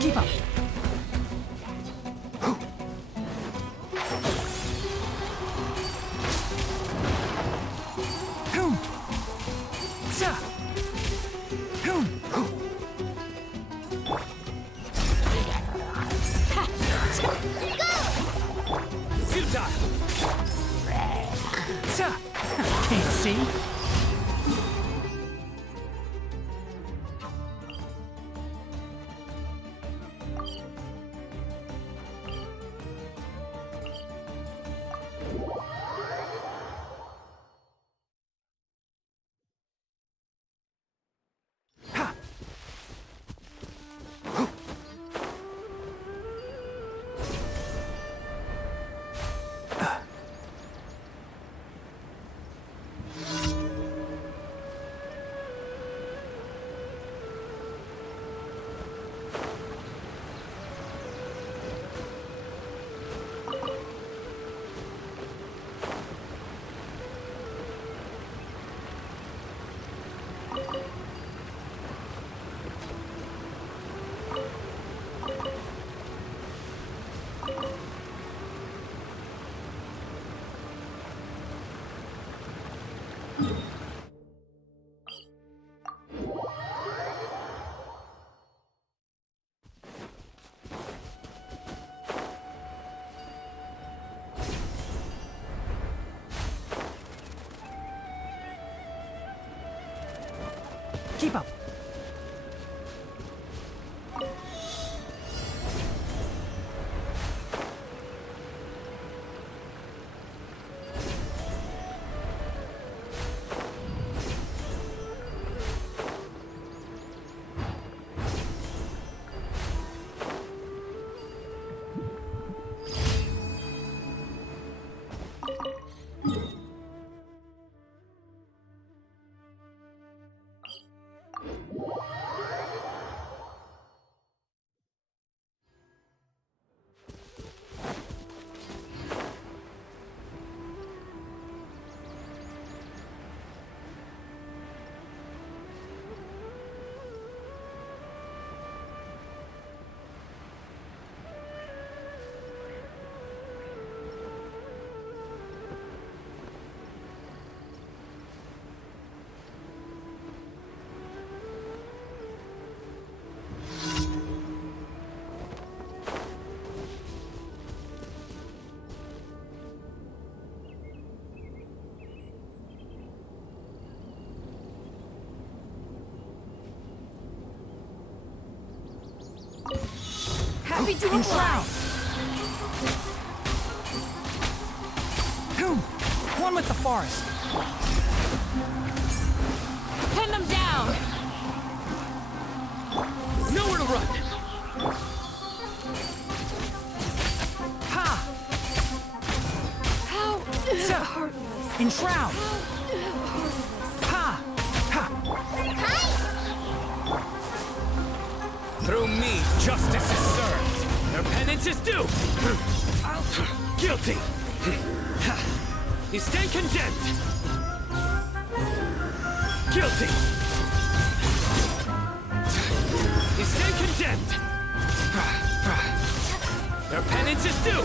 Keep up. Can't see. Keep up. Happy to apply. One with the forest. Pin them down. Nowhere to run. Ha! How heartless. Enshroud. Ha! Ha! Through me, justice is served. Their penance is due. Guilty. You stand condemned. Guilty! You stand condemned! Their penance is due!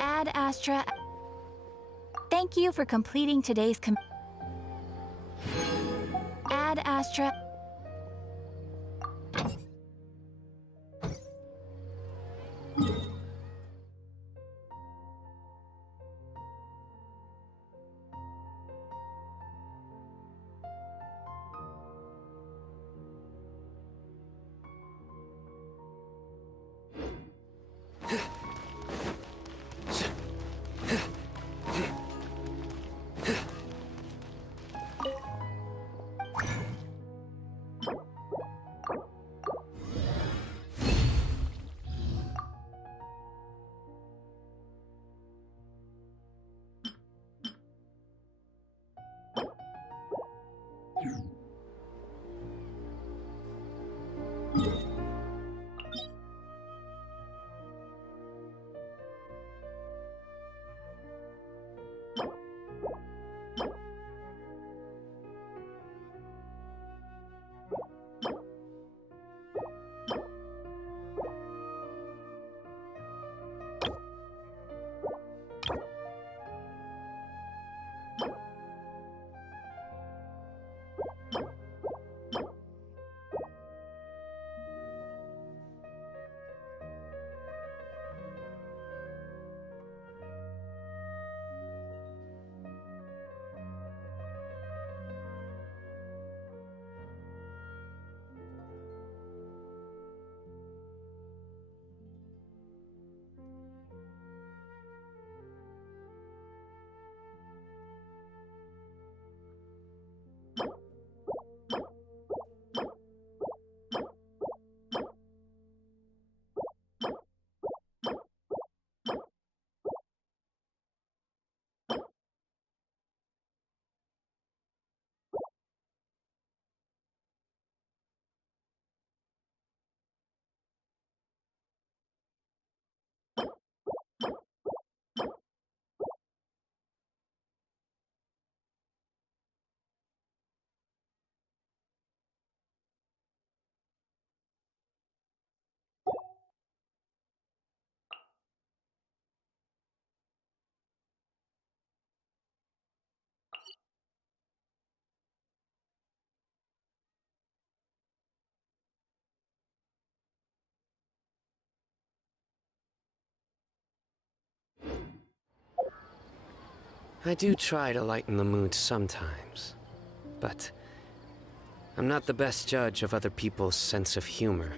AR60. Thank you for completing today's AR60. I do try to lighten the mood sometimes, but I'm not the best judge of other people's sense of humor.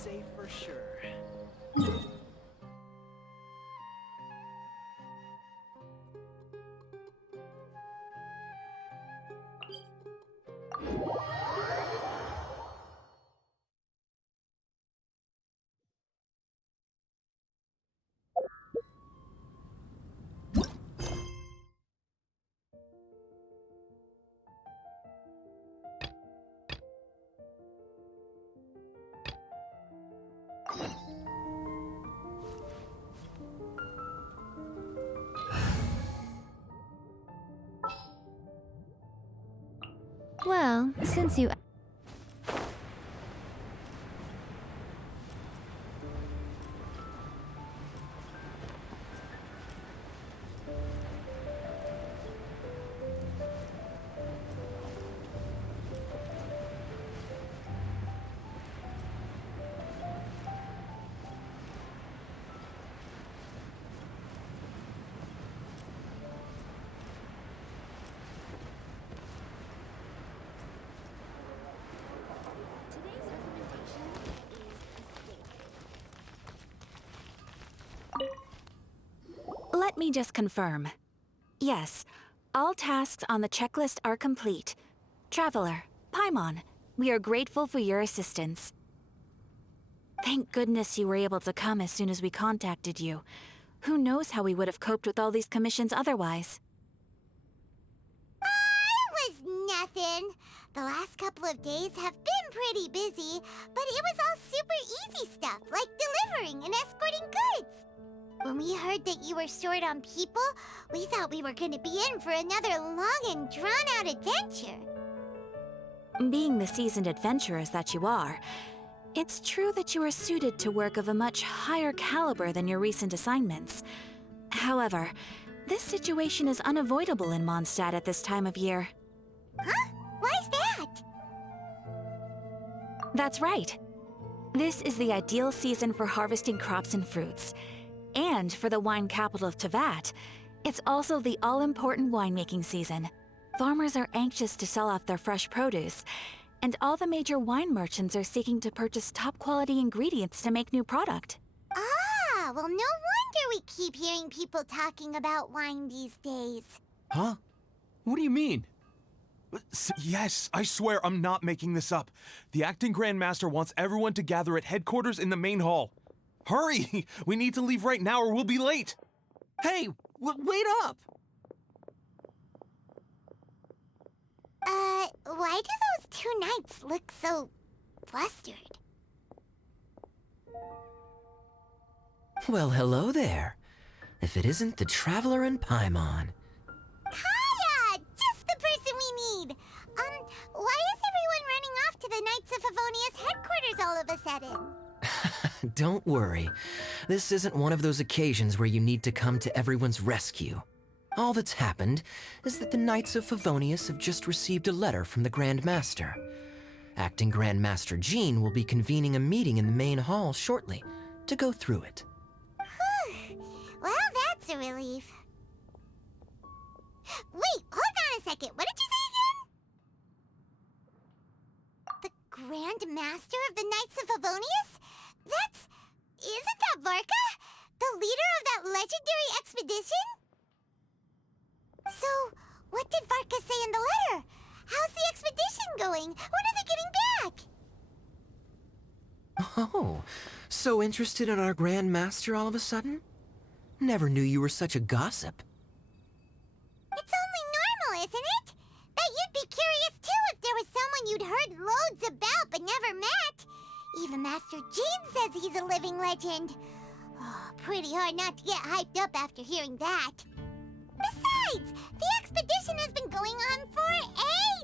safe for sure. Well, since you... Let me just confirm. Yes, all tasks on the checklist are complete. Traveler, Paimon, we are grateful for your assistance. Thank goodness you were able to come as soon as we contacted you. Who knows how we would have coped with all these commissions otherwise? It was nothing. The last couple of days have been pretty busy, but it was all super easy stuff, like delivering and escorting goods. When we heard that you were short on people, we thought we were going to be in for another long and drawn-out adventure. Being the seasoned adventurers that you are, it's true that you are suited to work of a much higher caliber than your recent assignments. However, this situation is unavoidable in Mondstadt at this time of year. Huh? Why's that? That's right. This is the ideal season for harvesting crops and fruits. And for the wine capital of Teyvat, it's also the all-important winemaking season. Farmers are anxious to sell off their fresh produce, and all the major wine merchants are seeking to purchase top-quality ingredients to make new product. Ah, well, no wonder we keep hearing people talking about wine these days. Huh? What do you mean? Yes, I swear I'm not making this up. The acting Grand Master wants everyone to gather at headquarters in the main hall. Hurry! We need to leave right now or we'll be late! Hey, wait up! Why do those two knights look so flustered? Well, hello there. If it isn't the Traveler and Paimon. Kaya! Just the person we need! Why is everyone running off to the Knights of Favonius headquarters all of a sudden? Don't worry. This isn't one of those occasions where you need to come to everyone's rescue. All that's happened is that the Knights of Favonius have just received a letter from the Grand Master. Acting Grand Master Jean will be convening a meeting in the main hall shortly to go through it. Well, that's a relief. Wait, hold on a second. What did you say again? The Grand Master of the Knights of Favonius? Isn't that Varka? The leader of that legendary expedition? So, what did Varka say in the letter? How's the expedition going? When are they getting back? Oh, so interested in our Grand Master all of a sudden? Never knew you were such a gossip. It's only normal, isn't it? Bet you'd be curious too if there was someone you'd heard loads about but never met. Even Master Jean says he's a living legend. Oh, pretty hard not to get hyped up after hearing that. Besides, the expedition has been going on for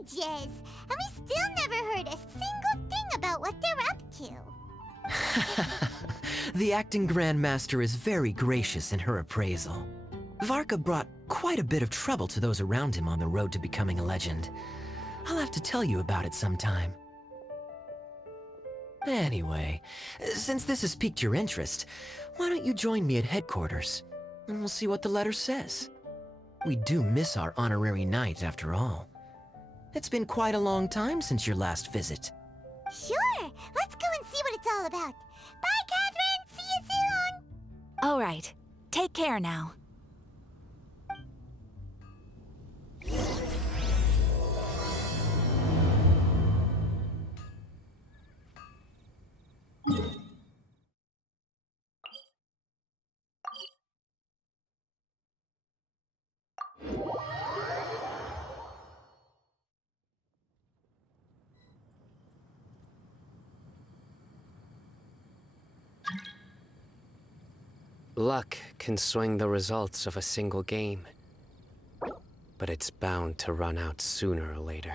ages, and we still never heard a single thing about what they're up to. The acting Grand Master is very gracious in her appraisal. Varka brought quite a bit of trouble to those around him on the road to becoming a legend. I'll have to tell you about it sometime. Anyway, since this has piqued your interest, why don't you join me at headquarters, and we'll see what the letter says. We do miss our honorary knight, after all. It's been quite a long time since your last visit. Sure, let's go and see what it's all about. Bye, Catherine! See you soon! All right. Take care now. Luck can swing the results of a single game, but it's bound to run out sooner or later.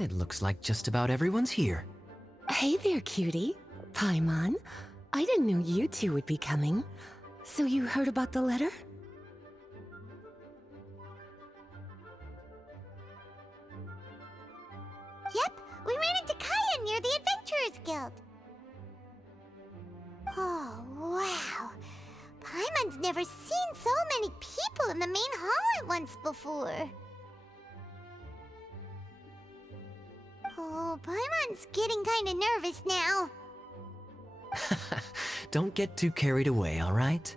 It looks like just about everyone's here. Hey there, cutie. Paimon. I didn't know you two would be coming. So you heard about the letter? Yep, we ran into Kaya near the Adventurers Guild. Oh, wow. Paimon's never seen so many people in the main hall at once before. Oh, Paimon's getting kinda nervous now. Don't get too carried away, all right?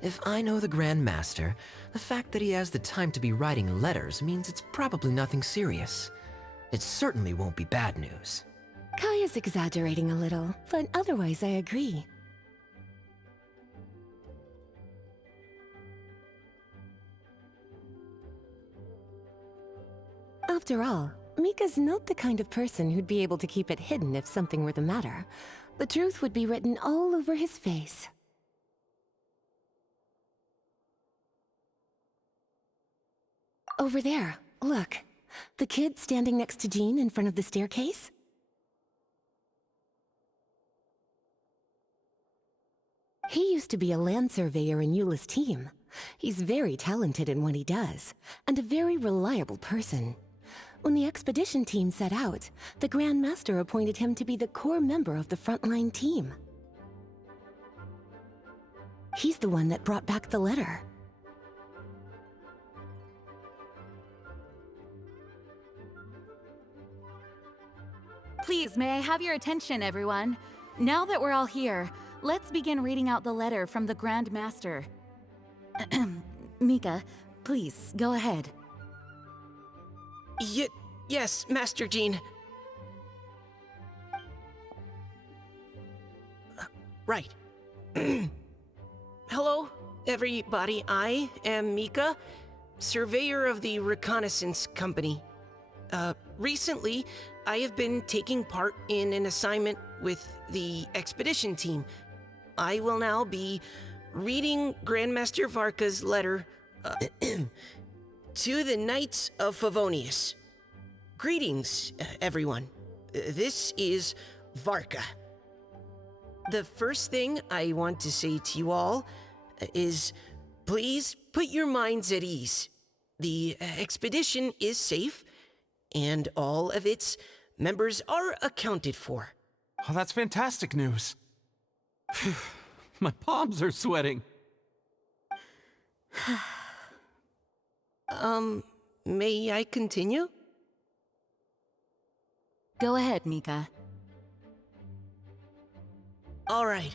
If I know the Grand Master, the fact that he has the time to be writing letters means it's probably nothing serious. It certainly won't be bad news. Kaya's exaggerating a little, but otherwise I agree. After all, Mika's not the kind of person who'd be able to keep it hidden if something were the matter. The truth would be written all over his face. Over there, look. The kid standing next to Jean in front of the staircase? He used to be a land surveyor in Eula's team. He's very talented in what he does, and a very reliable person. When the expedition team set out, the Grand Master appointed him to be the core member of the frontline team. He's the one that brought back the letter. Please, may I have your attention, everyone? Now that we're all here, let's begin reading out the letter from the Grand Master. Mika, please, go ahead. Yes, Master Jean. Right. Hello, everybody. I am Mika, surveyor of the Reconnaissance Company. Recently, I have been taking part in an assignment with the expedition team. I will now be reading Grandmaster Varka's letter to the Knights of Favonius. Greetings, everyone. This is Varka. The first thing I want to say to you all is please put your minds at ease. The expedition is safe, and all of its members are accounted for. Oh, that's fantastic news. My palms are sweating. May I continue? Go ahead, Mika. All right.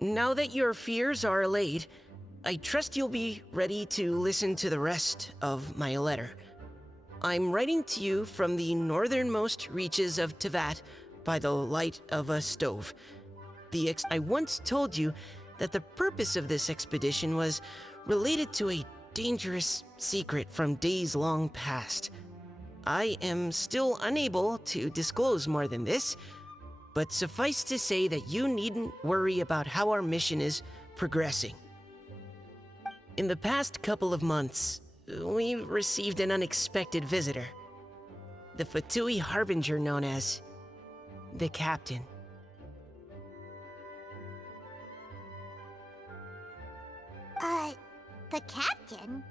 Now that your fears are allayed, I trust you'll be ready to listen to the rest of my letter. I'm writing to you from the northernmost reaches of Tevat by the light of a stove. I once told you that the purpose of this expedition was related to a dangerous secret from days long past. I am still unable to disclose more than this, but suffice to say that you needn't worry about how our mission is progressing. In the past couple of months, we received an unexpected visitor. The Fatui Harbinger known as the Captain. The Captain?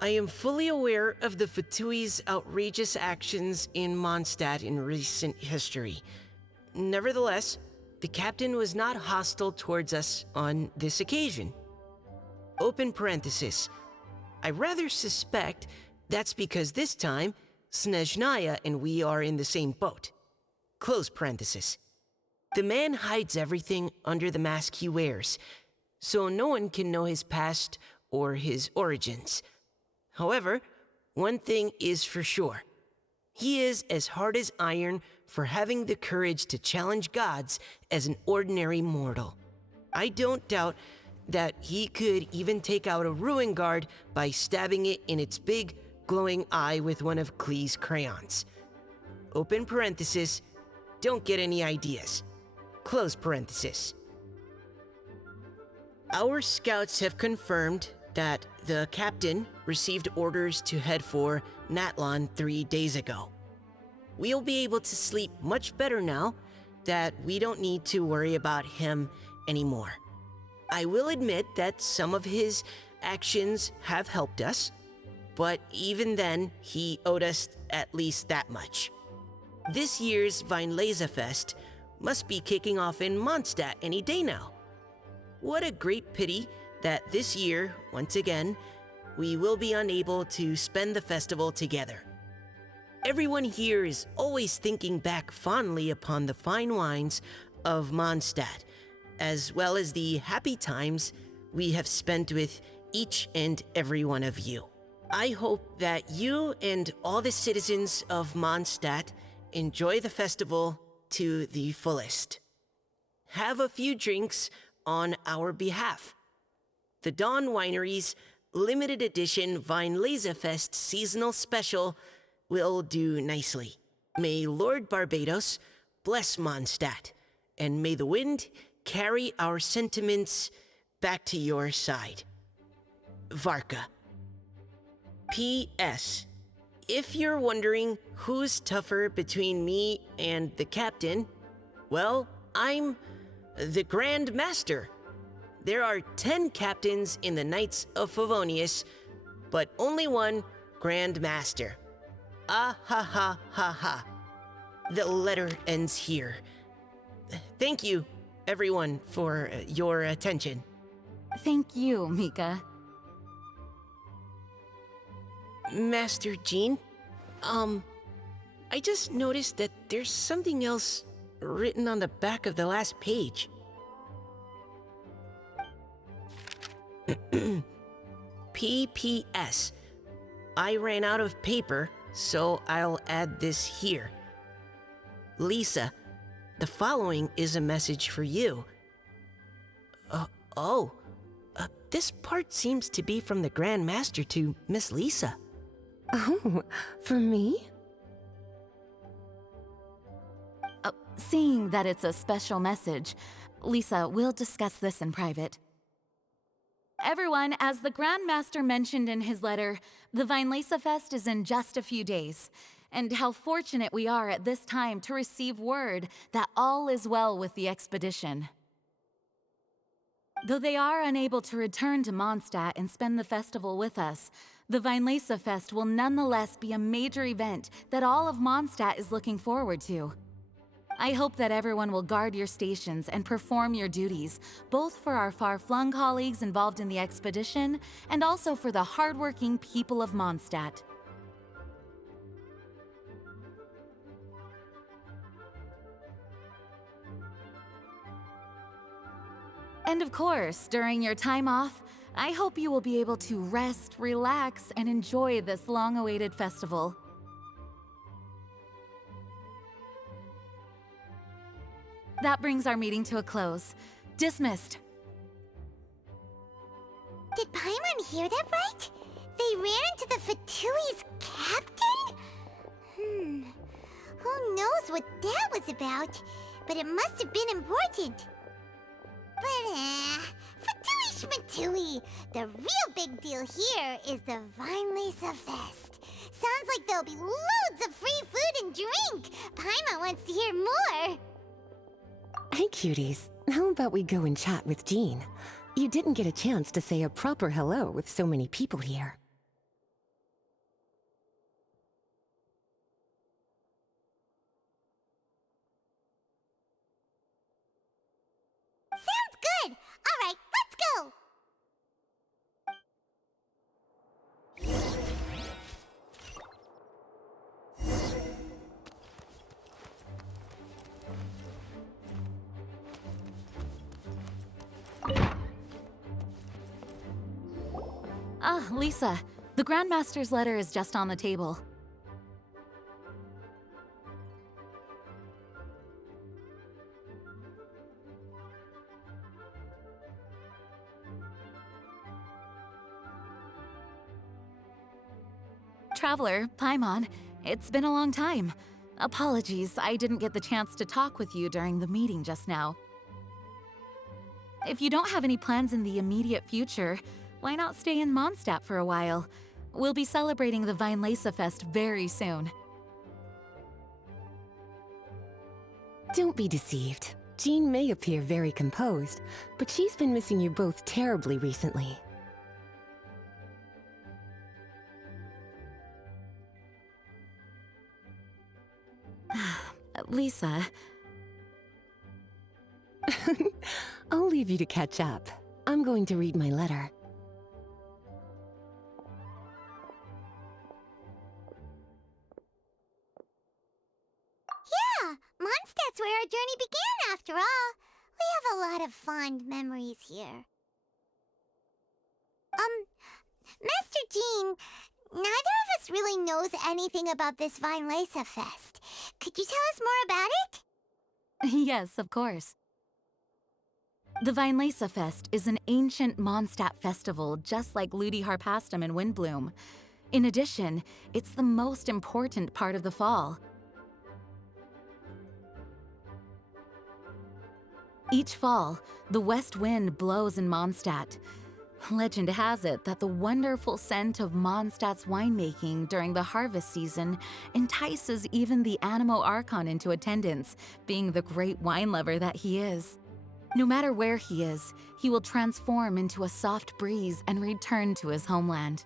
I am fully aware of the Fatui's outrageous actions in Mondstadt in recent history. Nevertheless, the Captain was not hostile towards us on this occasion. Open parenthesis. I rather suspect that's because this time, Snezhnaya and we are in the same boat. Close parenthesis. The man hides everything under the mask he wears, so no one can know his past or his origins. However, one thing is for sure. He is as hard as iron for having the courage to challenge gods as an ordinary mortal. I don't doubt that he could even take out a ruin guard by stabbing it in its big, glowing eye with one of Klee's crayons. Open parenthesis, don't get any ideas. Close parenthesis. Our scouts have confirmed that the Captain received orders to head for Natlon 3 days ago. We'll be able to sleep much better now that we don't need to worry about him anymore. I will admit that some of his actions have helped us, but even then, he owed us at least that much. This year's Weinlesefest must be kicking off in Mondstadt any day now. What a great pity that this year, once again, we will be unable to spend the festival together. Everyone here is always thinking back fondly upon the fine wines of Mondstadt, as well as the happy times we have spent with each and every one of you. I hope that you and all the citizens of Mondstadt enjoy the festival to the fullest. Have a few drinks on our behalf. The Dawn Winery's limited edition Weinlesefest seasonal special will do nicely. May Lord Barbados bless Mondstadt, and may the wind carry our sentiments back to your side. Varka. P.S. If you're wondering who's tougher between me and the Captain, well, I'm the Grand Master. There are 10 captains in the Knights of Favonius, but only one Grand Master. Ah ha ha ha ha. The letter ends here. Thank you, everyone, for your attention. Thank you, Mika. Master Jean, I just noticed that there's something else written on the back of the last page. P.P.S. I ran out of paper, so I'll add this here. Lisa, the following is a message for you. This part seems to be from the Grand Master to Miss Lisa. Oh, for me? Seeing that it's a special message, Lisa, we'll discuss this in private. Everyone, as the Grand Master mentioned in his letter, the Weinlese Fest is in just a few days. And how fortunate we are at this time to receive word that all is well with the expedition. Though they are unable to return to Mondstadt and spend the festival with us, the Weinlese Fest will nonetheless be a major event that all of Mondstadt is looking forward to. I hope that everyone will guard your stations and perform your duties, both for our far-flung colleagues involved in the expedition and also for the hardworking people of Mondstadt. And of course, during your time off, I hope you will be able to rest, relax, and enjoy this long-awaited festival. That brings our meeting to a close. Dismissed. Did Paimon hear that right? They ran into the Fatui's captain? Who knows what that was about? But it must have been important. But, Fatui Schmatui! The real big deal here is the Weinlese Fest. Sounds like there'll be loads of free food and drink! Paimon wants to hear more! Hey, cuties. How about we go and chat with Jean? You didn't get a chance to say a proper hello with so many people here. Sounds good! Alright, let's go! Ah, Lisa, the Grandmaster's letter is just on the table. Traveler, Paimon, it's been a long time. Apologies, I didn't get the chance to talk with you during the meeting just now. If you don't have any plans in the immediate future, why not stay in Mondstadt for a while? We'll be celebrating the Weinlese Fest very soon. Don't be deceived. Jean may appear very composed, but she's been missing you both terribly recently. Lisa... I'll leave you to catch up. I'm going to read my letter. Yeah, Mondstadt's where our journey began after all. We have a lot of fond memories here. Master Jean, neither of us really knows anything about this Weinlese Fest. Could you tell us more about it? Yes, of course. The Weinlese Fest is an ancient Mondstadt festival just like Ludi Harpastum and Windbloom. In addition, it's the most important part of the fall. Each fall, the west wind blows in Mondstadt. Legend has it that the wonderful scent of Mondstadt's winemaking during the harvest season entices even the Animo Archon into attendance, being the great wine lover that he is. No matter where he is, he will transform into a soft breeze and return to his homeland.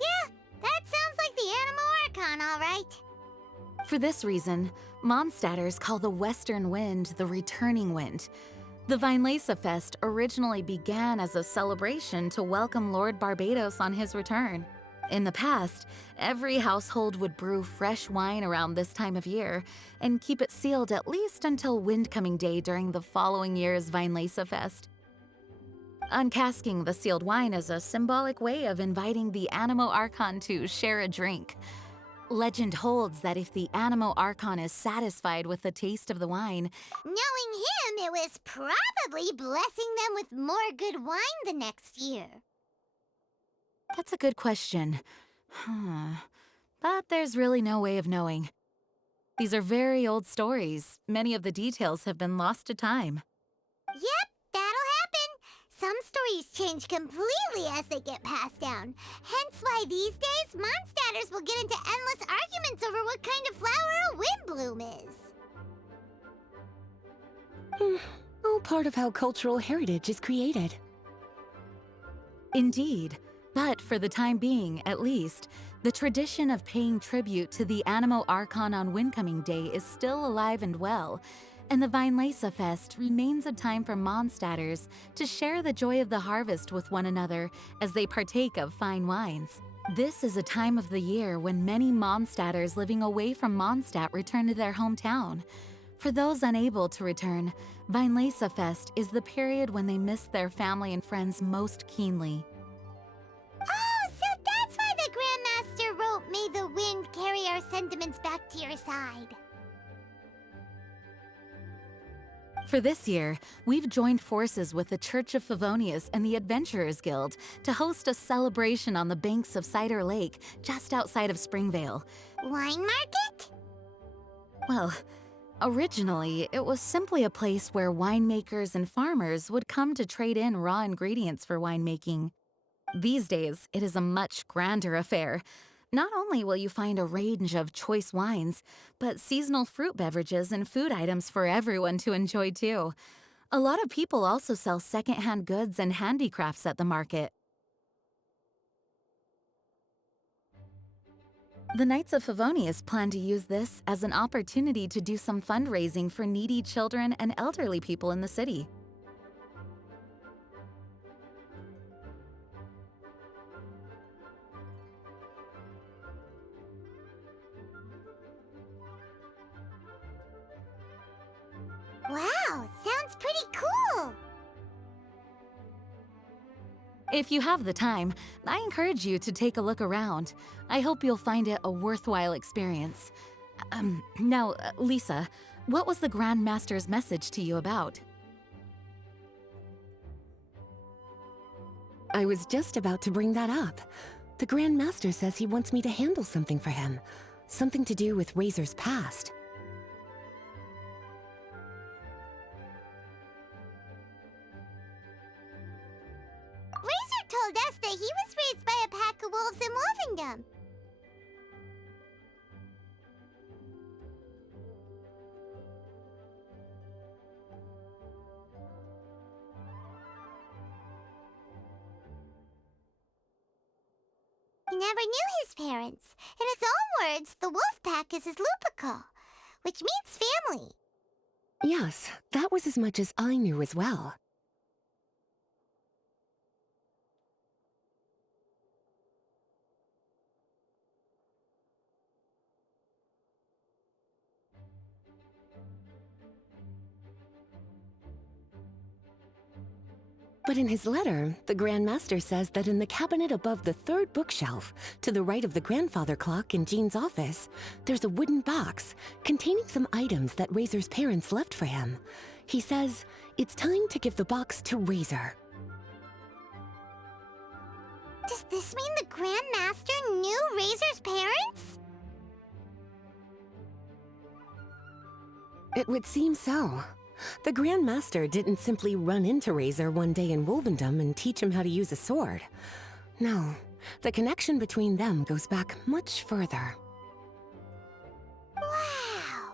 Yeah, that sounds like the Animo Archon, all right. For this reason, Mondstadters call the western wind the returning wind. The Weinlese Fest originally began as a celebration to welcome Lord Barbados on his return. In the past, every household would brew fresh wine around this time of year and keep it sealed at least until Windcoming Day during the following year's Weinlese Fest. Uncasking the sealed wine is a symbolic way of inviting the Animo Archon to share a drink. Legend holds that if the Animo Archon is satisfied with the taste of the wine, knowing him, it was probably blessing them with more good wine the next year. That's a good question. But there's really no way of knowing. These are very old stories. Many of the details have been lost to time. Yep, that'll happen. Some stories change completely as they get passed down. Hence why these days, Mondstatters will get into endless arguments over what kind of flower a windbloom is. All part of how cultural heritage is created. Indeed, but for the time being, at least, the tradition of paying tribute to the Animo Archon on Windcoming Day is still alive and well, and the Weinlese Fest remains a time for Mondstatters to share the joy of the harvest with one another as they partake of fine wines. This is a time of the year when many Mondstatters living away from Mondstadt return to their hometown. For those unable to return, Weinlese Fest is the period when they miss their family and friends most keenly. Oh, so that's why the Grandmaster wrote, "May the wind carry our sentiments back to your side." For this year, we've joined forces with the Church of Favonius and the Adventurers Guild to host a celebration on the banks of Cider Lake, just outside of Springvale. Wine market? Well, originally, it was simply a place where winemakers and farmers would come to trade in raw ingredients for winemaking. These days, it is a much grander affair. Not only will you find a range of choice wines, but seasonal fruit beverages and food items for everyone to enjoy too. A lot of people also sell secondhand goods and handicrafts at the market. The Knights of Favonius plan to use this as an opportunity to do some fundraising for needy children and elderly people in the city. Wow, sounds pretty cool. If you have the time, I encourage you to take a look around. I hope you'll find it a worthwhile experience. Now, Lisa, what was the Grand Master's message to you about? I was just about to bring that up. The Grand Master says he wants me to handle something for him. Something to do with Razor's past. Razor told us that he was raised by a pack of wolves in Wolvendom. He never knew his parents. In his own words, the wolf pack is his lupical, which means family. Yes, that was as much as I knew as well. But in his letter, the Grand Master says that in the cabinet above the third bookshelf, to the right of the grandfather clock in Jean's office, there's a wooden box containing some items that Razor's parents left for him. He says it's time to give the box to Razor. Does this mean the Grand Master knew Razor's parents? It would seem so. The Grand Master didn't simply run into Razor one day in Wolvendom and teach him how to use a sword. No, the connection between them goes back much further. Wow!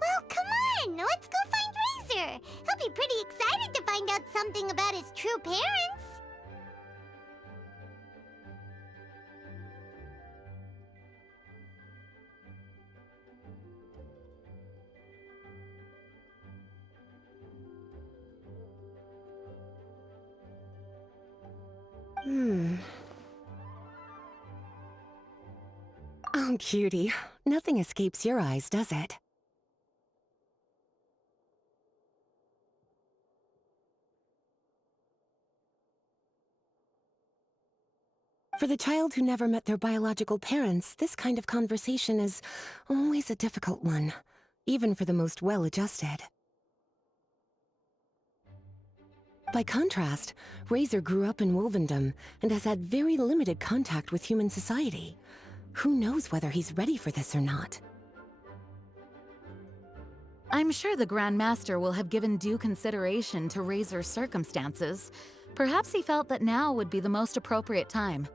Well, come on! Let's go find Razor! He'll be pretty excited to find out something about his true parents! Oh, cutie. Nothing escapes your eyes, does it? For the child who never met their biological parents, this kind of conversation is always a difficult one, even for the most well-adjusted. By contrast, Razor grew up in Wolvendom and has had very limited contact with human society. Who knows whether he's ready for this or not? I'm sure the Grand Master will have given due consideration to Razor's circumstances. Perhaps he felt that now would be the most appropriate time.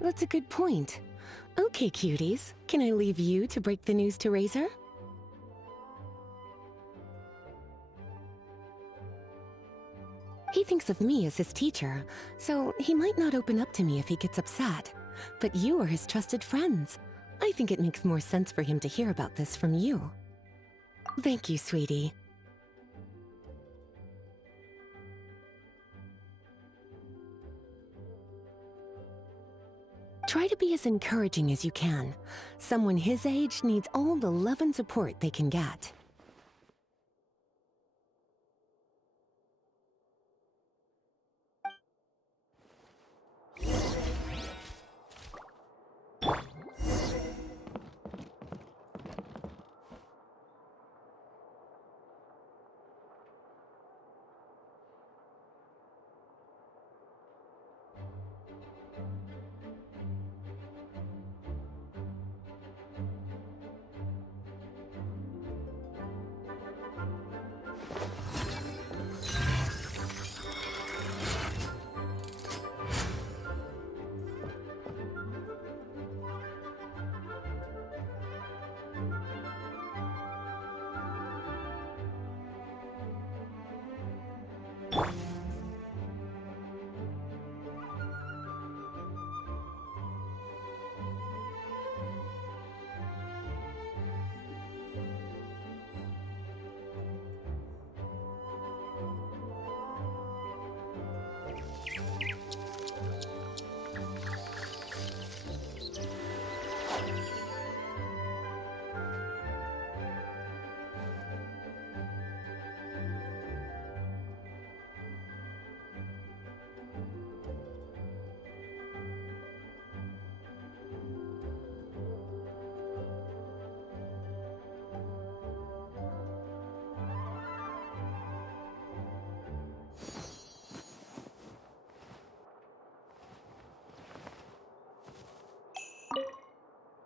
That's a good point. Okay, cuties, can I leave you to break the news to Razor? He thinks of me as his teacher, so he might not open up to me if he gets upset. But you are his trusted friends. I think it makes more sense for him to hear about this from you. Thank you, sweetie. Try to be as encouraging as you can. Someone his age needs all the love and support they can get.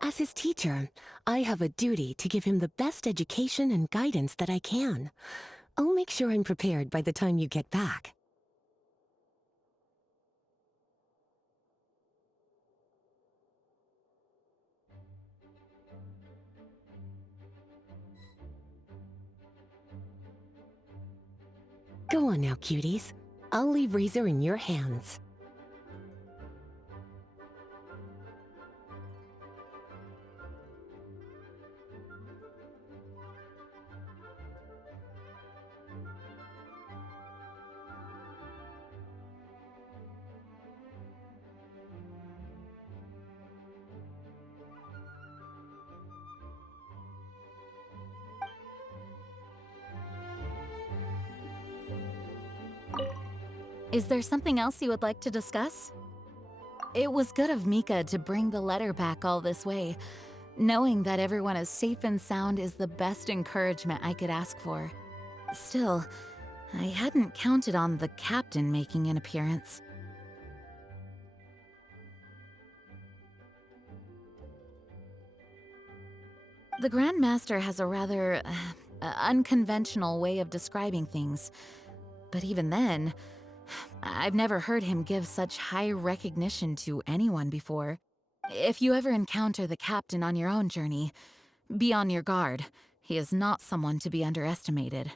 As his teacher, I have a duty to give him the best education and guidance that I can. I'll make sure I'm prepared by the time you get back. Go on now, cuties. I'll leave Razor in your hands. Is there something else you would like to discuss? It was good of Mika to bring the letter back all this way. Knowing that everyone is safe and sound is the best encouragement I could ask for. Still, I hadn't counted on the captain making an appearance. The Grand Master has a rather unconventional way of describing things. But even then, I've never heard him give such high recognition to anyone before. If you ever encounter the captain on your own journey, be on your guard. He is not someone to be underestimated.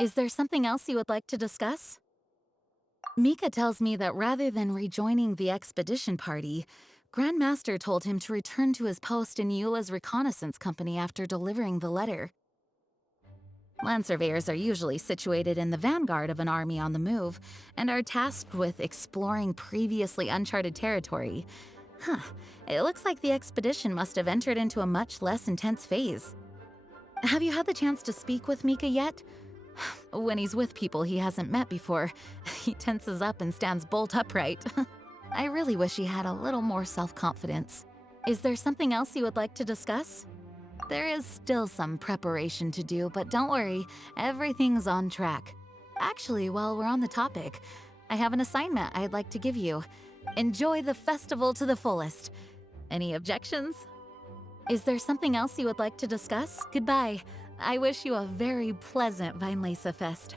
Is there something else you would like to discuss? Mika tells me that rather than rejoining the expedition party, Grand Master told him to return to his post in Eula's reconnaissance company after delivering the letter. Land surveyors are usually situated in the vanguard of an army on the move, and are tasked with exploring previously uncharted territory. It looks like the expedition must have entered into a much less intense phase. Have you had the chance to speak with Mika yet? When he's with people he hasn't met before, he tenses up and stands bolt upright. I really wish he had a little more self-confidence. Is there something else you would like to discuss? There is still some preparation to do, but don't worry, everything's on track. Actually, while we're on the topic, I have an assignment I'd like to give you. Enjoy the festival to the fullest. Any objections? Is there something else you would like to discuss? Goodbye. I wish you a very pleasant Vinelesa Fest.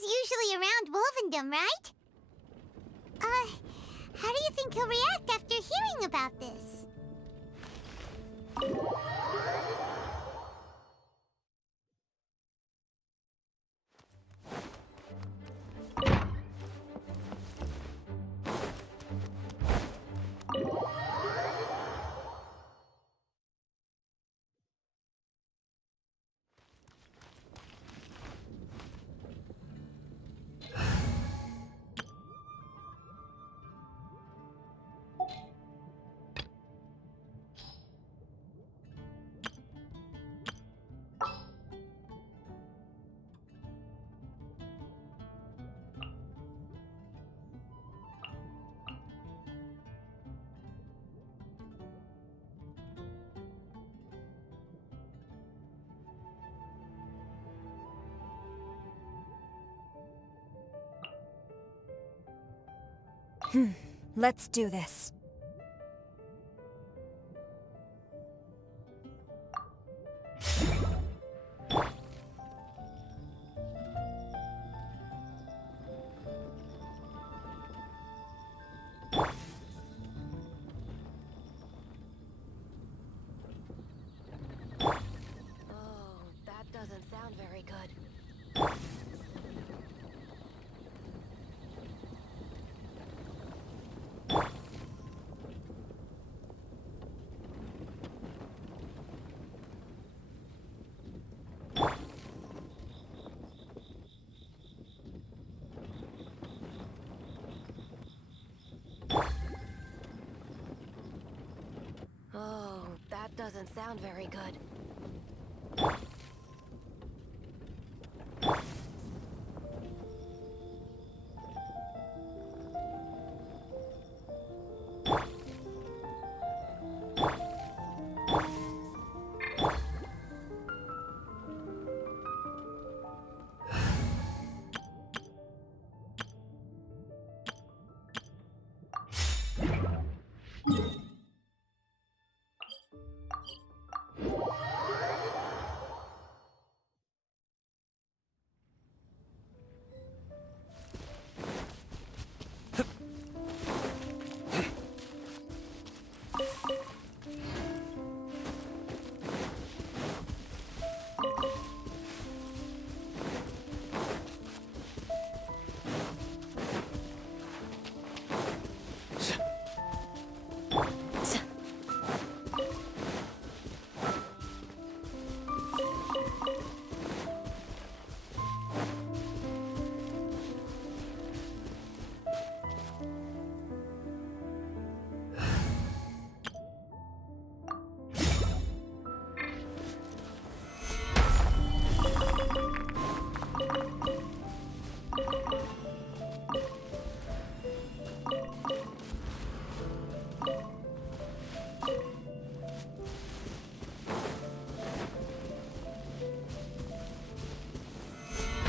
Usually around Wolvendom, right? How do you think he'll react after hearing about this? Let's do this. Oh, that doesn't sound very good. Oh, that doesn't sound very good.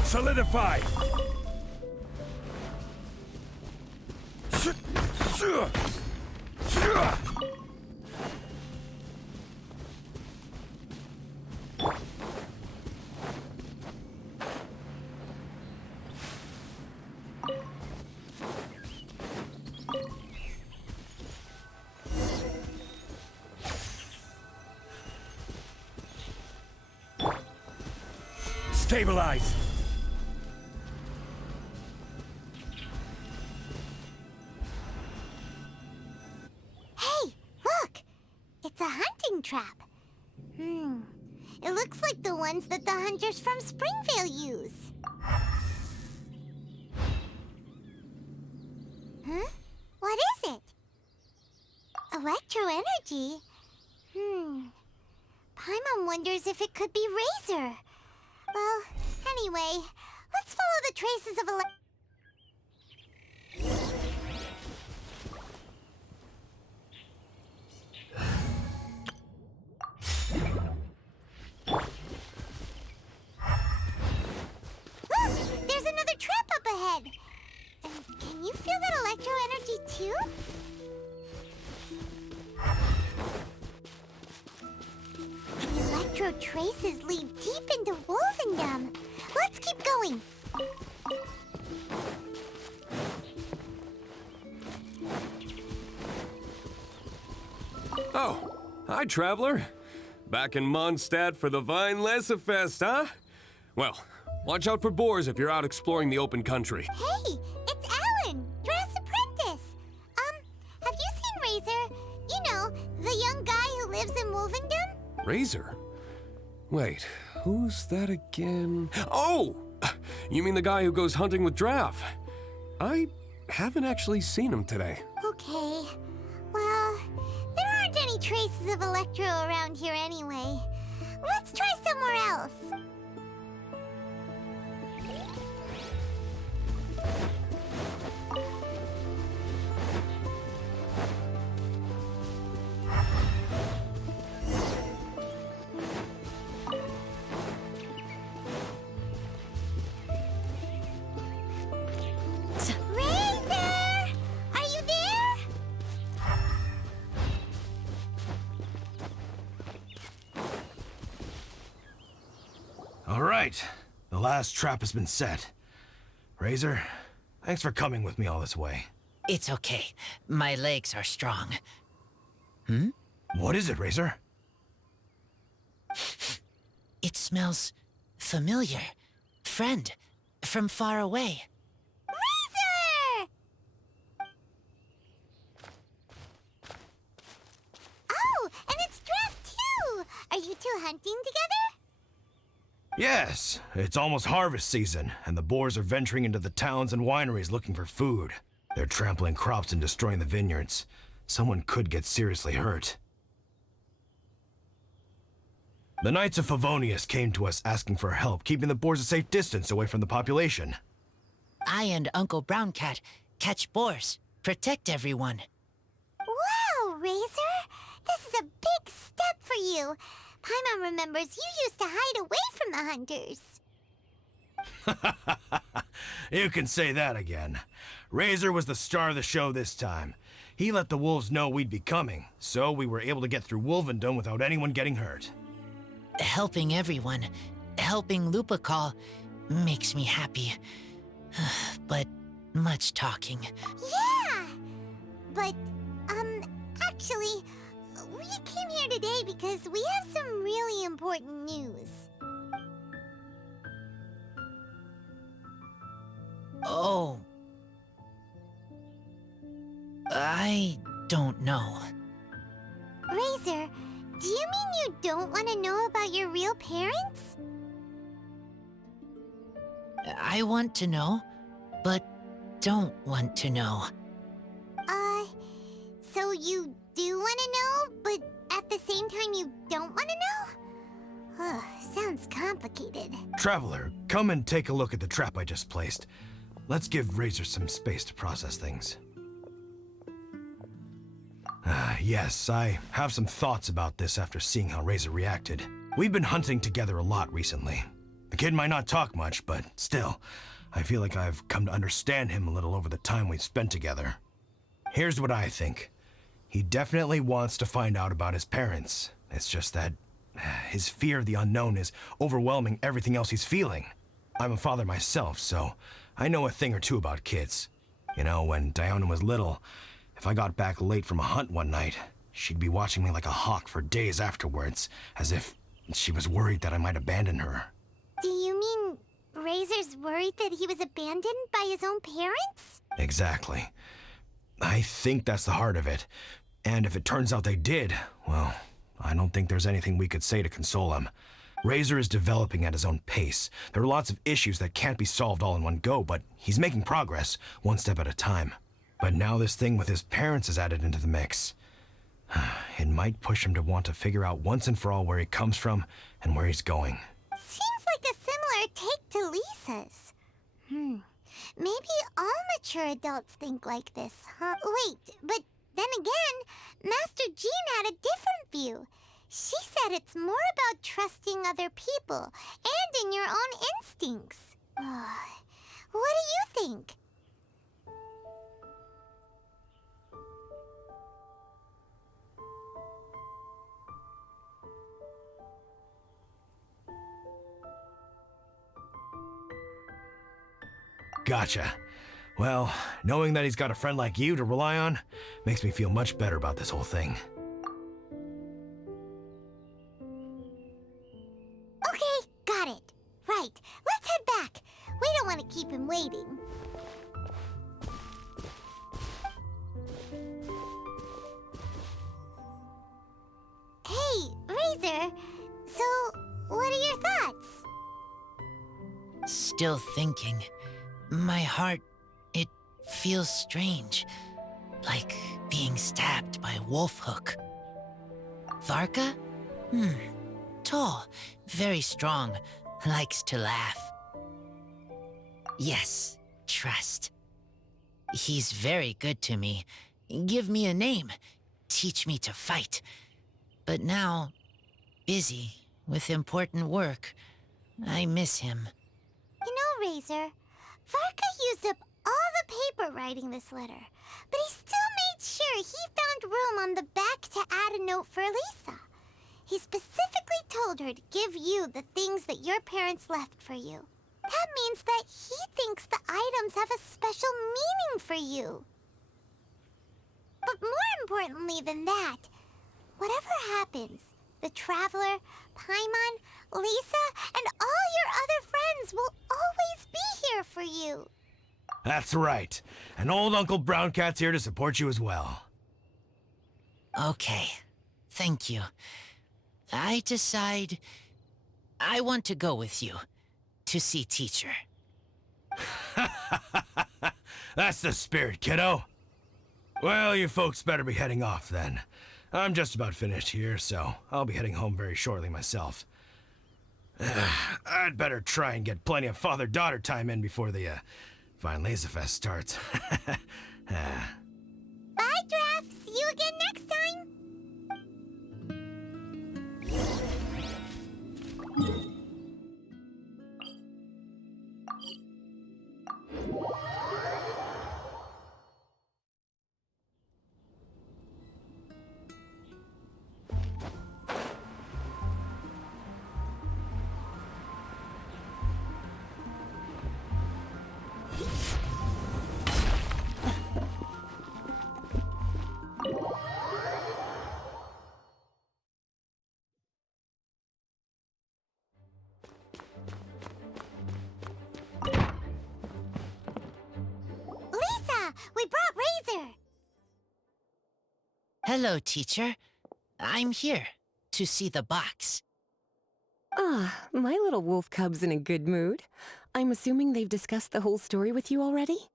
Solidify! Stabilize! Hey, look! It's a hunting trap. It looks like the ones that the hunters from Springvale use. Huh? What is it? Electro energy? Paimon wonders if it could be Razor. Well, anyway, let's follow the traces of Look! There's another trap up ahead! And can you feel that electro energy too? The electro traces lead deep into Wolvendom. Let's keep going. Oh, hi, traveler. Back in Mondstadt for the Weinlese Fest, huh? Well, watch out for boars if you're out exploring the open country. Hey, it's Alan, Dress Apprentice. Have you seen Razor? You know, the young guy who lives in Wolvendom? Razor? Wait, who's that again? Oh! You mean the guy who goes hunting with Draff? I haven't actually seen him today. Okay. Well, there aren't any traces of Electro around here anyway. Let's try somewhere else. Razor! Are you there? All right. The last trap has been set. Razor, thanks for coming with me all this way. It's okay. My legs are strong. What is it, Razor? It smells familiar. Friend, from far away. Razor! Oh, and it's Draft too! Are you two hunting together? Yes, it's almost harvest season, and the boars are venturing into the towns and wineries looking for food. They're trampling crops and destroying the vineyards. Someone could get seriously hurt. The Knights of Favonius came to us asking for help, keeping the boars a safe distance away from the population. I and Uncle Brown Cat catch boars, protect everyone. Wow, Razor! This is a big step for you. Paimon remembers you used to hide away from the hunters. You can say that again. Razor was the star of the show this time. He let the wolves know we'd be coming, so we were able to get through Wolvendom without anyone getting hurt. Helping everyone, helping Lupical, makes me happy. But much talking. Yeah! But, actually, we came here today because we have some really important news. Oh. I don't know. Razor, do you mean you don't want to know about your real parents? I want to know, but don't want to know. So you do want to know, but at the same time you don't want to know? Sounds complicated. Traveler, come and take a look at the trap I just placed. Let's give Razor some space to process things. Yes, I have some thoughts about this after seeing how Razor reacted. We've been hunting together a lot recently. The kid might not talk much, but still, I feel like I've come to understand him a little over the time we've spent together. Here's what I think. He definitely wants to find out about his parents. It's just that his fear of the unknown is overwhelming everything else he's feeling. I'm a father myself, so I know a thing or two about kids. You know, when Diona was little, if I got back late from a hunt one night, she'd be watching me like a hawk for days afterwards, as if she was worried that I might abandon her. Do you mean Razor's worried that he was abandoned by his own parents? Exactly. I think that's the heart of it. And if it turns out they did, well, I don't think there's anything we could say to console him. Razor is developing at his own pace. There are lots of issues that can't be solved all in one go, but he's making progress, one step at a time. But now this thing with his parents is added into the mix. It might push him to want to figure out once and for all where he comes from and where he's going. Seems like a similar take to Lisa's. Maybe all mature adults think like this, huh? Wait, but then again, Master Jean had a different view. She said it's more about trusting other people and in your own instincts. What do you think? Gotcha. Well, knowing that he's got a friend like you to rely on makes me feel much better about this whole thing. Okay, got it. Right, let's head back. We don't want to keep him waiting. Hey, Razor. So, what are your thoughts? Still thinking. My heart, it feels strange. Like being stabbed by a wolf hook. Varka? Tall, very strong, likes to laugh. Yes, trust. He's very good to me. Give me a name. Teach me to fight. But now, busy with important work. I miss him. You know, Razor, Varka used up all the paper writing this letter, but he still made sure he found room on the back to add a note for Lisa. He specifically told her to give you the things that your parents left for you. That means that he thinks the items have a special meaning for you. But more importantly than that, whatever happens, the Traveler, Paimon, Lisa, and all your other friends will always be here for you. That's right. And old Uncle Browncat's here to support you as well. Okay, thank you. I decide I want to go with you to see teacher. That's the spirit, kiddo. Well, you folks better be heading off then. I'm just about finished here, so I'll be heading home very shortly myself. I'd better try and get plenty of father-daughter time in before the Vine Laser Fest starts. Bye, Draf. See you again next time. We brought Razor! Hello, teacher. I'm here to see the box. Ah, my little wolf cub's in a good mood. I'm assuming they've discussed the whole story with you already?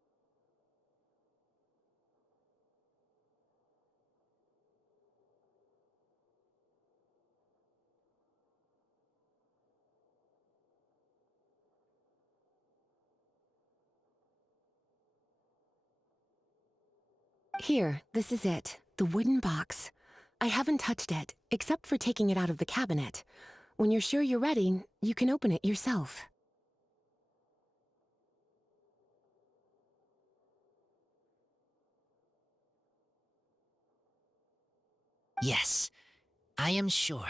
Here, this is it. The wooden box. I haven't touched it, except for taking it out of the cabinet. When you're sure you're ready, you can open it yourself. Yes, I am sure.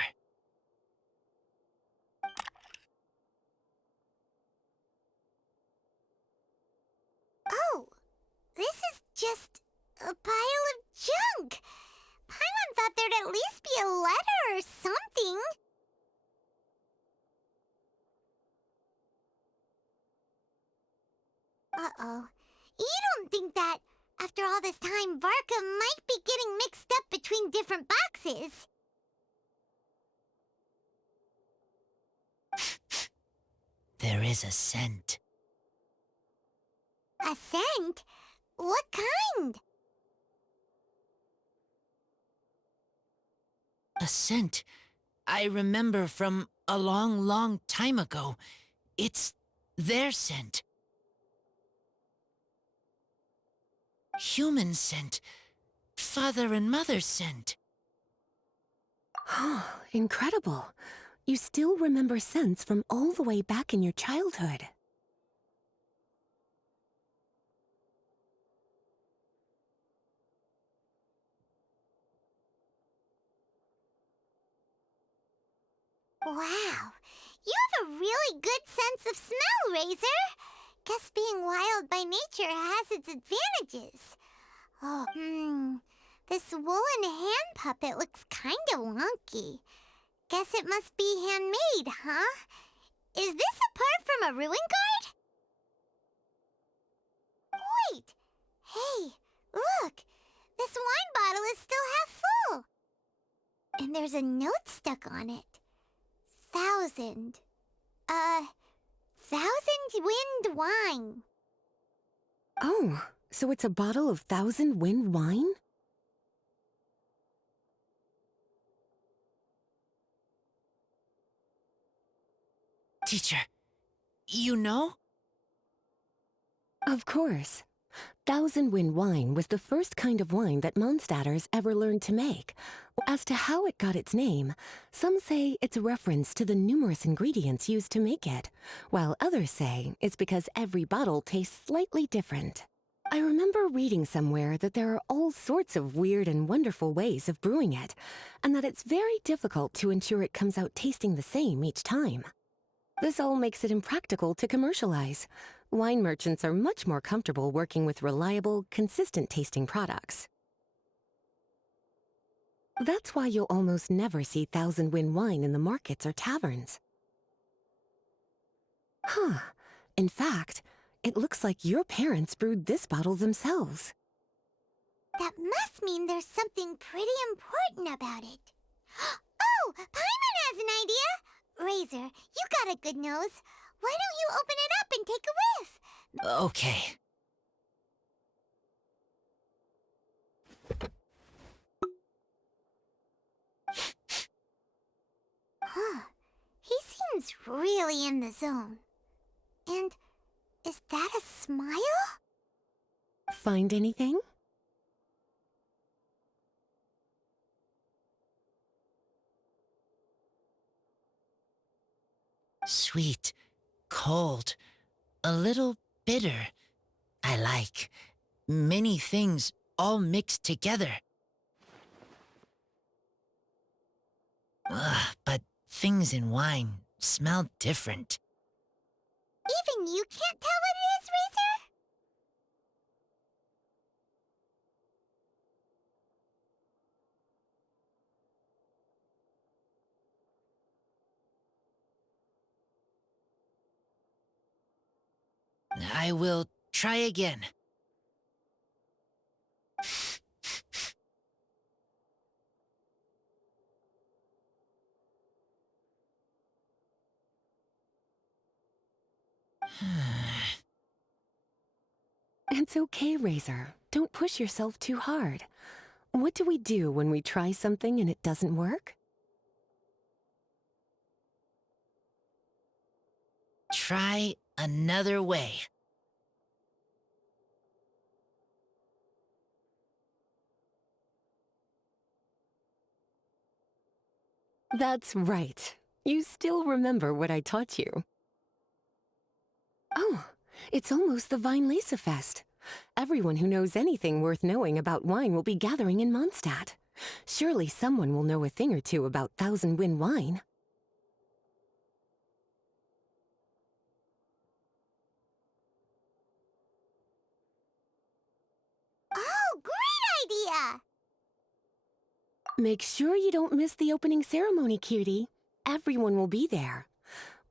Oh, this is just a pile of junk. Paimon thought there'd at least be a letter or something. Uh-oh. You don't think that, after all this time, Varka might be getting mixed up between different boxes? There is a scent. A scent? What kind? A scent I remember from a long, long time ago. It's their scent. Human scent. Father and mother scent. Oh, incredible. You still remember scents from all the way back in your childhood. Wow. You have a really good sense of smell, Razor. Guess being wild by nature has its advantages. Oh, this woolen hand puppet looks kind of wonky. Guess it must be handmade, huh? Is this a part from a ruin guard? Wait! Hey, look! This wine bottle is still half full! And there's a note stuck on it. 1,000 wind wine. Oh, so it's a bottle of 1,000 wind wine? Teacher, you know? Of course. 1,000 wind wine was the first kind of wine that Mondstadters ever learned to make. As to how it got its name, some say it's a reference to the numerous ingredients used to make it, while others say it's because every bottle tastes slightly different. I remember reading somewhere that there are all sorts of weird and wonderful ways of brewing it, and that it's very difficult to ensure it comes out tasting the same each time. This all makes it impractical to commercialize. Wine merchants are much more comfortable working with reliable, consistent-tasting products. That's why you'll almost never see 1,000 wind wine in the markets or taverns. Huh. In fact, it looks like your parents brewed this bottle themselves. That must mean there's something pretty important about it. Oh, Paimon has an idea! Razor, you got a good nose. Why don't you open it up and take a whiff? Okay. Huh. He seems really in the zone. And is that a smile? Find anything? Sweet, cold, a little bitter. I like. Many things all mixed together. But things in wine smell different. Even you can't tell what it is, Razor? I will try again. It's okay, Razor. Don't push yourself too hard. What do we do when we try something and it doesn't work? Try another way. That's right. You still remember what I taught you. Oh, it's almost the Weinlese Fest. Everyone who knows anything worth knowing about wine will be gathering in Mondstadt. Surely someone will know a thing or two about Thousand Wind wine. Oh, great idea! Make sure you don't miss the opening ceremony, cutie. Everyone will be there.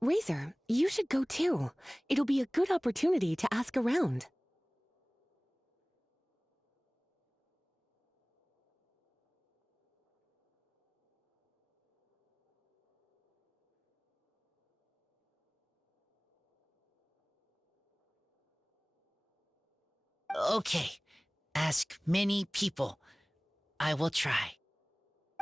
Razor, you should go too. It'll be a good opportunity to ask around. Okay. Ask many people. I will try.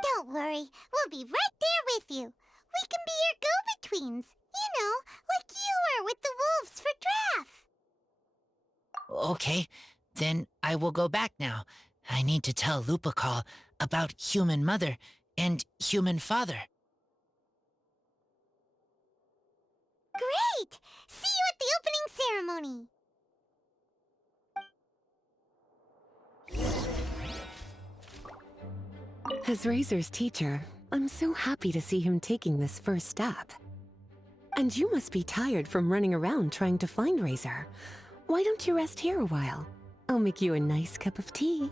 Don't worry, we'll be right there with you. We can be your go-betweens. You know, like you were with the wolves for Draff. Okay, then I will go back now. I need to tell Lupercal about Human Mother and Human Father. Great! See you at the opening ceremony. As Razor's teacher, I'm so happy to see him taking this first step. And you must be tired from running around trying to find Razor. Why don't you rest here a while? I'll make you a nice cup of tea.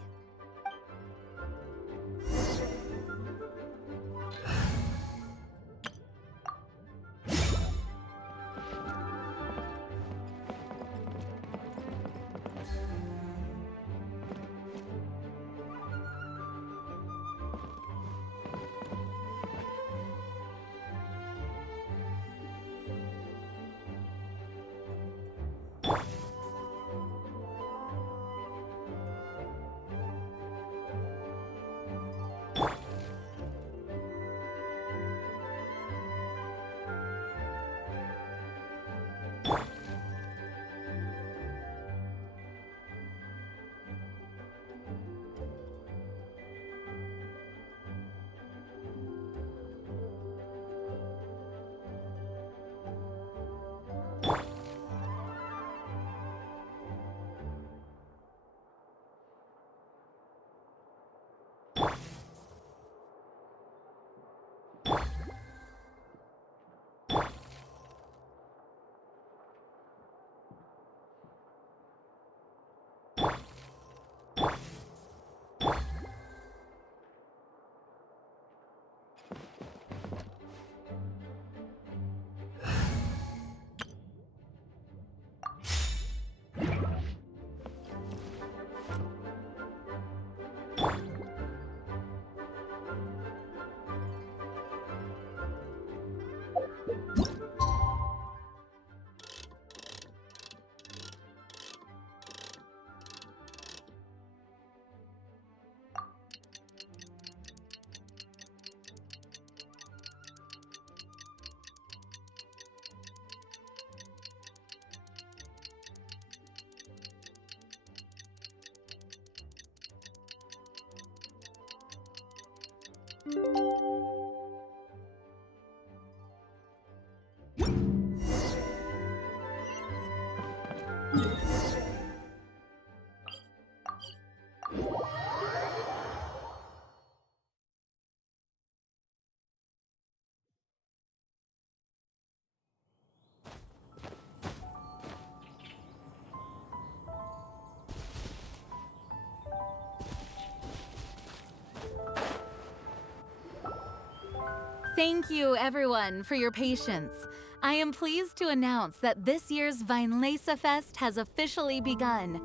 Thank you, everyone, for your patience. I am pleased to announce that this year's Weinlese Fest has officially begun.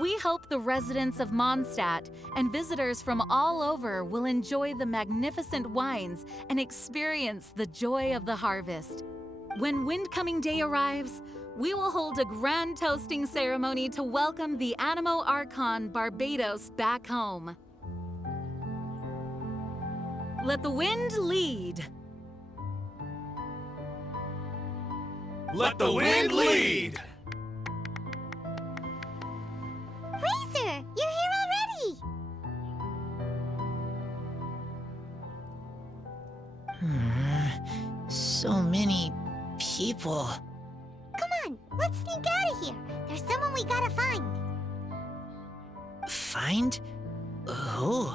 We hope the residents of Mondstadt and visitors from all over will enjoy the magnificent wines and experience the joy of the harvest. When Windcoming Day arrives, we will hold a grand toasting ceremony to welcome the Animo Archon Barbados back home. Let the wind lead. Let the wind lead! Razor, you're here already! So many people. Come on, let's sneak out of here. There's someone we gotta find. Find? Who?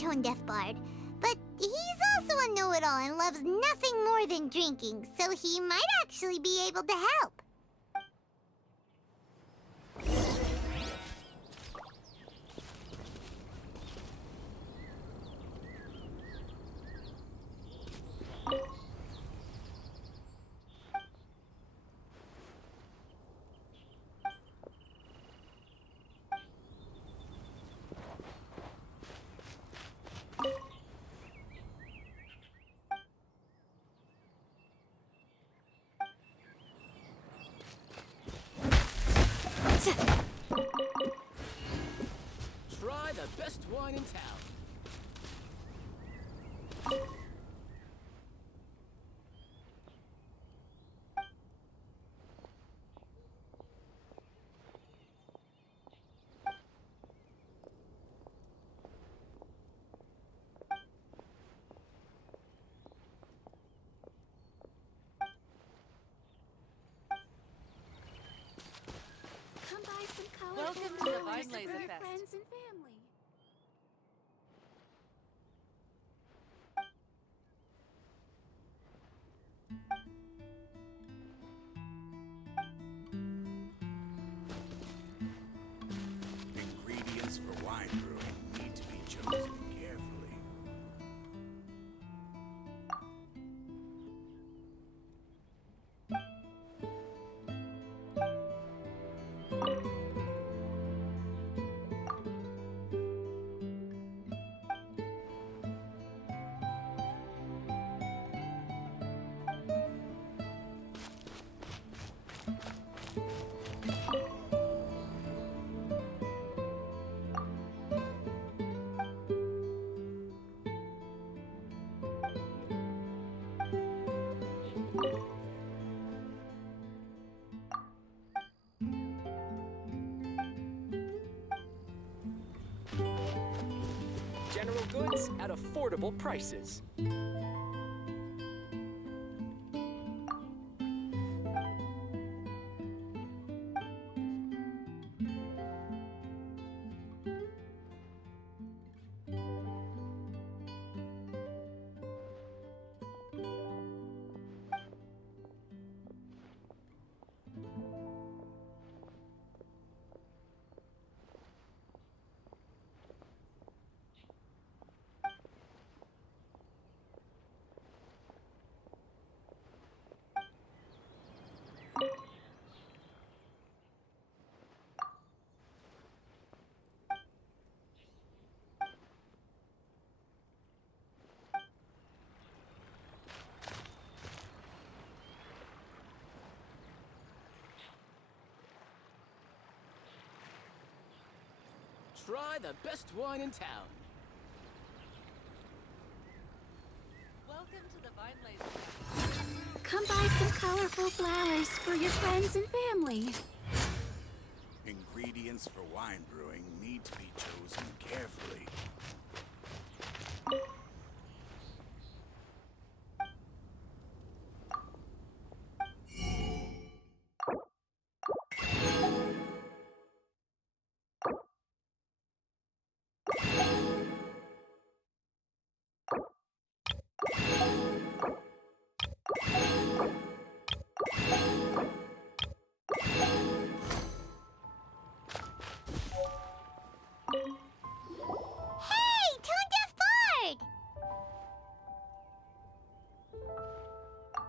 Tone Deaf Bard, but he's also a know-it-all and loves nothing more than drinking, so he might actually be able to help. Try the best wine in town. Come buy some colorful Welcome to the flowers Vine for Laser your Fest. friends and family. Ingredients for wine brewing need to be chosen carefully. General goods at affordable prices. Try the best wine in town. Welcome to the Vine Laser Fest. Come buy some colorful flowers for your friends and family. Ingredients for wine brewing need to be chosen carefully. Hey, Tone Deaf Bard!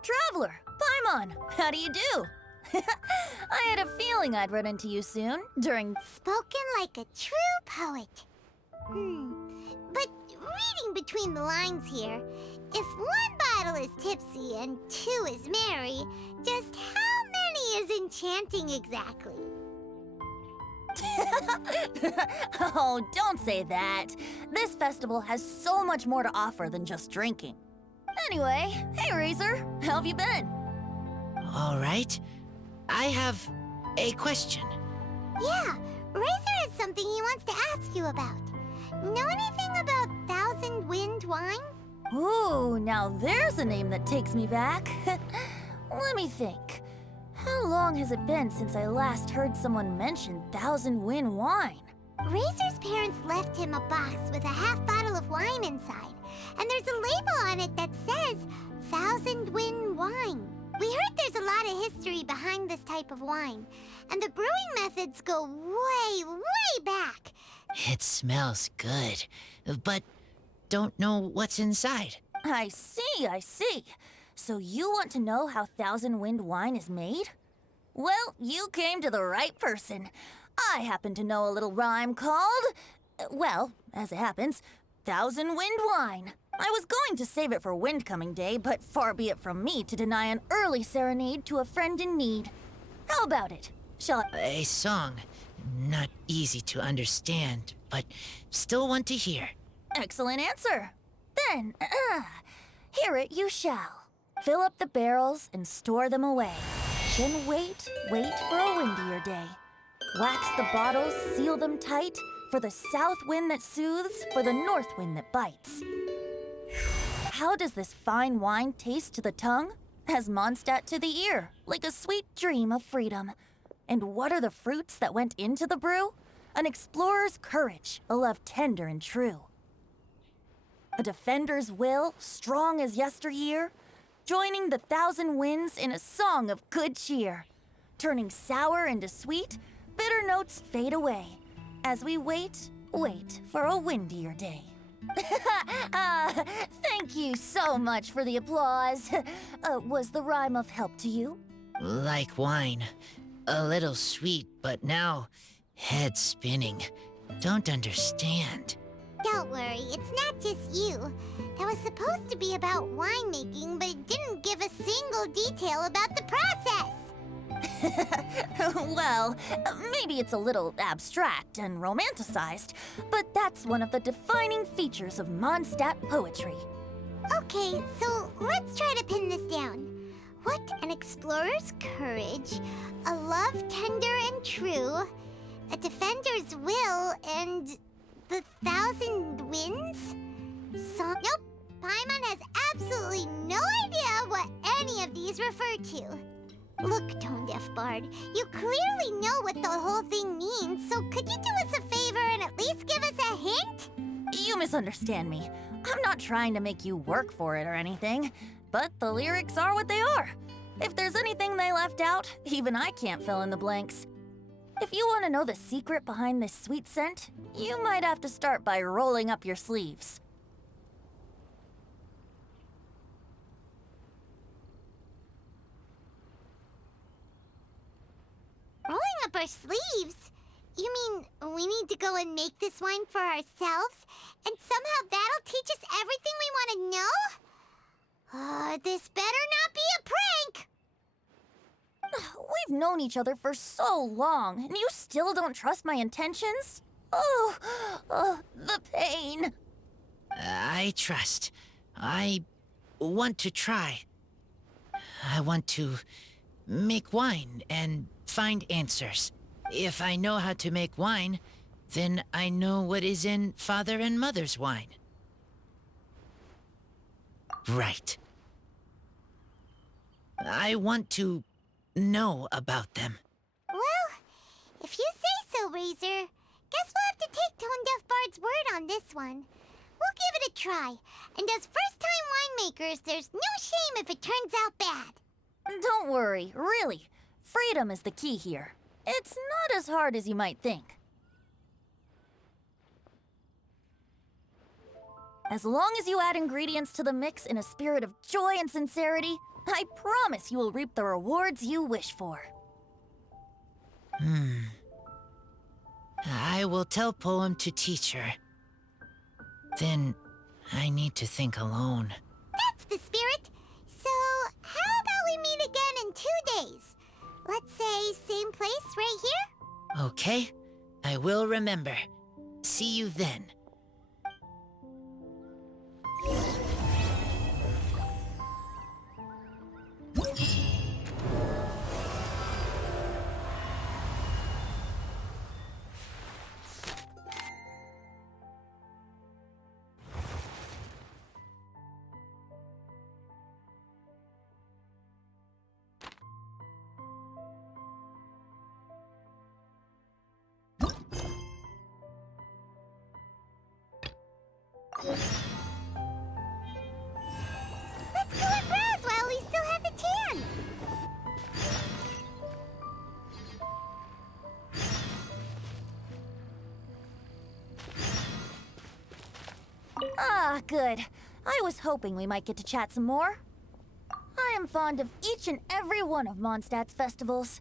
Traveler, Paimon, how do you do? I had a feeling I'd run into you soon, during... Spoken like a true poet. But reading between the lines here, if one bottle is tipsy and two is merry, just how many is enchanting exactly? Oh, don't say that. This festival has so much more to offer than just drinking. Anyway, hey Razor, how have you been? All right. I have a question. Yeah, Razor has something he wants to ask you about. Know anything about Thousand Wind wine? Ooh, now there's a name that takes me back. Let me think. How long has it been since I last heard someone mention Thousand Wind wine? Razor's parents left him a box with a half bottle of wine inside, and there's a label on it that says Thousand Wind Wine. We heard there's a lot of history behind this type of wine, and the brewing methods go way, way back. It smells good, but don't know what's inside. I see. So you want to know how Thousand Wind wine is made? Well, you came to the right person. I happen to know a little rhyme called, well, as it happens, Thousand Wind wine. I was going to save it for Windcoming Day, but far be it from me to deny an early serenade to a friend in need. How about it? Shall I? A song. Not easy to understand, but still want to hear. Excellent answer. Then, hear it you shall. Fill up the barrels and store them away. Then wait for a windier day. Wax the bottles, seal them tight, for the south wind that soothes, for the north wind that bites. How does this fine wine taste to the tongue? As Mondstadt to the ear, like a sweet dream of freedom. And what are the fruits that went into the brew? An explorer's courage, a love tender and true. A defender's will, strong as yesteryear, joining the thousand winds in a song of good cheer. Turning sour into sweet, bitter notes fade away, as we wait for a windier day. Thank you so much for the applause. Was the rhyme of help to you? Like wine. A little sweet, but now head spinning. Don't understand. Don't worry, it's not just you. That was supposed to be about winemaking, but it didn't give a single detail about the process. Well, maybe it's a little abstract and romanticized, but that's one of the defining features of Mondstadt poetry. Okay, so let's try to pin this down. What an explorer's courage, a love tender and true, a defender's will, and the thousand winds? Nope, Paimon has absolutely no idea what any of these refer to. Look, Tone-Deaf Bard, you clearly know what the whole thing means, so could you do us a favor and at least give us a hint? You misunderstand me. I'm not trying to make you work for it or anything, but the lyrics are what they are. If there's anything they left out, even I can't fill in the blanks. If you want to know the secret behind this sweet scent, you might have to start by rolling up your sleeves. Rolling up our sleeves? You mean we need to go and make this wine for ourselves, and somehow that'll teach us everything we want to know? This better not be a prank! We've known each other for so long, and you still don't trust my intentions? Oh, the pain. I trust. I want to try. I want to make wine and find answers. If I know how to make wine, then I know what is in Father and Mother's wine. Right. I want to know about them. Well, if you say so, Razor, guess we'll have to take Tone-Deaf Bard's word on this one. We'll give it a try, and as first-time winemakers, there's no shame if it turns out bad. Don't worry, really. Freedom is the key here. It's not as hard as you might think. As long as you add ingredients to the mix in a spirit of joy and sincerity, I promise you will reap the rewards you wish for. I will tell Poem to teach her. Then I need to think alone. That's the spirit. So, how about we meet again in 2 days? Let's say same place right here? Okay, I will remember. See you then. Let's go and browse while we still have the chance. Ah, good. I was hoping we might get to chat some more. I am fond of each and every one of Mondstadt's festivals.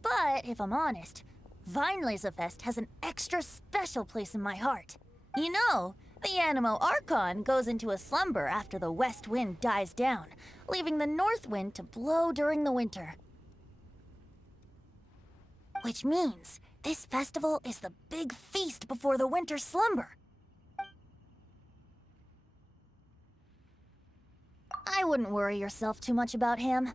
But if I'm honest, Weinlesefest has an extra special place in my heart. You know, the Animo Archon goes into a slumber after the west wind dies down, leaving the north wind to blow during the winter. Which means this festival is the big feast before the winter slumber. I wouldn't worry yourself too much about him.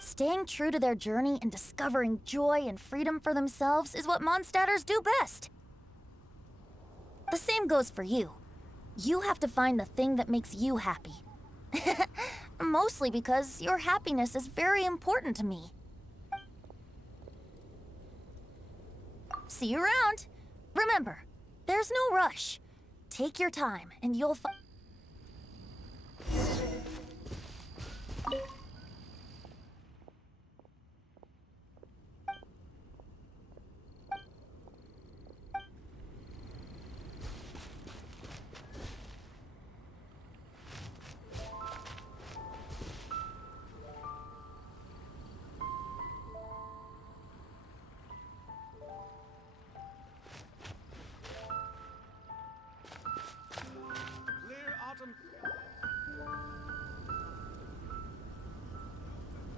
Staying true to their journey and discovering joy and freedom for themselves is what Mondstadters do best. The same goes for you. You have to find the thing that makes you happy. Mostly because your happiness is very important to me. See you around. Remember, there's no rush. Take your time and you'll find...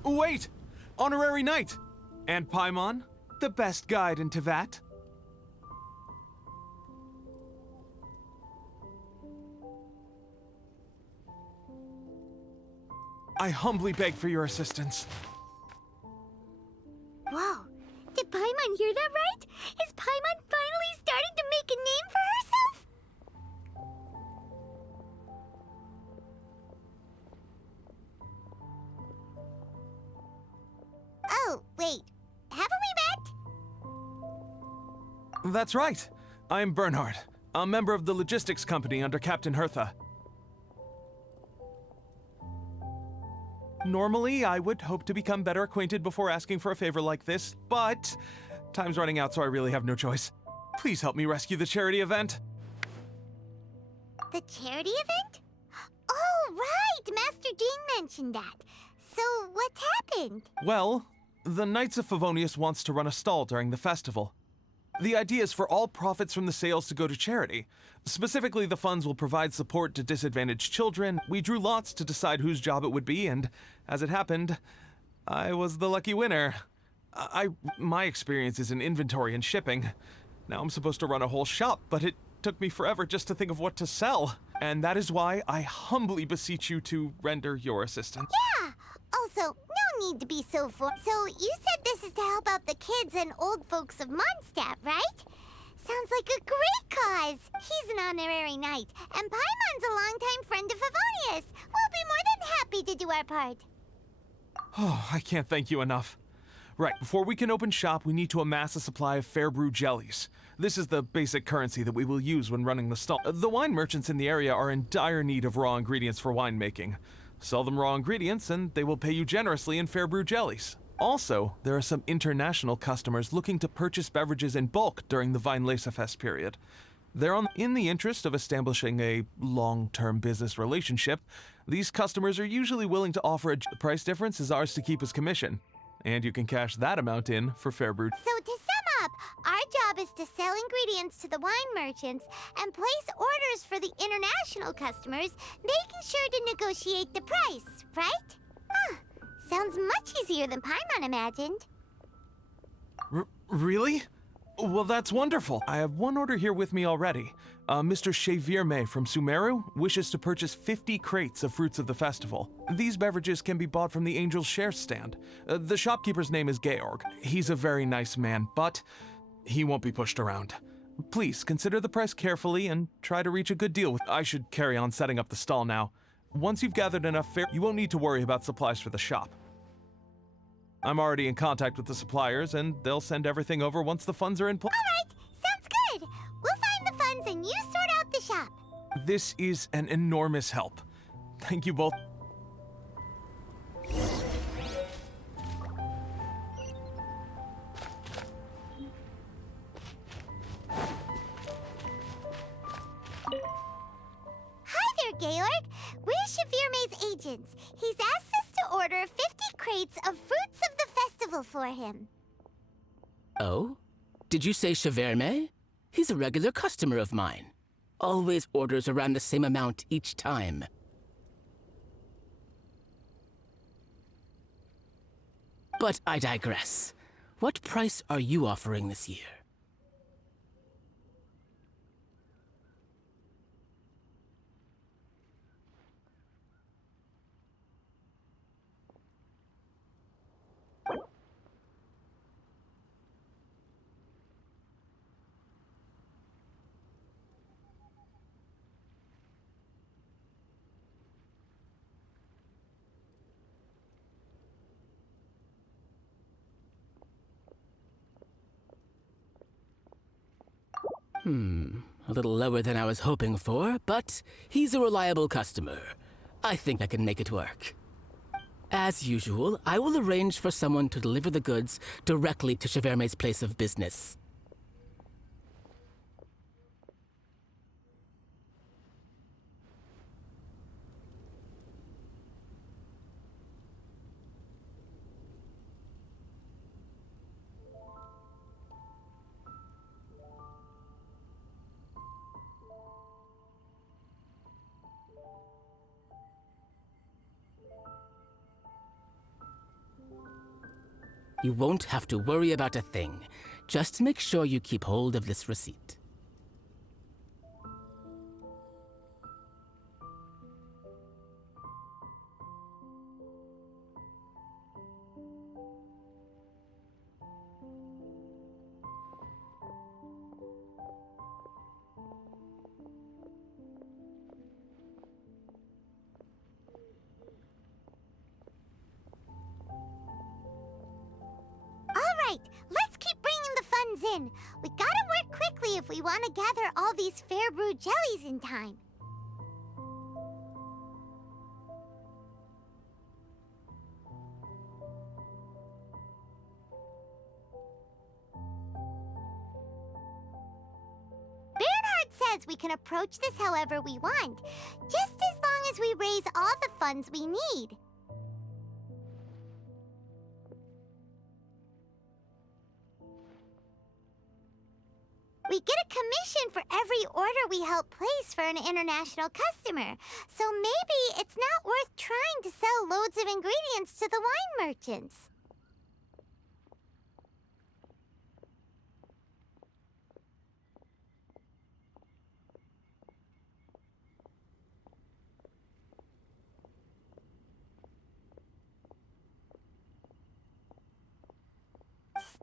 Wait! Honorary Knight! And Paimon, the best guide in Tevat. I humbly beg for your assistance. Whoa, did Paimon hear that right? Is Paimon finally starting to make a name for herself? Oh, wait. Haven't we met? That's right. I'm Bernhard, a member of the logistics company under Captain Hertha. Normally, I would hope to become better acquainted before asking for a favor like this, but time's running out, so I really have no choice. Please help me rescue the charity event. The charity event? Oh, right! Master Jean mentioned that. So, what's happened? Well, the Knights of Favonius wants to run a stall during the festival. The idea is for all profits from the sales to go to charity. Specifically, the funds will provide support to disadvantaged children. We drew lots to decide whose job it would be, and as it happened, I was the lucky winner. My experience is in inventory and shipping. Now I'm supposed to run a whole shop, but it took me forever just to think of what to sell. And that is why I humbly beseech you to render your assistance. Yeah! Also, no need to be so So, you said this is to help out the kids and old folks of Mondstadt, right? Sounds like a great cause! He's an honorary knight, and Paimon's a longtime friend of Favonius. We'll be more than happy to do our part. Oh, I can't thank you enough. Right, before we can open shop, we need to amass a supply of fair brew jellies. This is the basic currency that we will use when running the stall. The wine merchants in the area are in dire need of raw ingredients for winemaking. Sell them raw ingredients, and they will pay you generously in fair brew jellies. Also, there are some international customers looking to purchase beverages in bulk during the Weinlesefest period. They're in the interest of establishing a long-term business relationship. These customers are usually willing to offer the price difference is ours to keep as commission. And you can cash that amount in for fair brew. So to sum up, our job is to sell ingredients to the wine merchants and place orders for the international customers, making sure to negotiate the price, right? Huh. Sounds much easier than Paimon imagined. Really? Well, that's wonderful. I have one order here with me already. Mr. Chevirme from Sumeru wishes to purchase 50 crates of fruits of the festival. These beverages can be bought from the Angel's Share stand. The shopkeeper's name is Georg. He's a very nice man, but he won't be pushed around. Please consider the price carefully and try to reach a good deal with. I should carry on setting up the stall now. Once you've gathered enough fare, you won't need to worry about supplies for the shop. I'm already in contact with the suppliers, and they'll send everything over once the funds are in place. All right, sounds good. We'll find the funds and you sort out the shop. This is an enormous help. Thank you both. Hi there, Georg. We're Shavirme's agents. He's asked us to order 50 crates of fruits of the festival for him. Oh? Did you say Shavirme? He's a regular customer of mine. Always orders around the same amount each time. But I digress. What price are you offering this year? A little lower than I was hoping for, but he's a reliable customer. I think I can make it work. As usual, I will arrange for someone to deliver the goods directly to Shavirme's place of business. You won't have to worry about a thing. Just make sure you keep hold of this receipt. All right, let's keep bringing the funds in. We gotta work quickly if we want to gather all these fair brew jellies in time. Bernhard says we can approach this however we want, just as long as we raise all the funds we need. We get a commission for every order we help place for an international customer, so maybe it's not worth trying to sell loads of ingredients to the wine merchants.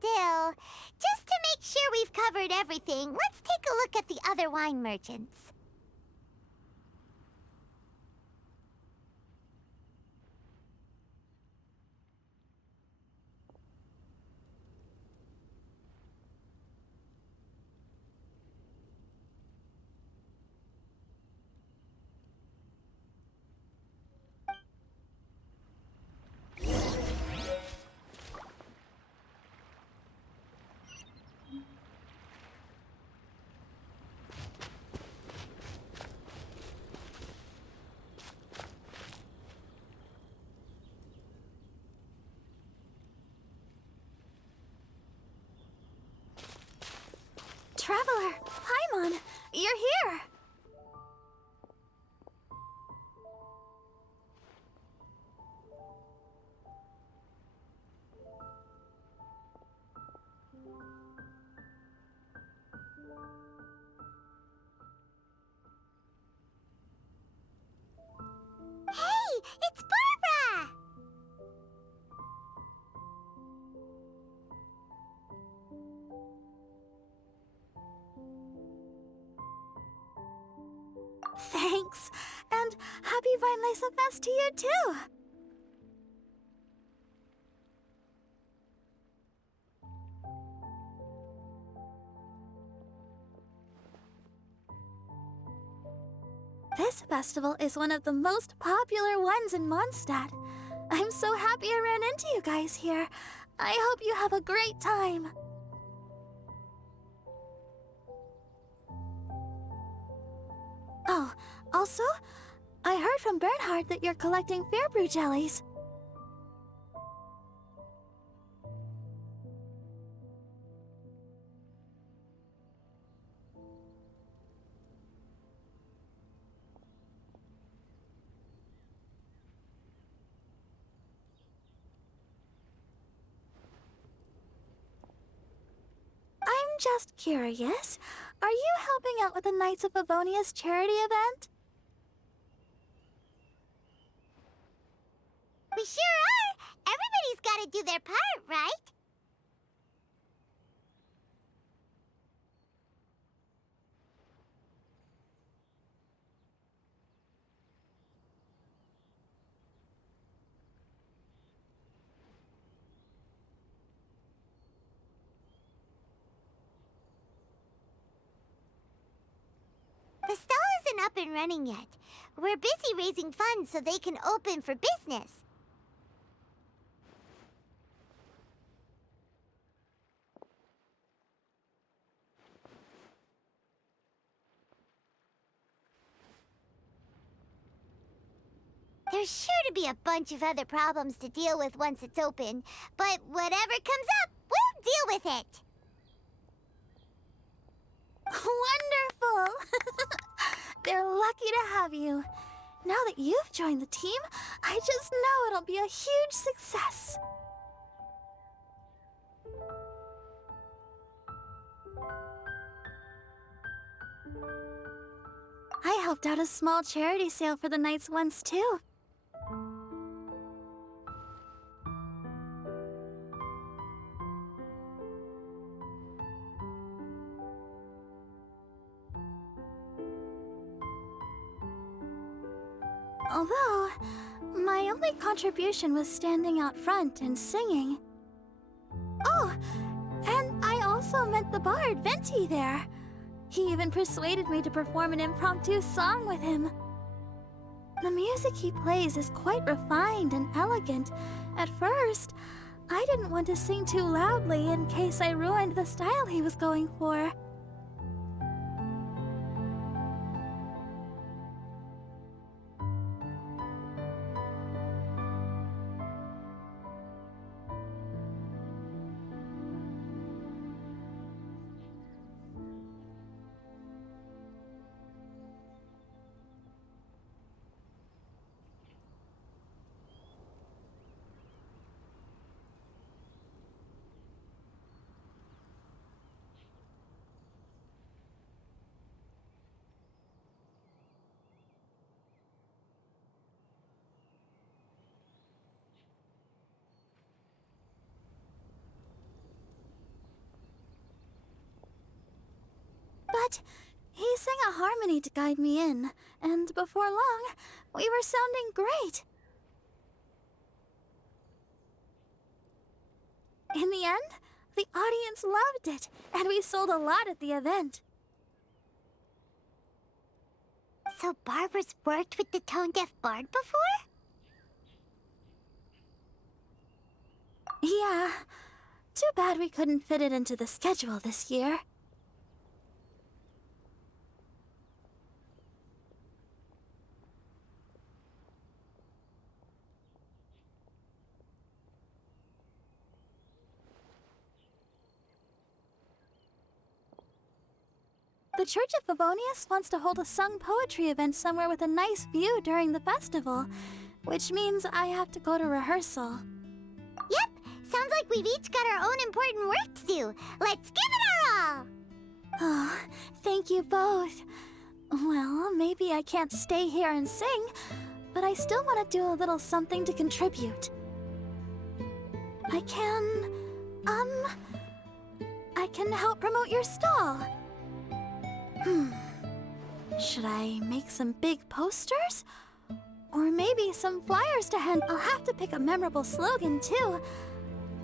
Still, just to make sure we've covered everything, let's take a look at the other wine merchants. Traveler, Paimon, you're here! Hey, it's Barbara! Thanks, and happy Weinlese Fest to you too! This festival is one of the most popular ones in Mondstadt. I'm so happy I ran into you guys here. I hope you have a great time. Oh, also, I heard from Bernhard that you're collecting Fairbrew jellies. I'm just curious. Are you helping out with the Knights of Favonia's charity event? We sure are! Everybody's gotta do their part, right? The stall isn't up and running yet. We're busy raising funds so they can open for business. There's sure to be a bunch of other problems to deal with once it's open, but whatever comes up, we'll deal with it. Wonderful! They're lucky to have you. Now that you've joined the team, I just know it'll be a huge success. I helped out a small charity sale for the Knights once, too. Although, my only contribution was standing out front and singing. Oh, and I also met the bard, Venti, there. He even persuaded me to perform an impromptu song with him. The music he plays is quite refined and elegant. At first, I didn't want to sing too loudly in case I ruined the style he was going for. But he sang a harmony to guide me in, and before long, we were sounding great. In the end, the audience loved it, and we sold a lot at the event. So Barbara's worked with the tone-deaf bard before? Yeah. Too bad we couldn't fit it into the schedule this year. The Church of Favonius wants to hold a sung poetry event somewhere with a nice view during the festival, which means I have to go to rehearsal. Yep, sounds like we've each got our own important work to do. Let's give it our all! Oh, thank you both. Well, maybe I can't stay here and sing, but I still want to do a little something to contribute. I can help promote your stall. Should I make some big posters? Or maybe some flyers to hand? I'll have to pick a memorable slogan, too.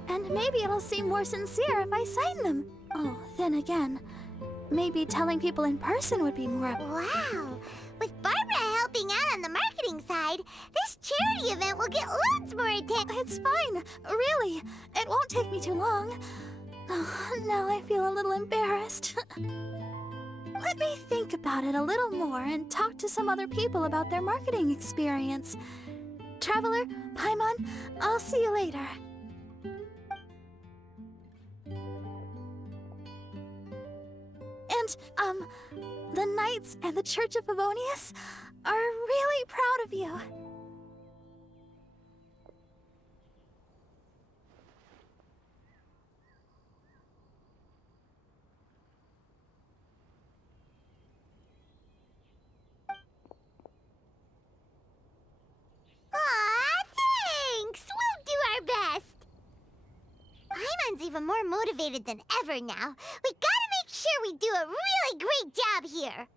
And maybe it'll seem more sincere if I sign them. Oh, then again, maybe telling people in person would be more... Wow! With Barbara helping out on the marketing side, this charity event will get loads more attention. It's fine, really. It won't take me too long. Oh, now I feel a little embarrassed. Let me think about it a little more and talk to some other people about their marketing experience. Traveler, Paimon, I'll see you later. And, the Knights and the Church of Favonius are really proud of you. Aw, thanks! We'll do our best. Paimon's even more motivated than ever now. We gotta make sure we do a really great job here.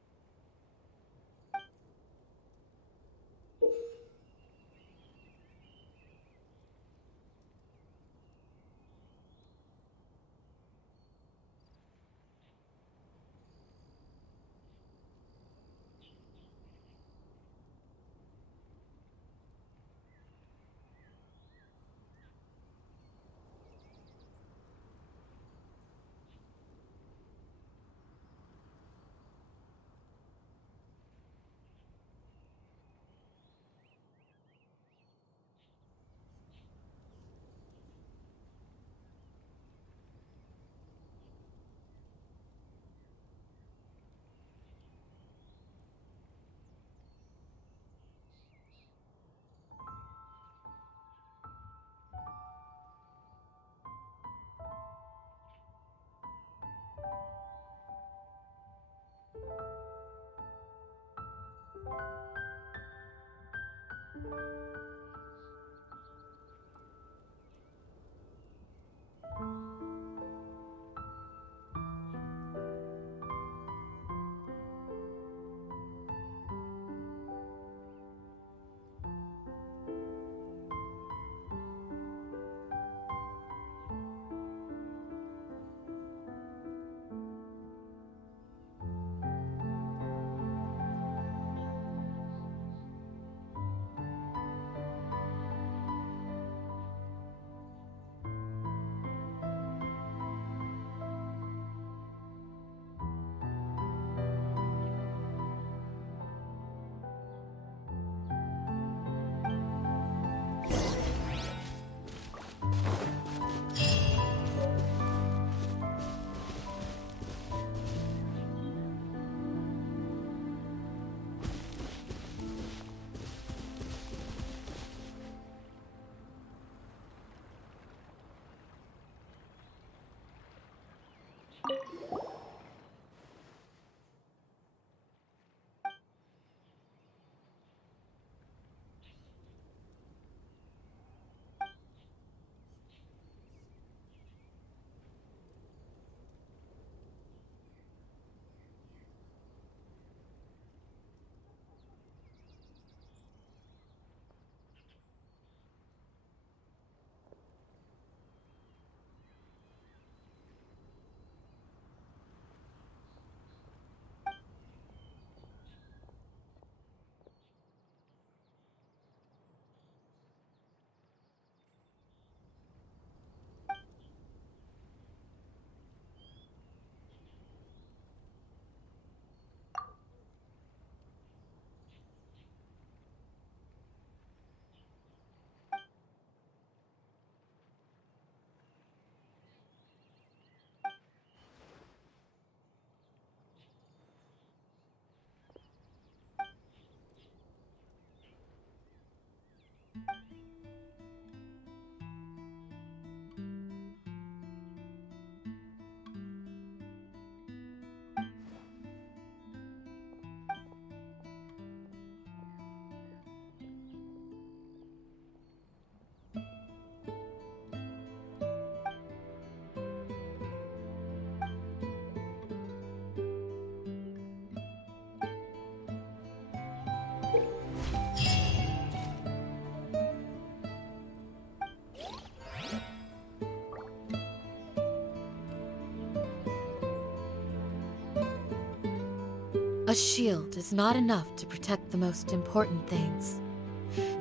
A shield is not enough to protect the most important things.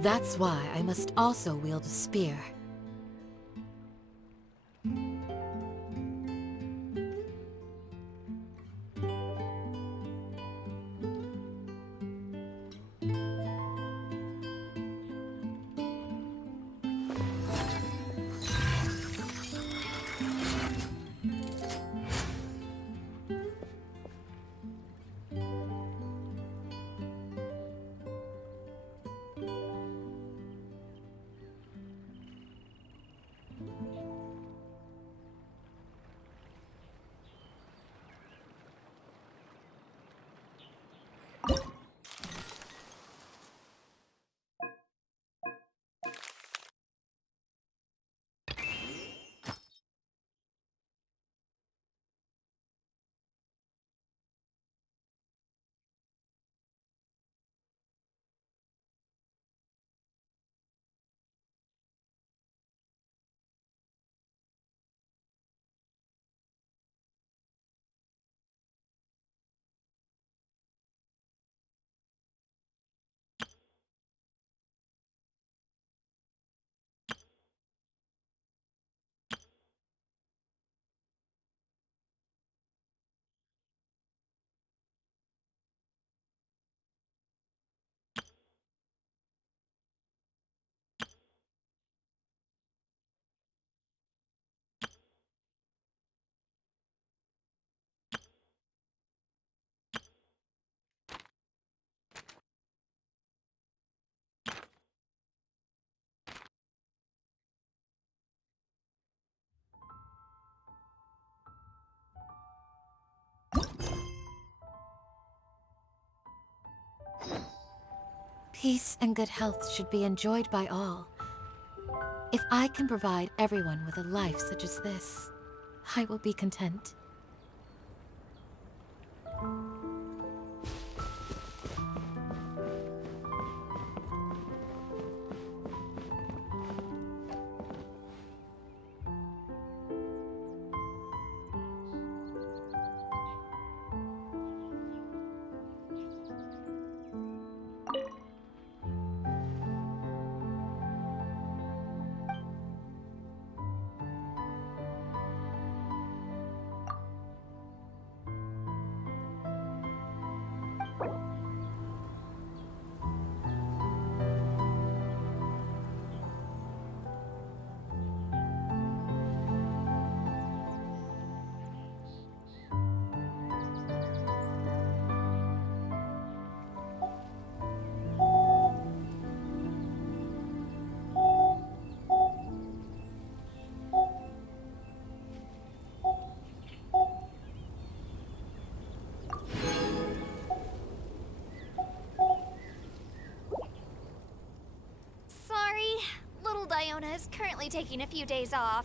That's why I must also wield a spear. Peace and good health should be enjoyed by all. If I can provide everyone with a life such as this, I will be content. Sorry, little Diona is currently taking a few days off.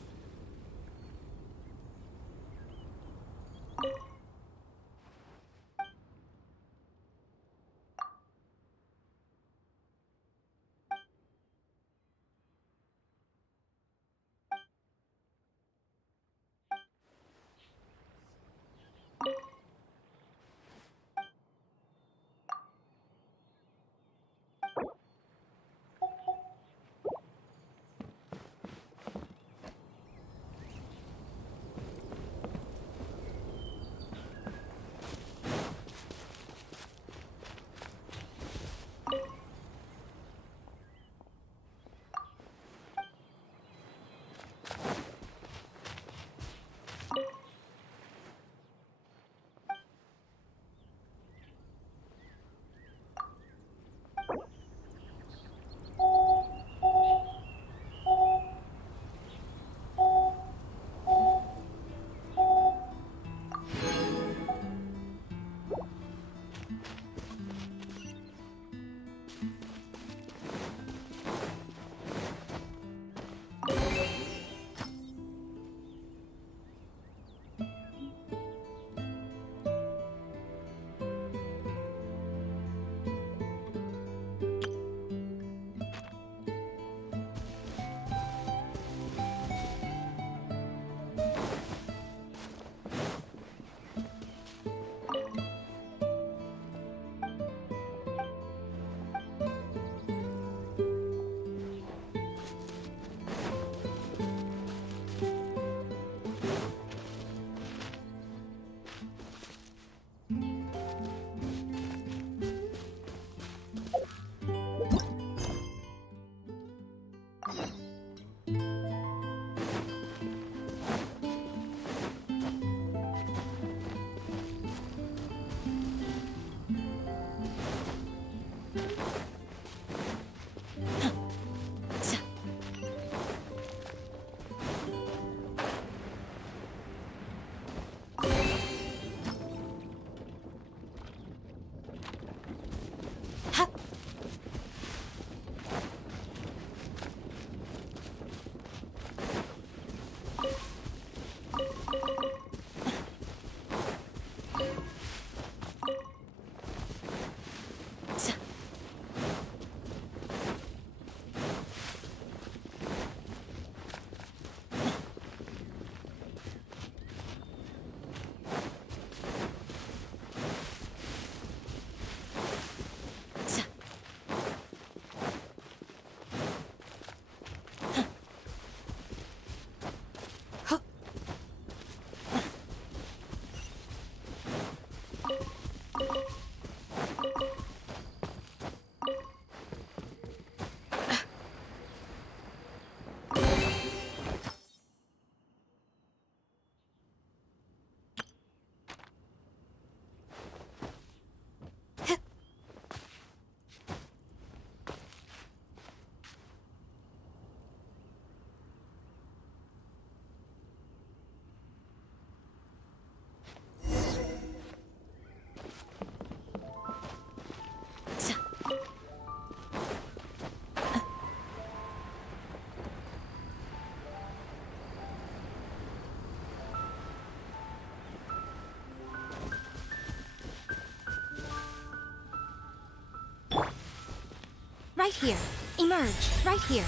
right here. Emerge, right here.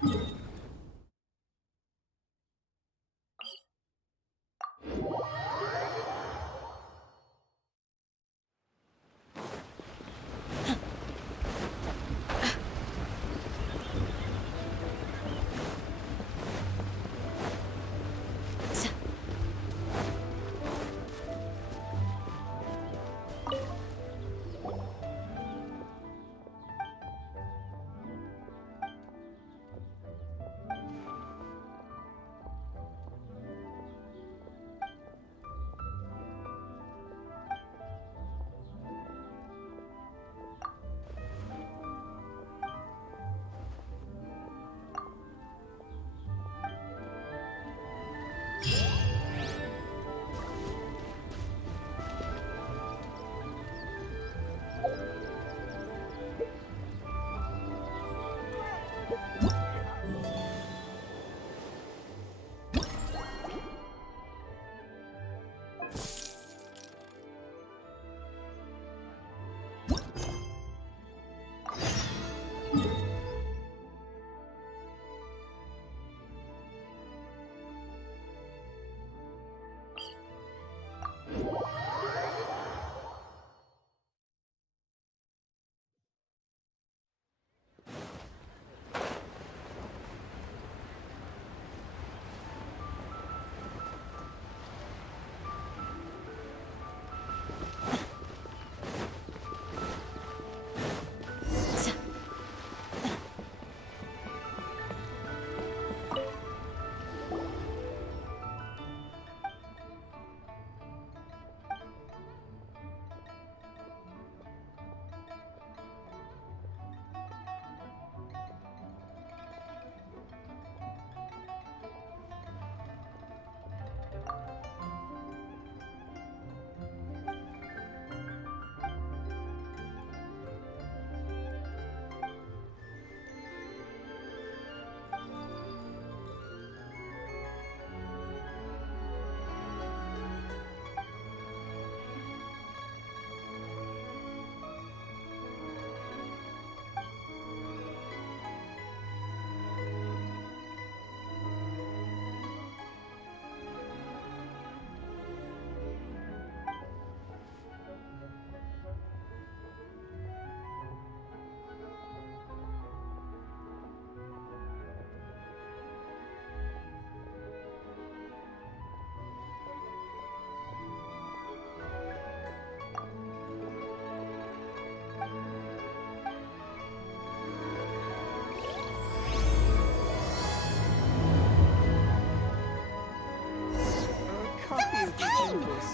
Time!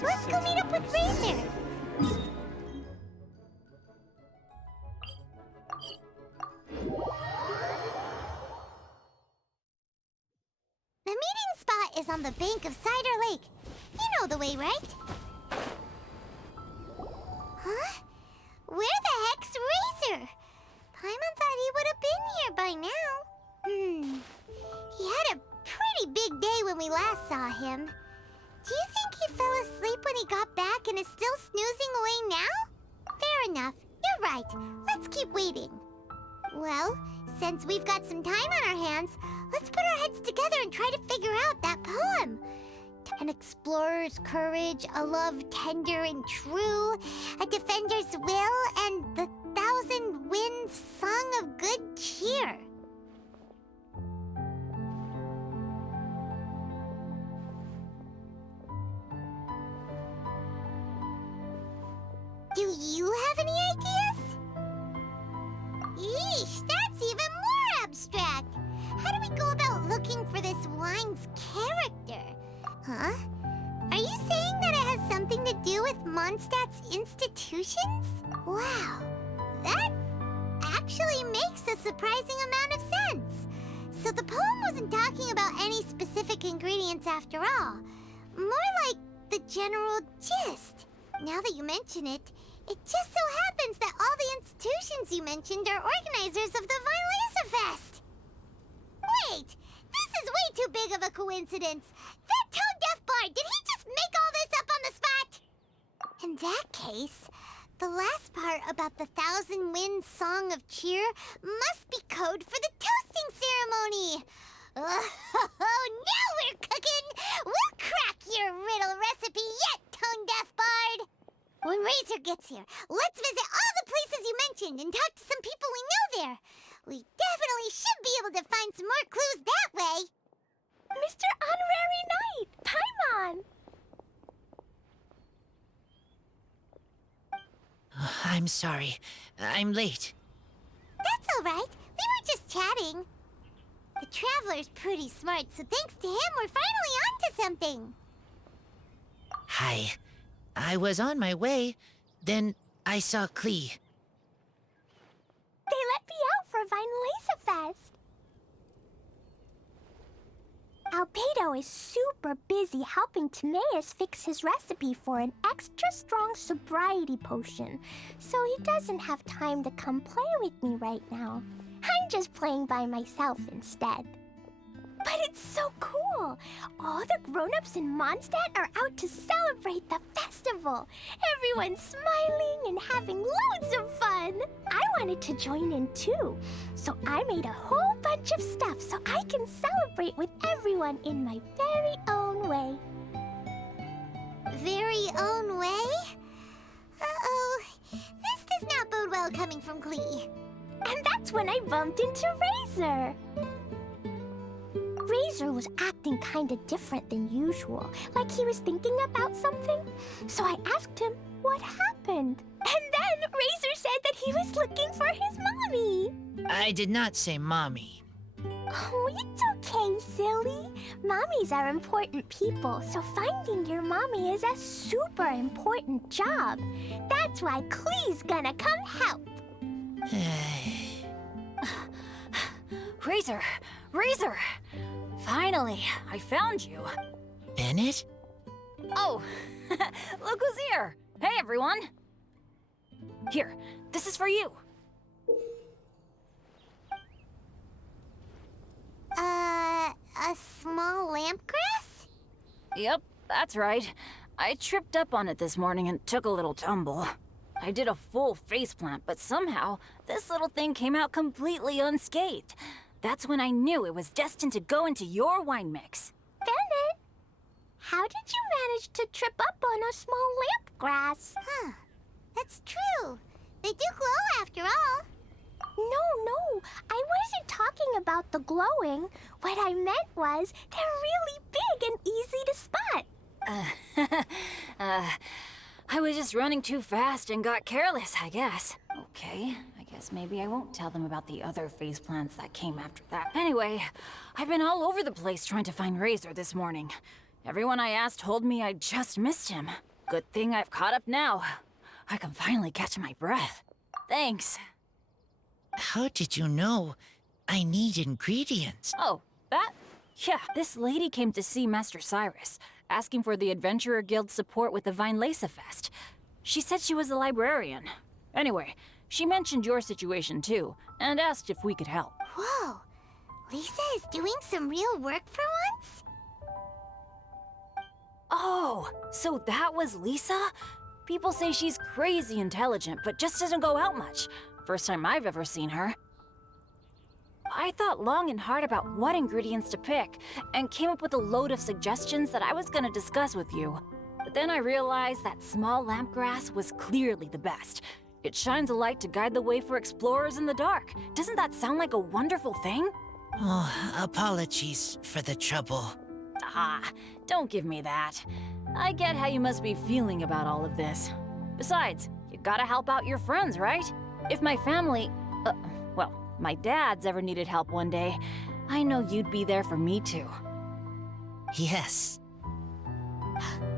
Let's go meet up with Razor! The meeting spot is on the bank of Cider Lake. You know the way, right? Huh? Where the heck's Razor? Paimon thought he would have been here by now. He had a pretty big day when we last saw him. Do you think he fell asleep when he got back and is still snoozing away now? Fair enough. You're right. Let's keep waiting. Well, since we've got some time on our hands, let's put our heads together and try to figure out that poem. An explorer's courage, a love tender and true, a defender's will, and the thousand winds song of good cheer. Do you have any ideas? Yeesh, that's even more abstract. How do we go about looking for this wine's character? Huh? Are you saying that it has something to do with Mondstadt's institutions? Wow, that actually makes a surprising amount of sense. So the poem wasn't talking about any specific ingredients after all. More like the general gist. Now that you mention it, it just so happens that all the institutions you mentioned are organizers of the Vine Fest. Wait, this is way too big of a coincidence. That tone-deaf bard, did he just make all this up on the spot? In that case, the last part about the Thousand Winds Song of Cheer must be code for the toasting ceremony. Oh, now we're cooking! We'll crack your riddle recipe yet, Tone Deaf Bard! When Razor gets here, let's visit all the places you mentioned and talk to some people we know there. We definitely should be able to find some more clues that way. Mr. Honorary Knight, Paimon! I'm sorry. I'm late. That's all right. We were just chatting. The Traveler's pretty smart, so thanks to him, we're finally onto something. Hi. I was on my way, then I saw Klee. They let me out for Vine Fest. Albedo is super busy helping Timaeus fix his recipe for an extra strong sobriety potion, so he doesn't have time to come play with me right now. I'm just playing by myself instead. But it's so cool! All the grown-ups in Mondstadt are out to celebrate the festival. Everyone's smiling and having loads of fun. I wanted to join in too, so I made a whole bunch of stuff so I can celebrate with everyone in my very own way. Very own way? Uh-oh. This does not bode well coming from Klee. And that's when I bumped into Razor. Razor was acting kinda different than usual, like he was thinking about something. So I asked him what happened. And then Razor said that he was looking for his mommy. I did not say mommy. Oh, it's okay, silly. Mommies are important people, so finding your mommy is a super important job. That's why Klee's gonna come help. Razor! Razor! Finally, I found you. Bennett? Oh, look who's here! Hey, everyone! Here, this is for you. A small lampgrass? Yep, that's right. I tripped up on it this morning and took a little tumble. I did a full faceplant, but somehow this little thing came out completely unscathed. That's when I knew it was destined to go into your wine mix. Bennett, how did you manage to trip up on a small lampgrass? Huh, that's true. They do glow after all. No, I wasn't talking about the glowing. What I meant was they're really big and easy to spot. I was just running too fast and got careless, I guess. Okay, I guess maybe I won't tell them about the other faceplants that came after that. Anyway, I've been all over the place trying to find Razor this morning. Everyone I asked told me I just missed him. Good thing I've caught up now. I can finally catch my breath. Thanks. How did you know I need ingredients? Oh, that? Yeah, this lady came to see Master Cyrus, asking for the Adventurer Guild's support with the Vine Fest. She said she was a librarian. Anyway, she mentioned your situation too, and asked if we could help. Whoa, Lisa is doing some real work for once? Oh, so that was Lisa? People say she's crazy intelligent, but just doesn't go out much. First time I've ever seen her. I thought long and hard about what ingredients to pick, and came up with a load of suggestions that I was gonna discuss with you. But then I realized that small lampgrass was clearly the best. It shines a light to guide the way for explorers in the dark. Doesn't that sound like a wonderful thing? Oh, apologies for the trouble. Ah, don't give me that. I get how you must be feeling about all of this. Besides, you gotta help out your friends, right? If my family, well, my dad's ever needed help one day, I know you'd be there for me too. Yes.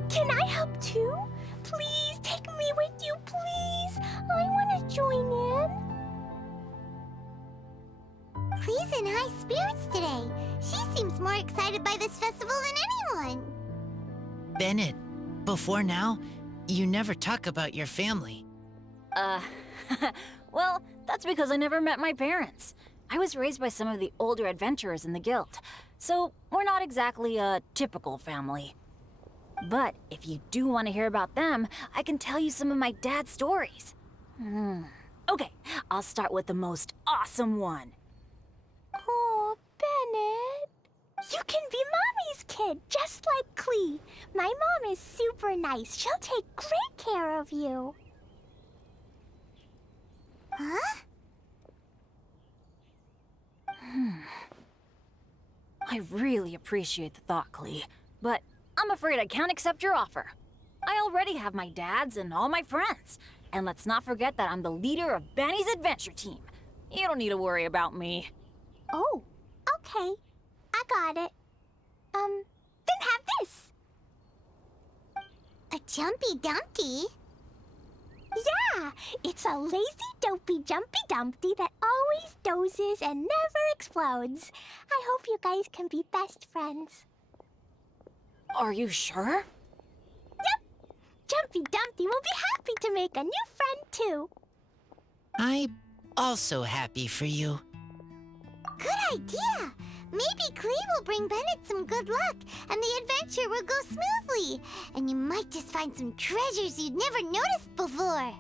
Can I help too? Please take me with you, please. I want to join in. Klee's in high spirits today. She seems more excited by this festival than anyone. Bennett, before now, you never talk about your family. Well, that's because I never met my parents. I was raised by some of the older adventurers in the guild, so we're not exactly a typical family. But if you do want to hear about them, I can tell you some of my dad's stories. Okay, I'll start with the most awesome one. Oh, Bennett. You can be Mommy's kid, just like Klee. My mom is super nice. She'll take great care of you. Huh? I really appreciate the thought, Klee, but I'm afraid I can't accept your offer. I already have my dads and all my friends. And let's not forget that I'm the leader of Benny's adventure team. You don't need to worry about me. Oh, okay. I got it. Then have this. A Jumpy Dumpty? Yeah, it's a lazy, dopey, jumpy dumpty that always dozes and never explodes. I hope you guys can be best friends. Are you sure? Yep. Jumpy Dumpty will be happy to make a new friend, too. I'm also happy for you. Good idea! Maybe Klee will bring Bennett some good luck, and the adventure will go smoothly. And you might just find some treasures you'd never noticed before.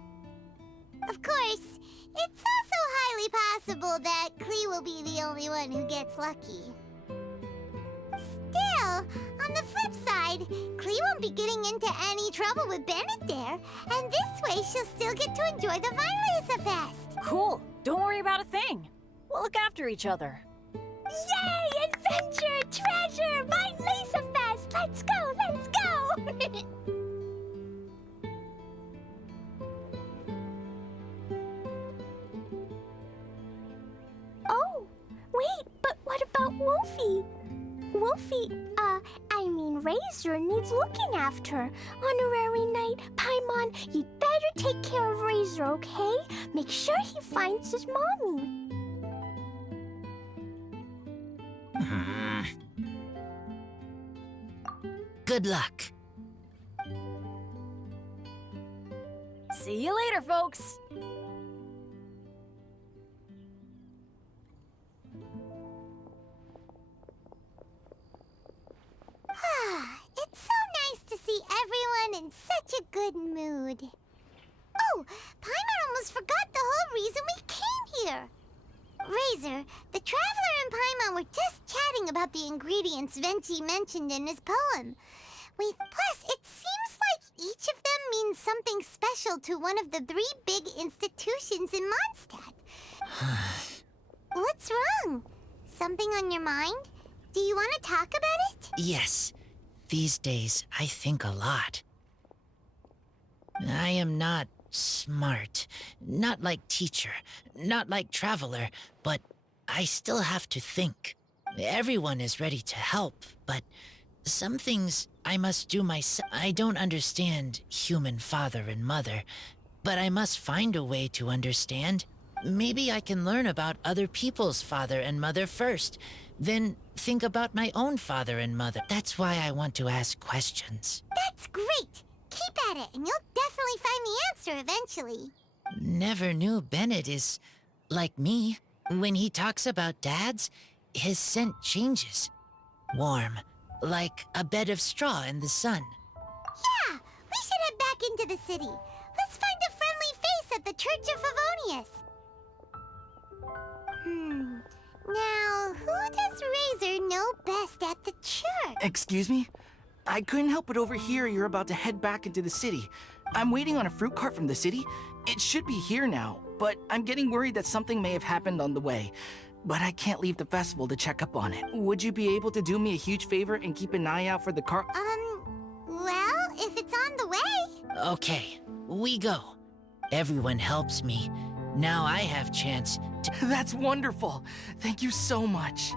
Of course, it's also highly possible that Klee will be the only one who gets lucky. Still, on the flip side, Klee won't be getting into any trouble with Bennett there, and this way she'll still get to enjoy the Vinelace Fest. Cool. Don't worry about a thing. We'll look after each other. Yay! Adventure! Treasure! Vinelace Fest! Let's go! Let's go! Oh, wait, but what about Wolfie? Wolfie, Razor needs looking after. Honorary Knight, Paimon, you'd better take care of Razor, okay? Make sure he finds his mommy. Good luck. See you later, folks. It's so nice to see everyone in such a good mood. Oh, Paimon almost forgot the whole reason we came here. Razor, the Traveler and Paimon were just chatting about the ingredients Venti mentioned in his poem. Plus, it seems like each of them means something special to one of the 3 big institutions in Mondstadt. What's wrong? Something on your mind? Do you want to talk about it? Yes. These days, I think a lot. I am not smart. Not like teacher. Not like traveler. But I still have to think. Everyone is ready to help, but some things I must do myself. I don't understand human father and mother, but I must find a way to understand. Maybe I can learn about other people's father and mother first, then think about my own father and mother. That's why I want to ask questions. That's great! Keep at it, and you'll definitely find the answer eventually. Never knew Bennett is like me. When he talks about dads, his scent changes. Warm, like a bed of straw in the sun. Yeah, we should head back into the city. Let's find a friendly face at the Church of Favonius. Now, who does Razor know best at the church? Excuse me? I couldn't help but overhear you're about to head back into the city. I'm waiting on a fruit cart from the city. It should be here now, but I'm getting worried that something may have happened on the way. But I can't leave the festival to check up on it. Would you be able to do me a huge favor and keep an eye out for the cart? Well, if it's on the way. Okay, we go. Everyone helps me. Now I have chance to... That's wonderful. Thank you so much.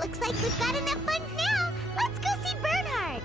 Looks like we've got enough funds now. Let's go see Bernhard.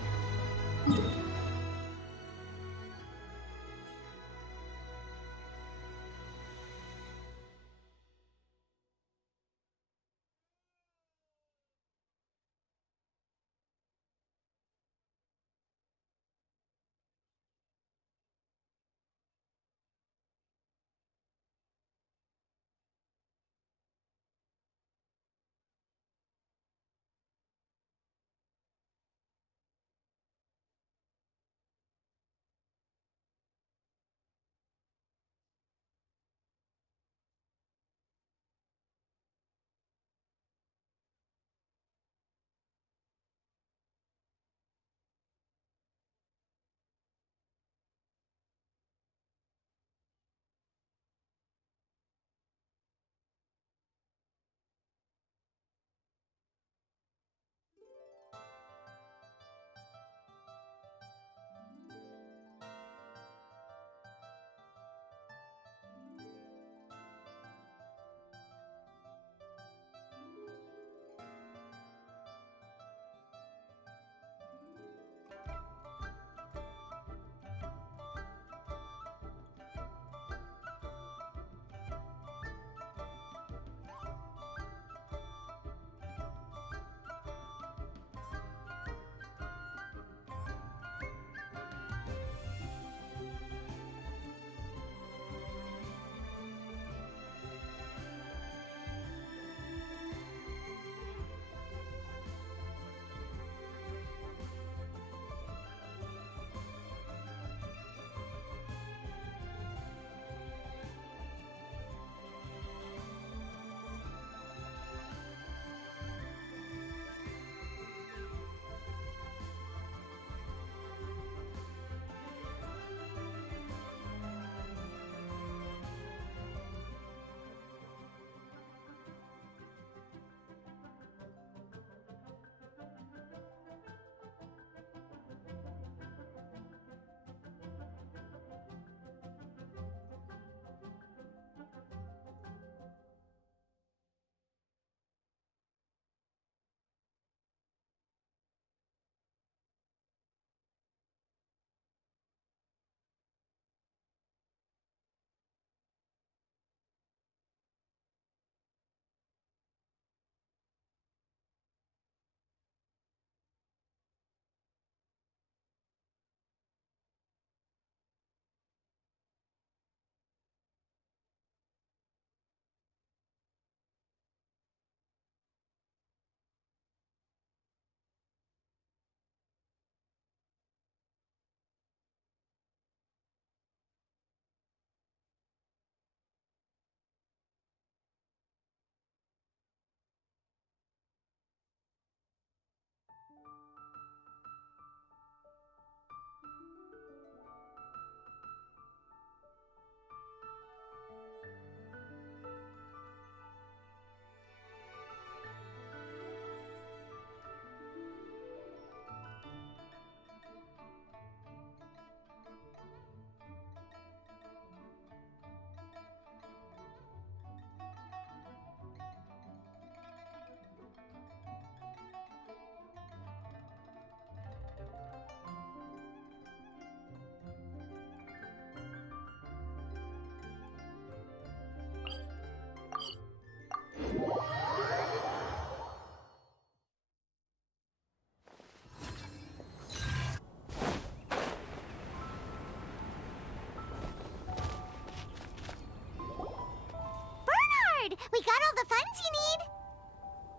We got all the funds you need.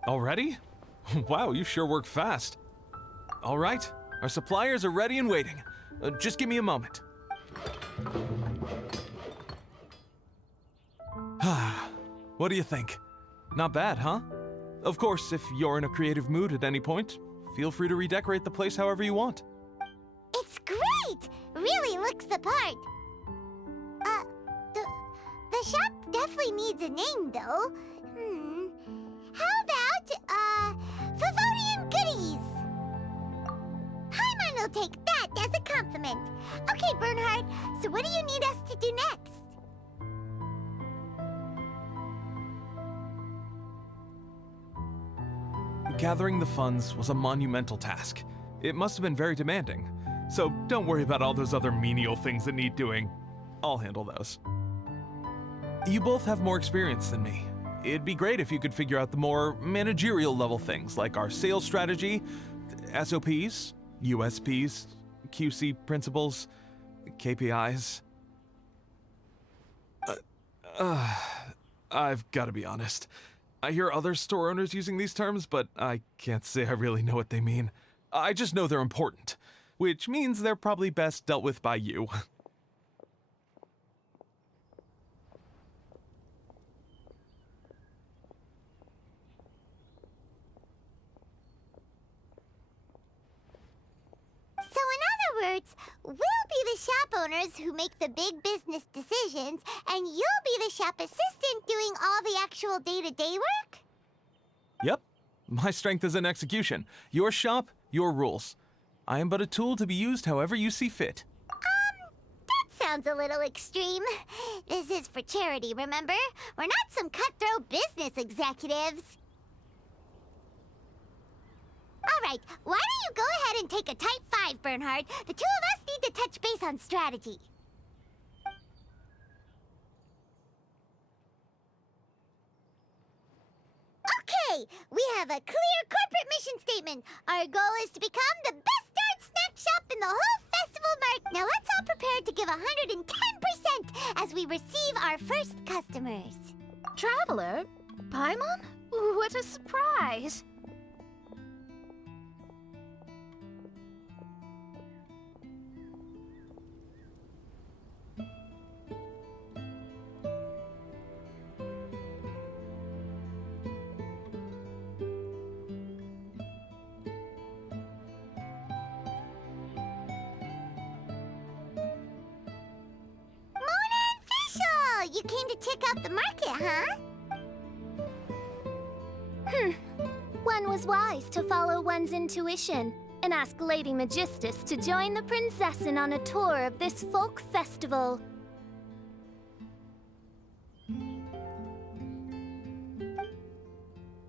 Already? Wow, you sure work fast. All right, our suppliers are ready and waiting. Just give me a moment. What do you think? Not bad, huh? Of course, if you're in a creative mood at any point, feel free to redecorate the place however you want. It's great! Really looks the part. The shop definitely needs a name, though. How about, Favonian Goodies? Paimon will take that as a compliment. Okay, Bernhard, so what do you need us to do next? Gathering the funds was a monumental task. It must have been very demanding. So don't worry about all those other menial things that need doing. I'll handle those. You both have more experience than me. It'd be great if you could figure out the more managerial level things like our sales strategy, SOPs, USPs, QC principles, KPIs. I've got to be honest. I hear other store owners using these terms, but I can't say I really know what they mean. I just know they're important, which means they're probably best dealt with by you. So in other words, we'll be the shop owners who make the big business decisions, and you'll be the shop assistant doing all the actual day-to-day work? Yep. My strength is in execution. Your shop, your rules. I am but a tool to be used however you see fit. That sounds a little extreme. This is for charity, remember? We're not some cutthroat business executives. All right, why don't you go ahead and take a type 5, Bernhard? The two of us need to touch base on strategy. Okay, we have a clear corporate mission statement. Our goal is to become the best darn snack shop in the whole festival market. Now let's all prepare to give 110% as we receive our first customers. Traveler? Paimon? What a surprise! You came to check out the market, huh? One was wise to follow one's intuition and ask Lady Magistus to join the Prinzessin on a tour of this folk festival.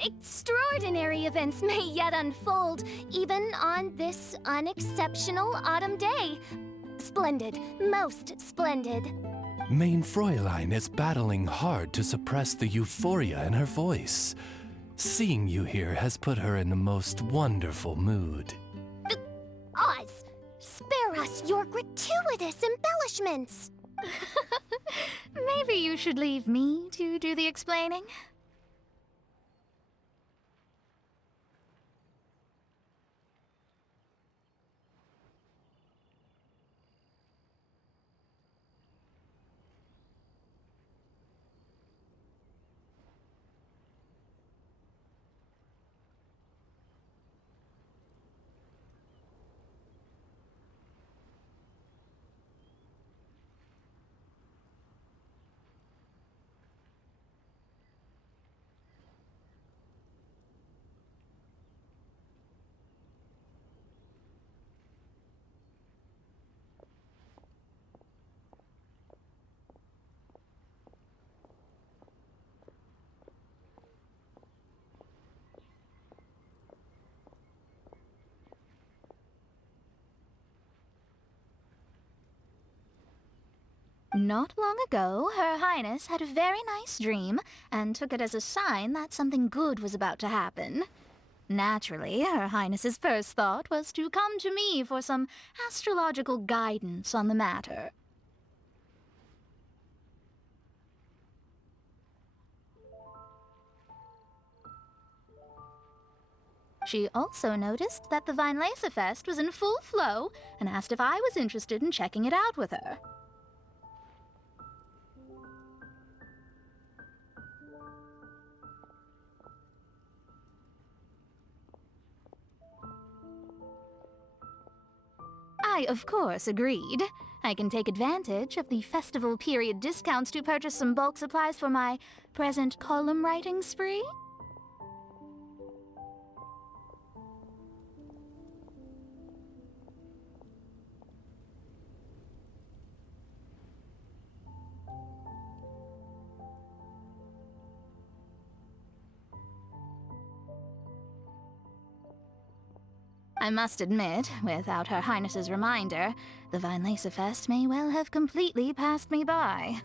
Extraordinary events may yet unfold, even on this unexceptional autumn day. Splendid, most splendid. Mein Fräulein is battling hard to suppress the euphoria in her voice. Seeing you here has put her in the most wonderful mood. Oz, spare us your gratuitous embellishments. Maybe you should leave me to do the explaining. Not long ago, Her Highness had a very nice dream and took it as a sign that something good was about to happen. Naturally, Her Highness's first thought was to come to me for some astrological guidance on the matter. She also noticed that the Weinlese Fest was in full flow and asked if I was interested in checking it out with her. I, of course, agreed. I can take advantage of the festival period discounts to purchase some bulk supplies for my present column writing spree. I must admit, without Her Highness's reminder, the Vinelesa Fest may well have completely passed me by.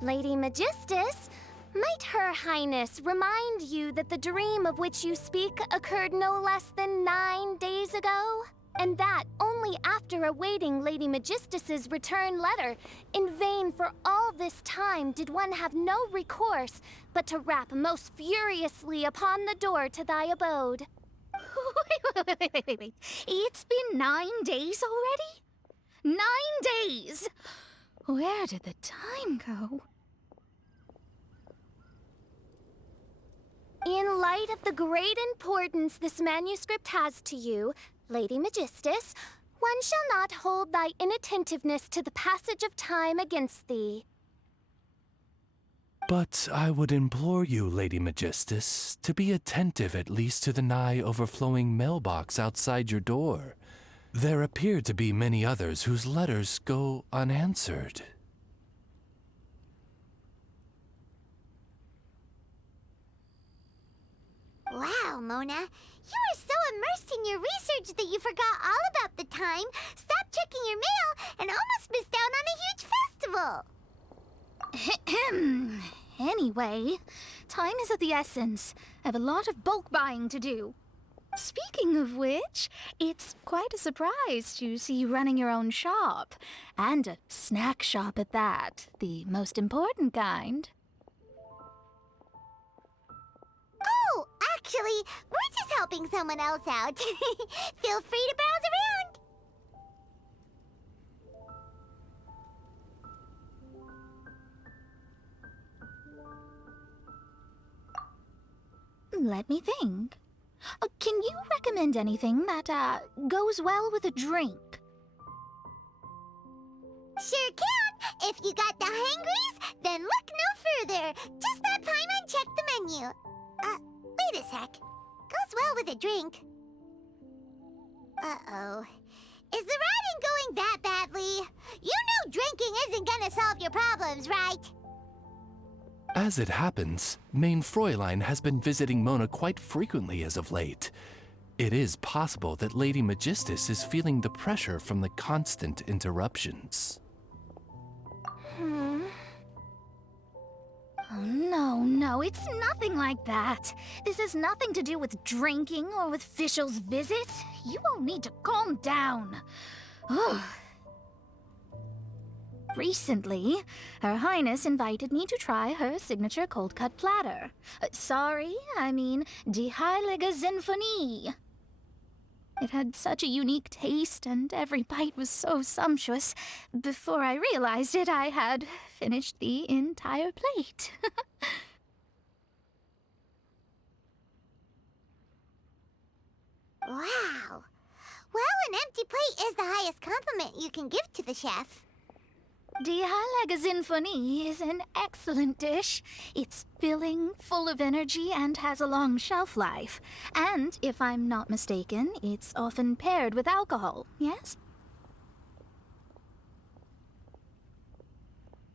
Lady Magistus, might Her Highness remind you that the dream of which you speak occurred no less than 9 days ago? And that only after awaiting Lady Magistus's return letter. In vain for all this time did one have no recourse but to rap most furiously upon the door to thy abode. Wait. It's been 9 days already? 9 days! Where did the time go? In light of the great importance this manuscript has to you, Lady Magistus, one shall not hold thy inattentiveness to the passage of time against thee. But I would implore you, Lady Magistus, to be attentive at least to the nigh overflowing mailbox outside your door. There appear to be many others whose letters go unanswered. Wow, Mona. You were so immersed in your research that you forgot all about the time, stopped checking your mail, and almost missed out on a huge festival. Anyway, time is of the essence. I have a lot of bulk buying to do. Speaking of which, it's quite a surprise to see you running your own shop. And a snack shop at that, the most important kind. Oh, actually, we're just helping someone else out. Feel free to browse around. Let me think. Can you recommend anything that, goes well with a drink? Sure can. If you got the hangries, then look no further. Just stop time and check the menu. Wait a sec. Goes well with a drink. Uh-oh. Is the riding going that badly? You know drinking isn't gonna solve your problems, right? As it happens, Main Fräulein has been visiting Mona quite frequently as of late. It is possible that Lady Magistus is feeling the pressure from the constant interruptions. Oh, no, it's nothing like that. This has nothing to do with drinking or with Fischl's visits. You all need to calm down. Ugh. Recently, Her Highness invited me to try her signature cold-cut platter. I mean Die Heilige Sinfonie. It had such a unique taste, and every bite was so sumptuous. Before I realized it, I had finished the entire plate. Wow. Well, an empty plate is the highest compliment you can give to the chef. Die Heilige Sinfonie is an excellent dish. It's filling, full of energy, and has a long shelf life. And, if I'm not mistaken, it's often paired with alcohol, yes?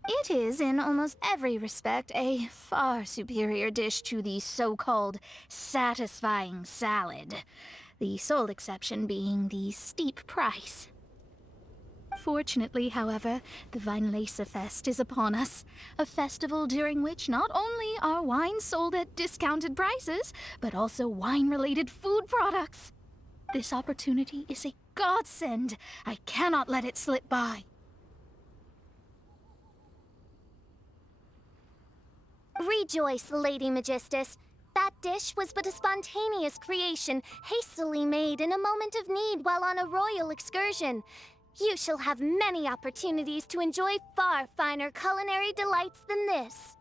It is, in almost every respect, a far superior dish to the so-called satisfying salad. The sole exception being the steep price. Fortunately, however, the Vinelesa Fest is upon us, a festival during which not only are wines sold at discounted prices, but also wine-related food products. This opportunity is a godsend. I cannot let it slip by. Rejoice, Lady Magistus. That dish was but a spontaneous creation, hastily made in a moment of need while on a royal excursion. You shall have many opportunities to enjoy far finer culinary delights than this.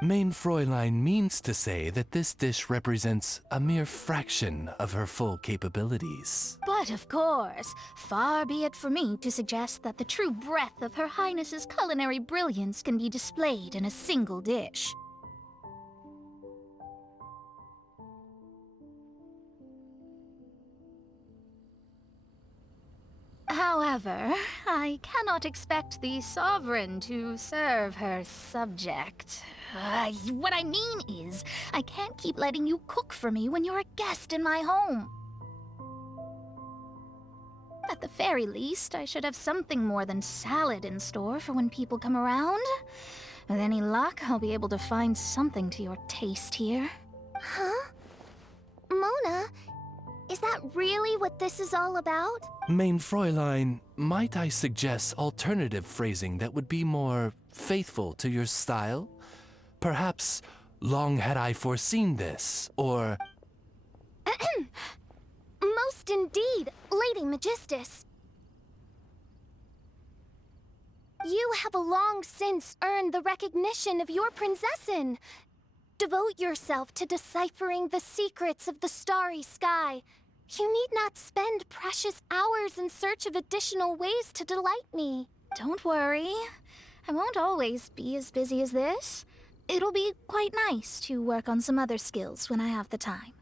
Main Fräulein means to say that this dish represents a mere fraction of her full capabilities. But of course, far be it for me to suggest that the true breadth of Her Highness's culinary brilliance can be displayed in a single dish. However, I cannot expect the sovereign to serve her subject. What I mean is, I can't keep letting you cook for me when you're a guest in my home. At the very least, I should have something more than salad in store for when people come around. With any luck, I'll be able to find something to your taste here. Huh? Mona, is that really what this is all about? Mein Fräulein, might I suggest alternative phrasing that would be more faithful to your style? Perhaps, long had I foreseen this, or... Most indeed, Lady Magistus. You have long since earned the recognition of your princessin. Devote yourself to deciphering the secrets of the starry sky. You need not spend precious hours in search of additional ways to delight me. Don't worry. I won't always be as busy as this. It'll be quite nice to work on some other skills when I have the time.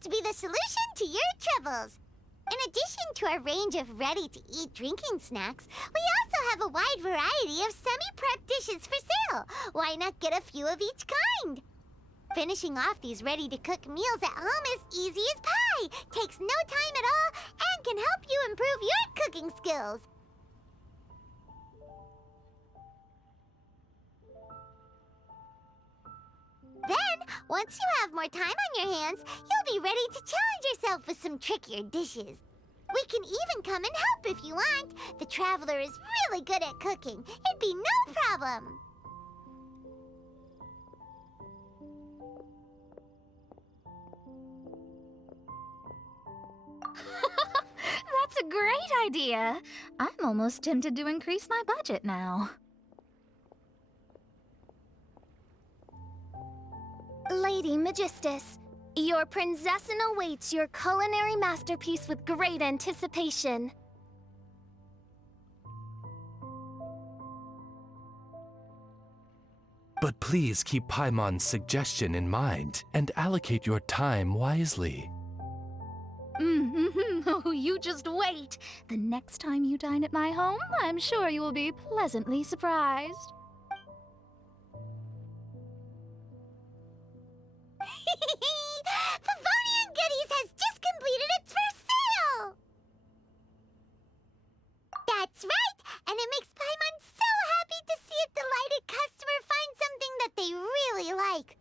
To be the solution to your troubles. In addition to our range of ready-to-eat drinking snacks, we also have a wide variety of semi-prep dishes for sale. Why not get a few of each kind? Finishing off these ready-to-cook meals at home is easy as pie, takes no time at all, and can help you improve your cooking skills. Then, once you have more time on your hands, you'll be ready to challenge yourself with some trickier dishes. We can even come and help if you want. The Traveler is really good at cooking. It'd be no problem. That's a great idea. I'm almost tempted to increase my budget now. Lady Magistus, your princessin awaits your culinary masterpiece with great anticipation. But please keep Paimon's suggestion in mind and allocate your time wisely. Oh, you just wait. The next time you dine at my home, I'm sure you will be pleasantly surprised. Favonian Goodies has just completed its first sale! That's right! And it makes Paimon so happy to see a delighted customer find something that they really like.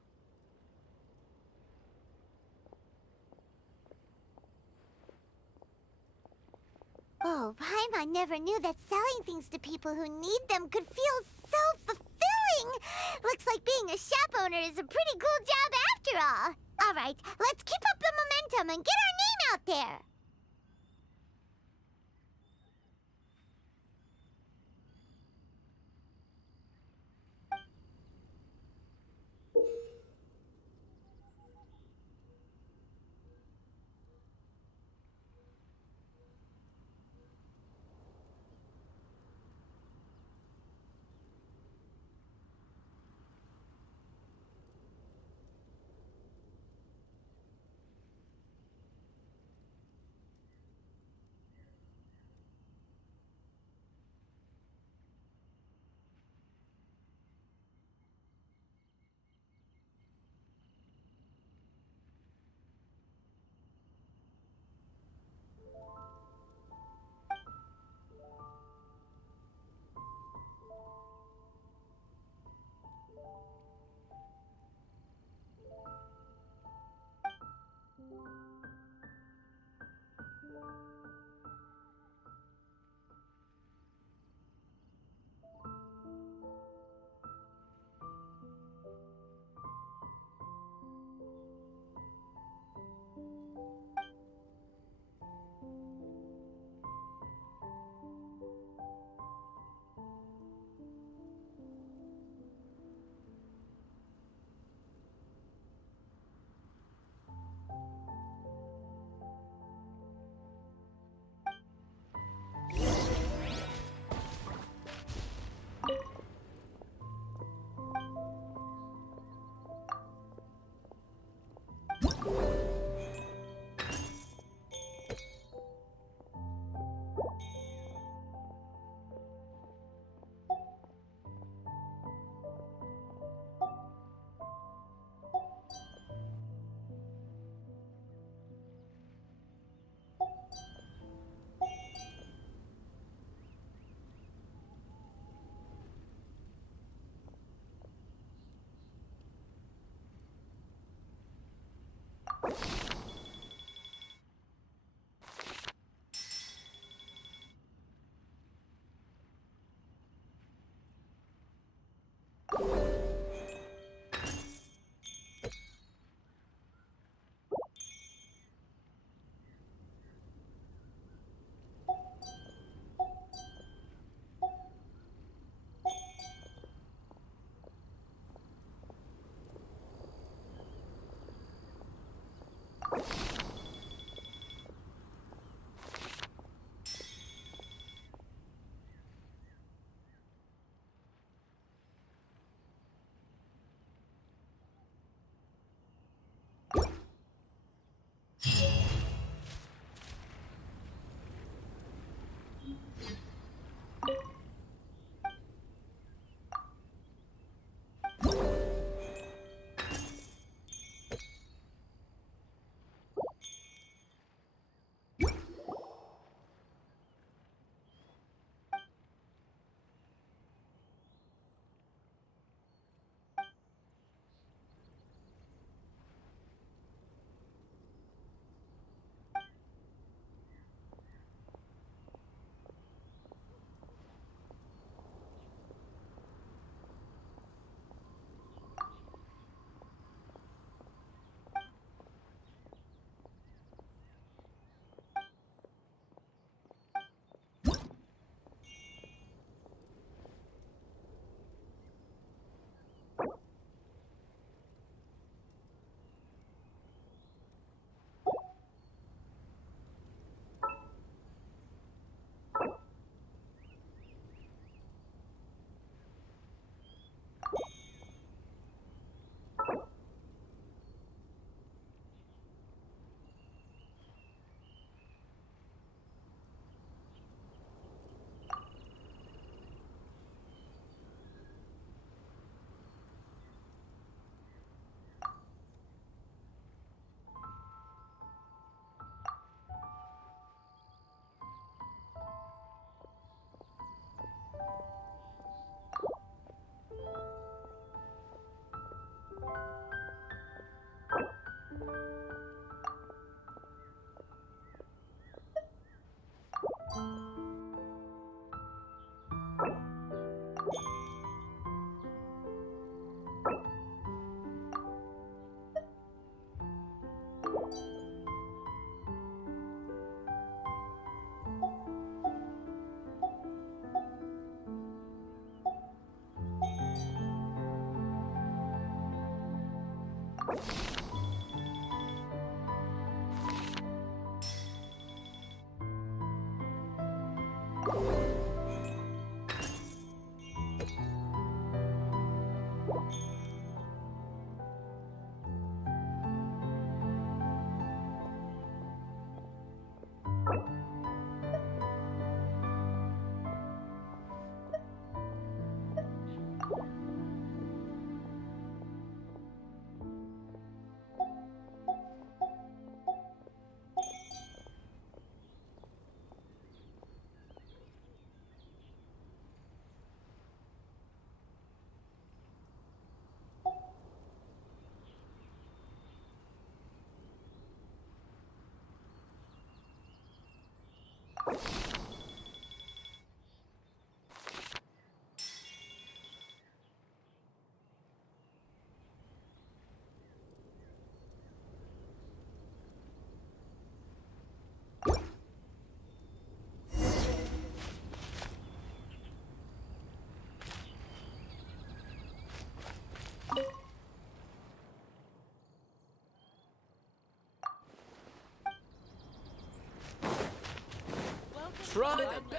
Oh, Paimon never knew that selling things to people who need them could feel so fulfilling! Looks like being a shop owner is a pretty cool job after all. All right, let's keep up the momentum and get our name out there.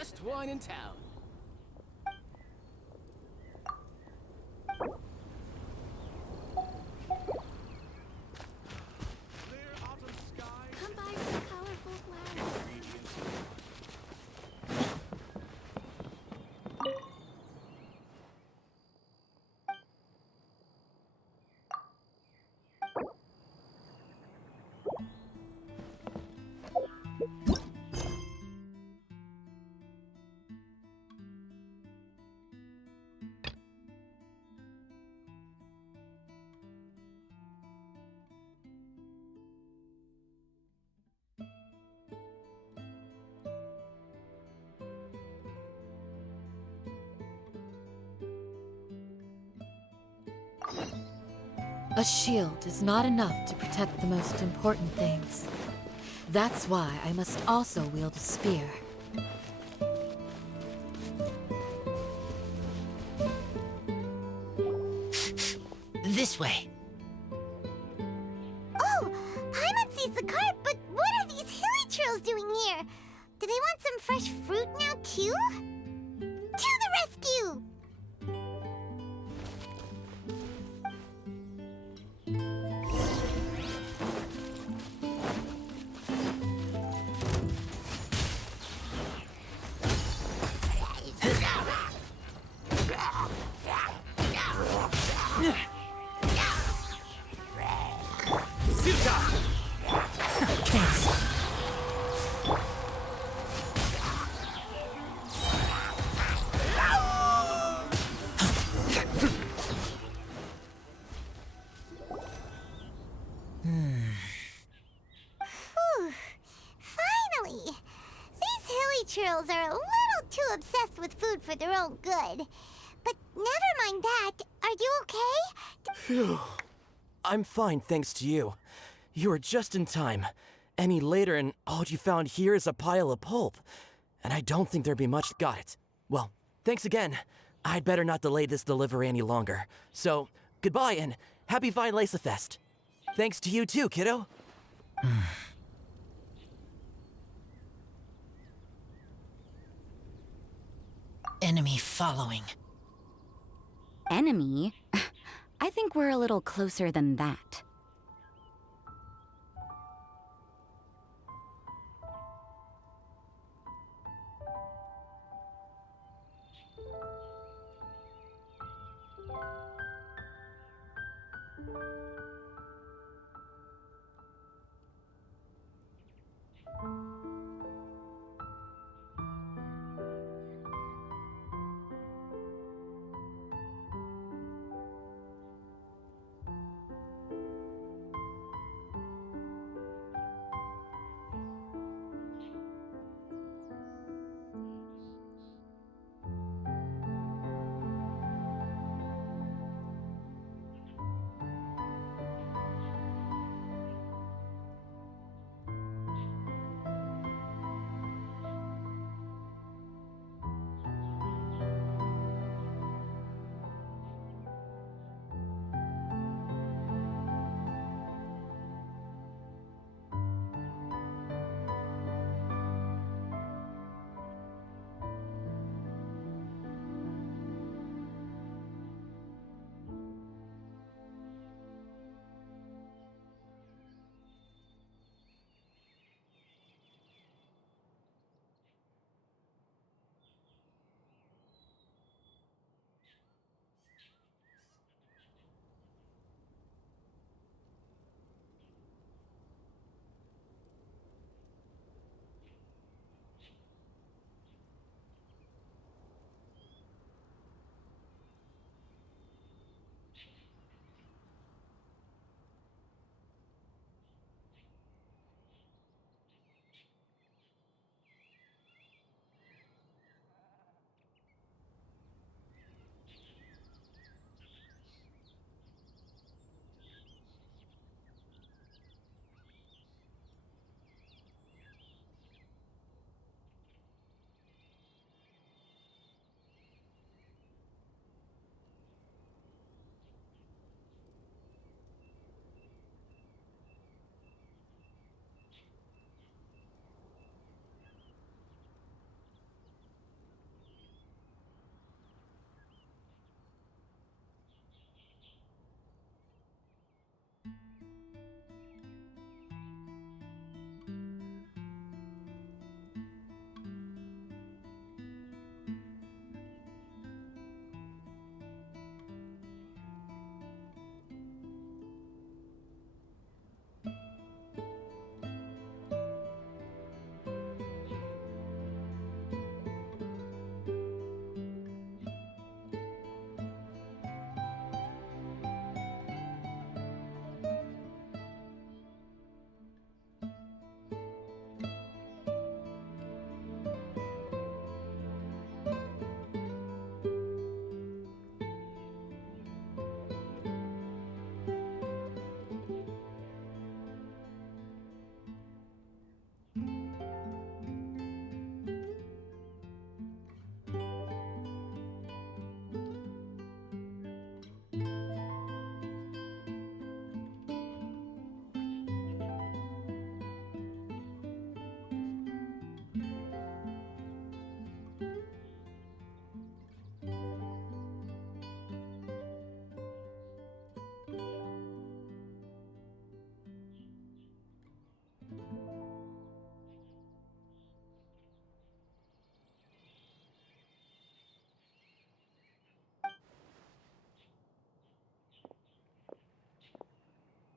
best wine in town. Come buy some colorful flowers. A shield is not enough to protect the most important things. That's why I must also wield a spear. This way. Oh, Paimon sees the cart, but what are these hilly trails doing here? Do they want some fresh fruit now, too? To the rescue! Whew. Finally! These hilly trails are a little too obsessed with food for their own good. But never mind that. Are you okay? Phew. I'm fine, thanks to you. You were just in time. Any later and all you found here is a pile of pulp. And I don't think there'd be much. Got it. Well, thanks again. I'd better not delay this delivery any longer. So, goodbye and happy Vine Lace Fest. Thanks to you too, kiddo. Enemy following. Enemy? I think we're a little closer than that.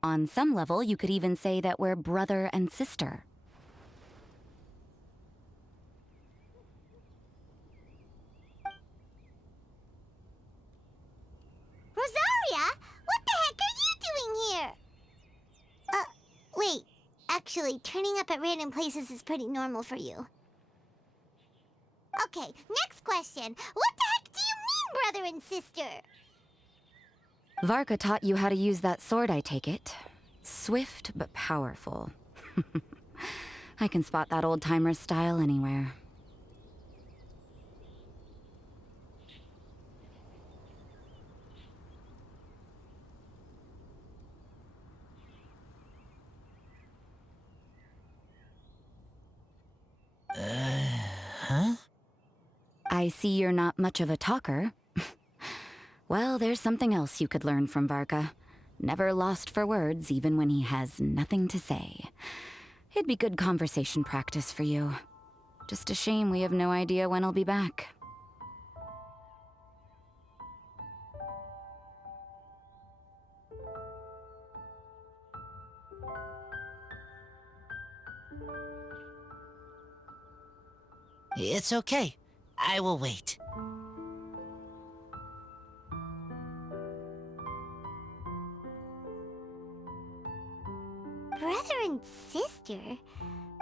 On some level, you could even say that we're brother and sister. Rosaria, what the heck are you doing here? Wait. Actually, turning up at random places is pretty normal for you. Okay, next question. What the heck do you mean, brother and sister? Varka taught you how to use that sword, I take it. Swift but powerful. I can spot that old-timer's style anywhere. Huh? I see you're not much of a talker. Well, there's something else you could learn from Varka. Never lost for words, even when he has nothing to say. It'd be good conversation practice for you. Just a shame we have no idea when he'll be back. It's okay. I will wait. Brother and sister?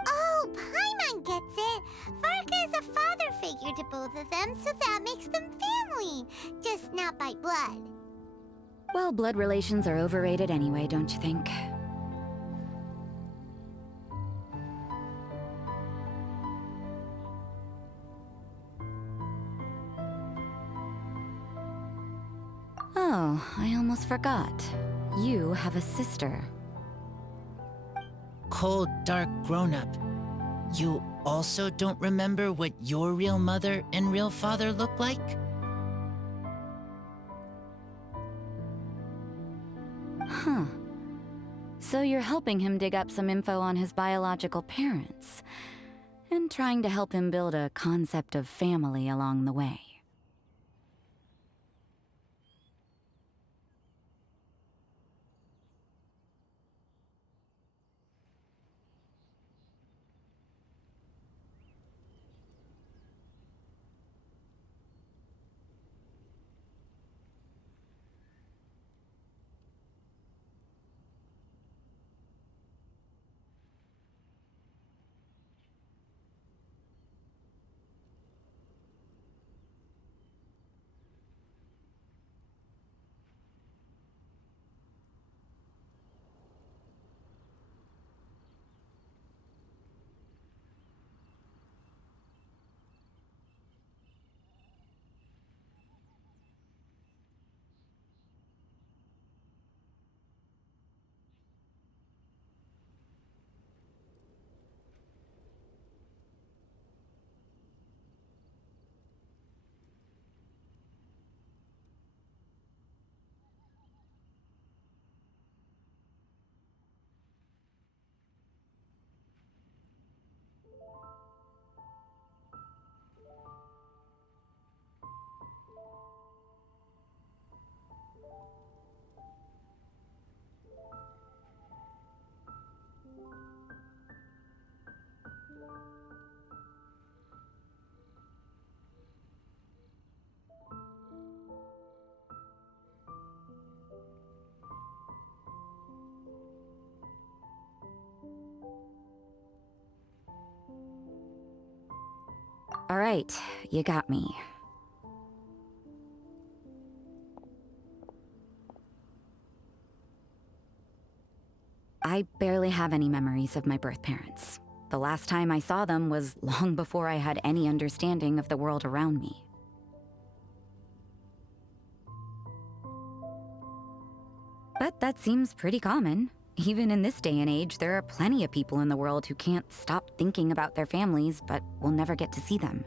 Oh, Paimon gets it. Varka is a father figure to both of them, so that makes them family. Just not by blood. Well, blood relations are overrated anyway, don't you think? Oh, I almost forgot. You have a sister. Cold, dark grown-up. You also don't remember what your real mother and real father look like? Huh. So you're helping him dig up some info on his biological parents, and trying to help him build a concept of family along the way. All right, you got me. I barely have any memories of my birth parents. The last time I saw them was long before I had any understanding of the world around me. But that seems pretty common. Even in this day and age, there are plenty of people in the world who can't stop thinking about their families, but will never get to see them.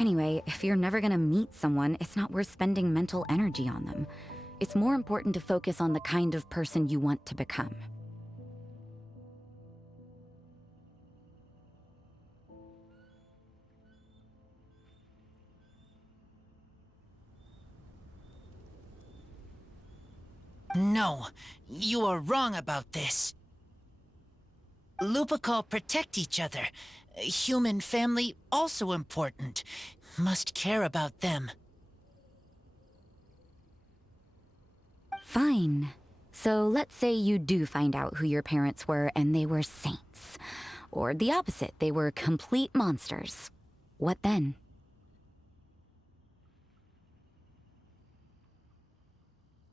Anyway, if you're never gonna meet someone, it's not worth spending mental energy on them. It's more important to focus on the kind of person you want to become. No, you are wrong about this. Lupical protect each other. Human family also important. Must care about them. Fine. So let's say you do find out who your parents were and they were saints. Or the opposite, they were complete monsters. What then?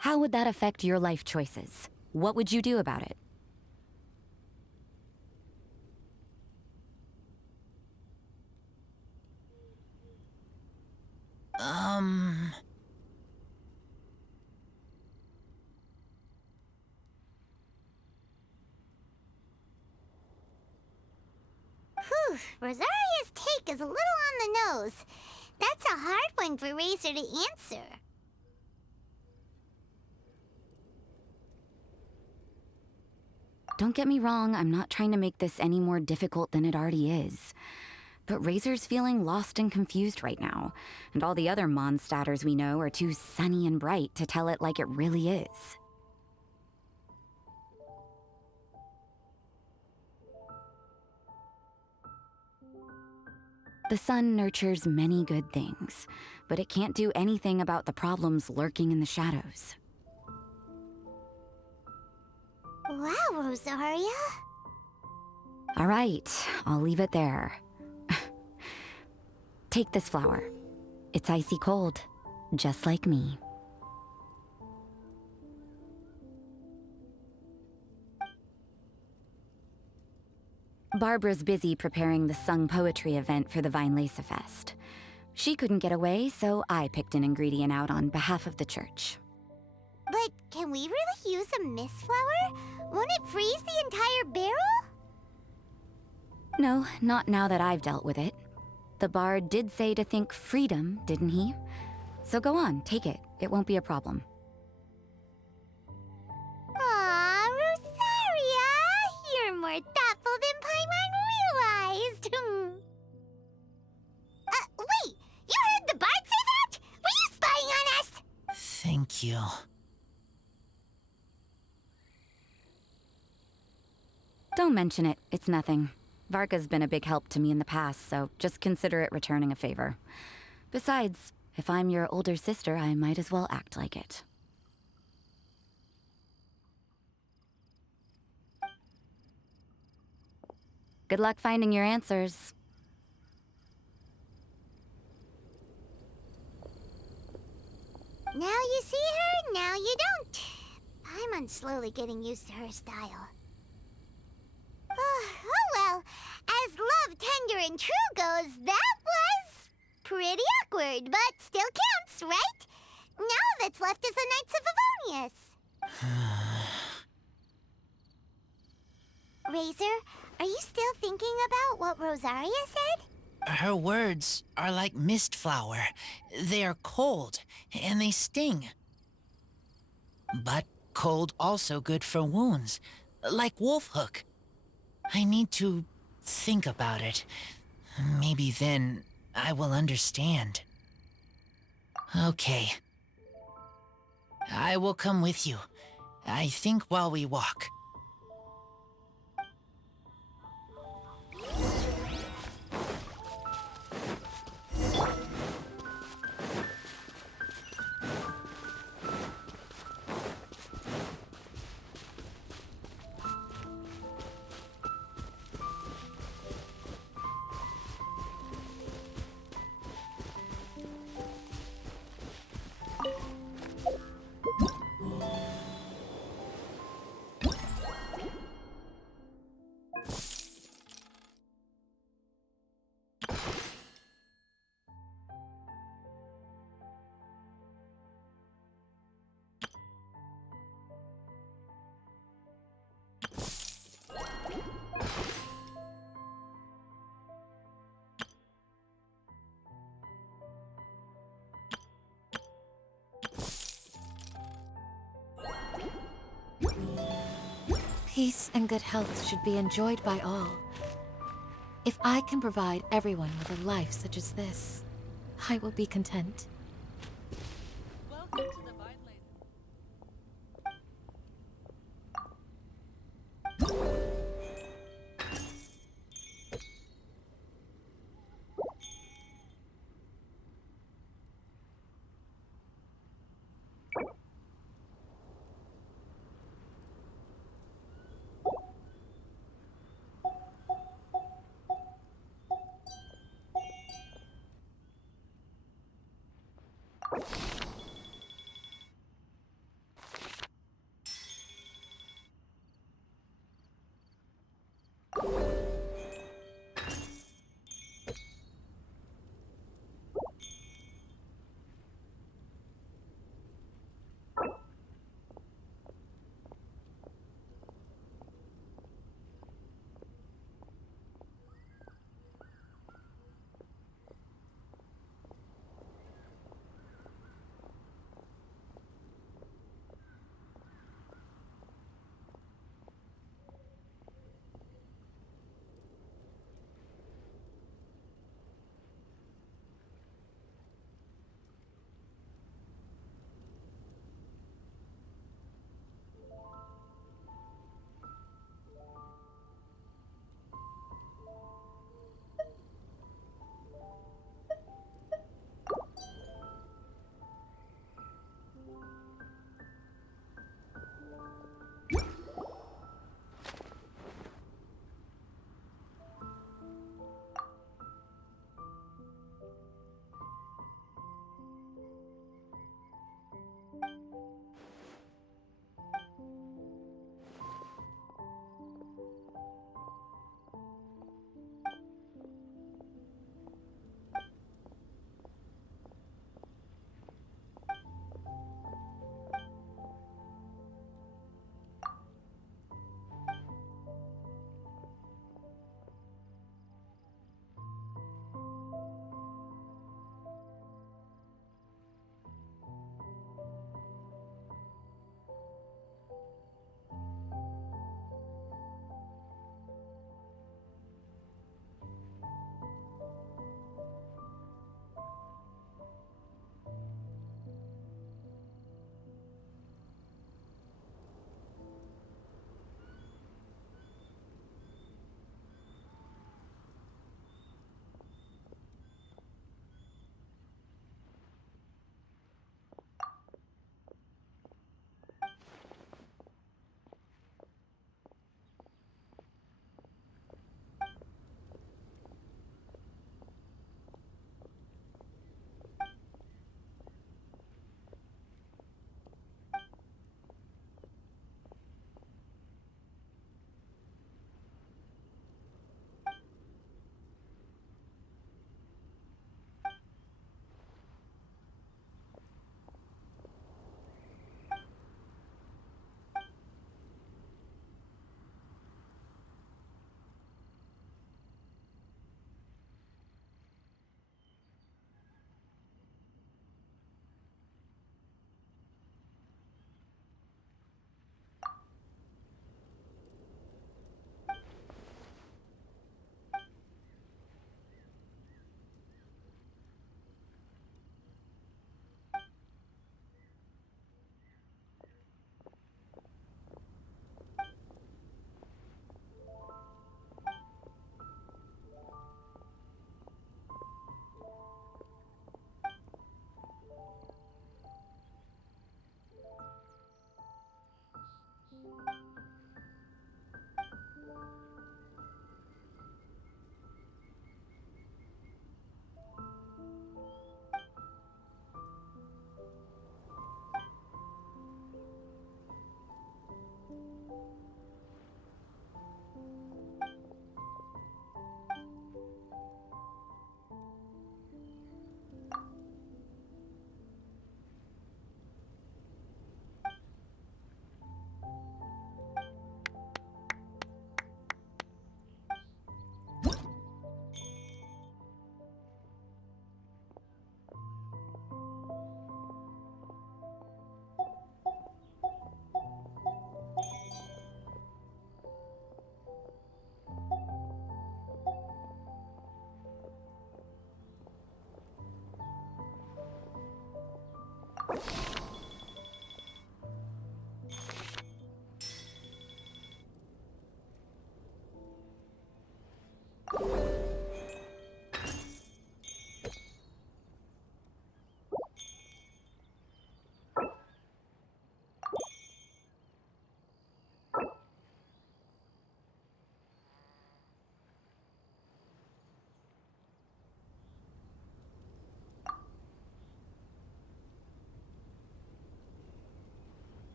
How would that affect your life choices? What would you do about it? Whew, Rosaria's take is a little on the nose. That's a hard one for Razor to answer. Don't get me wrong, I'm not trying to make this any more difficult than it already is. But Razor's feeling lost and confused right now, and all the other Mondstatters we know are too sunny and bright to tell it like it really is. The sun nurtures many good things, but it can't do anything about the problems lurking in the shadows. Wow, Rosaria. All right, I'll leave it there. Take this flower. It's icy cold, just like me. Barbara's busy preparing the sung poetry event for the Weinlese Fest. She couldn't get away, so I picked an ingredient out on behalf of the church. But can we really use a mist flower? Won't it freeze the entire barrel? No, not now that I've dealt with it. The bard did say to think freedom, didn't he? So go on, take it. It won't be a problem. Aw, Rosaria! You're more thoughtful than Paimon realized. Wait! You heard the bard say that? Were you spying on us? Thank you. Don't mention it. It's nothing. Varka's been a big help to me in the past, so just consider it returning a favor. Besides, if I'm your older sister, I might as well act like it. Good luck finding your answers. Now you see her, now you don't. Paimon's slowly getting used to her style. Oh well, as love, tender, and true goes, that was pretty awkward, but still counts, right? Now that's left is the Knights of Favonius. Razor, are you still thinking about what Rosaria said? Her words are like mist flower. They are cold, and they sting. But cold also good for wounds, like wolfhook. I need to think about it. Maybe then I will understand. Okay. I will come with you. I think while we walk. Peace and good health should be enjoyed by all. If I can provide everyone with a life such as this, I will be content. Welcome to the Weinlese.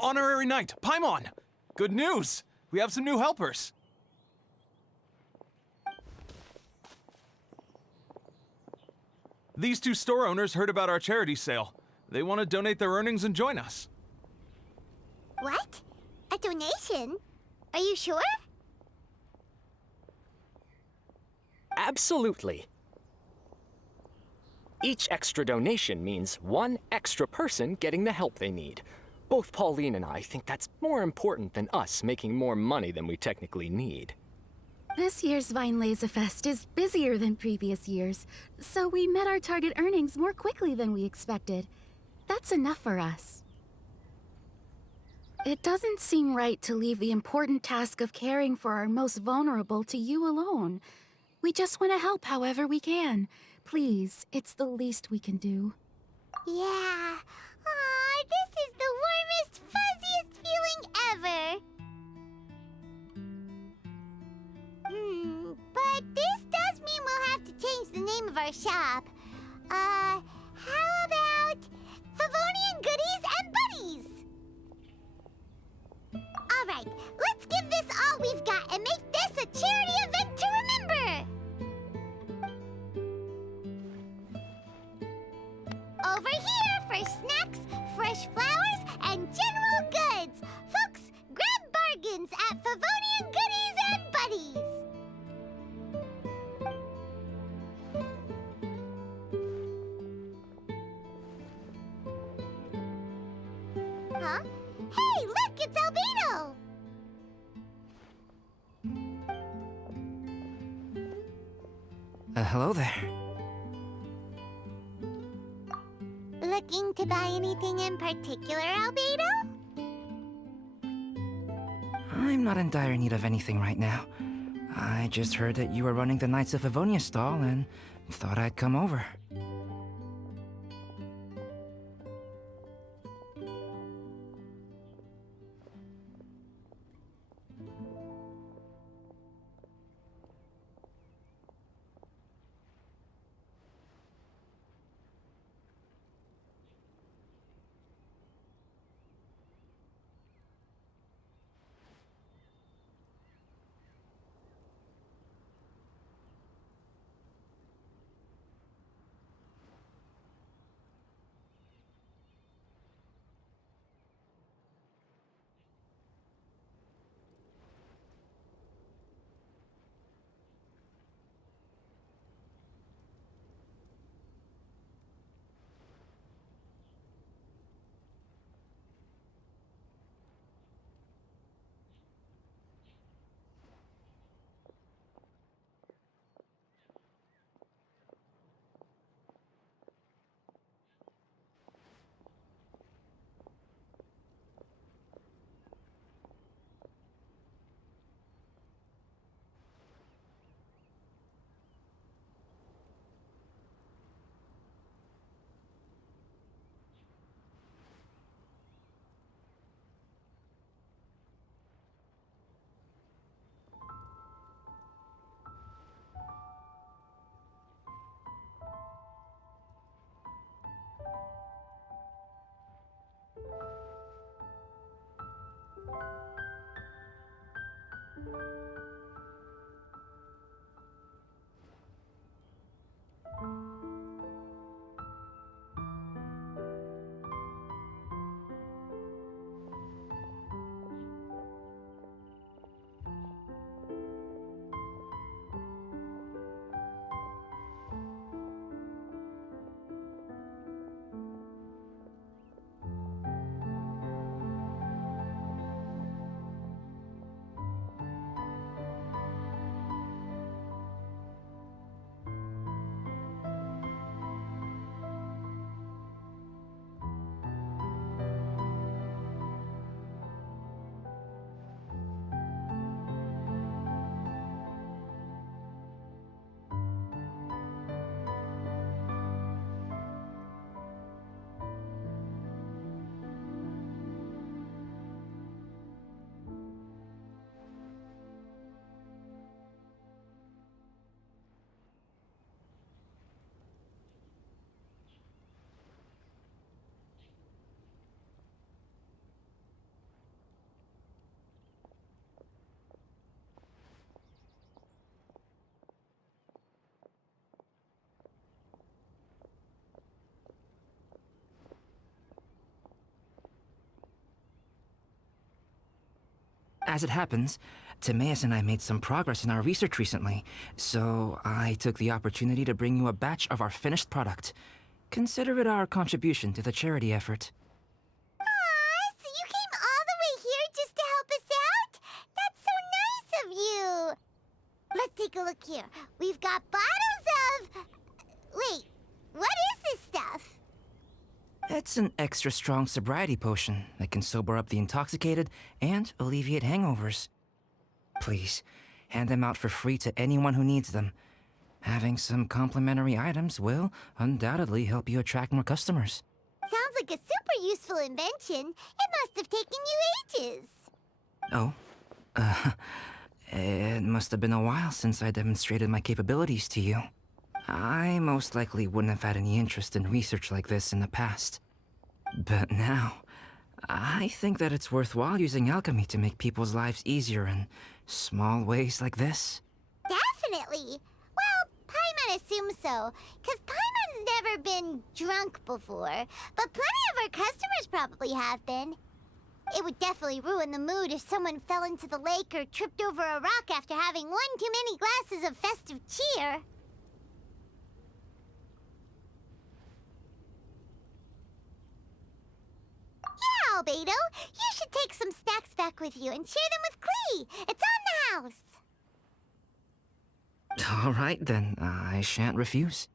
Honorary Knight, Paimon! Good news! We have some new helpers! These two store owners heard about our charity sale. They want to donate their earnings and join us. What? A donation? Are you sure? Absolutely. Each extra donation means one extra person getting the help they need. Both Pauline and I think that's more important than us making more money than we technically need. This year's Vinelaysa Fest is busier than previous years, so we met our target earnings more quickly than we expected. That's enough for us. It doesn't seem right to leave the important task of caring for our most vulnerable to you alone. We just want to help however we can. Please, it's the least we can do. Yeah. Aw, this is the warmest, fuzziest feeling ever. But this does mean we'll have to change the name of our shop. How about Favonian Goodies and Buddies? Alright, let's give this all we've got and make this a Hey, look, it's Albedo! Hello there. Looking to buy anything in particular, Albedo? I'm not in dire need of anything right now. I just heard that you were running the Knights of Avonia stall and thought I'd come over. As it happens, Timaeus and I made some progress in our research recently, so I took the opportunity to bring you a batch of our finished product. Consider it our contribution to the charity effort. Aw, so you came all the way here just to help us out? That's so nice of you! Let's take a look here. We've got bottles of... Wait, what is this stuff? It's an extra strong sobriety potion that can sober up the intoxicated and alleviate hangovers. Please, hand them out for free to anyone who needs them. Having some complimentary items will undoubtedly help you attract more customers. Sounds like a super useful invention. It must have taken you ages. Oh, it must have been a while since I demonstrated my capabilities to you. I most likely wouldn't have had any interest in research like this in the past. But now, I think that it's worthwhile using alchemy to make people's lives easier in small ways like this. Definitely. Well, Paimon assumes so, because Paimon's never been drunk before, but plenty of our customers probably have been. It would definitely ruin the mood if someone fell into the lake or tripped over a rock after having one too many glasses of festive cheer. Yeah, Albedo. You should take some snacks back with you and share them with Klee. It's on the house. All right, then. I shan't refuse.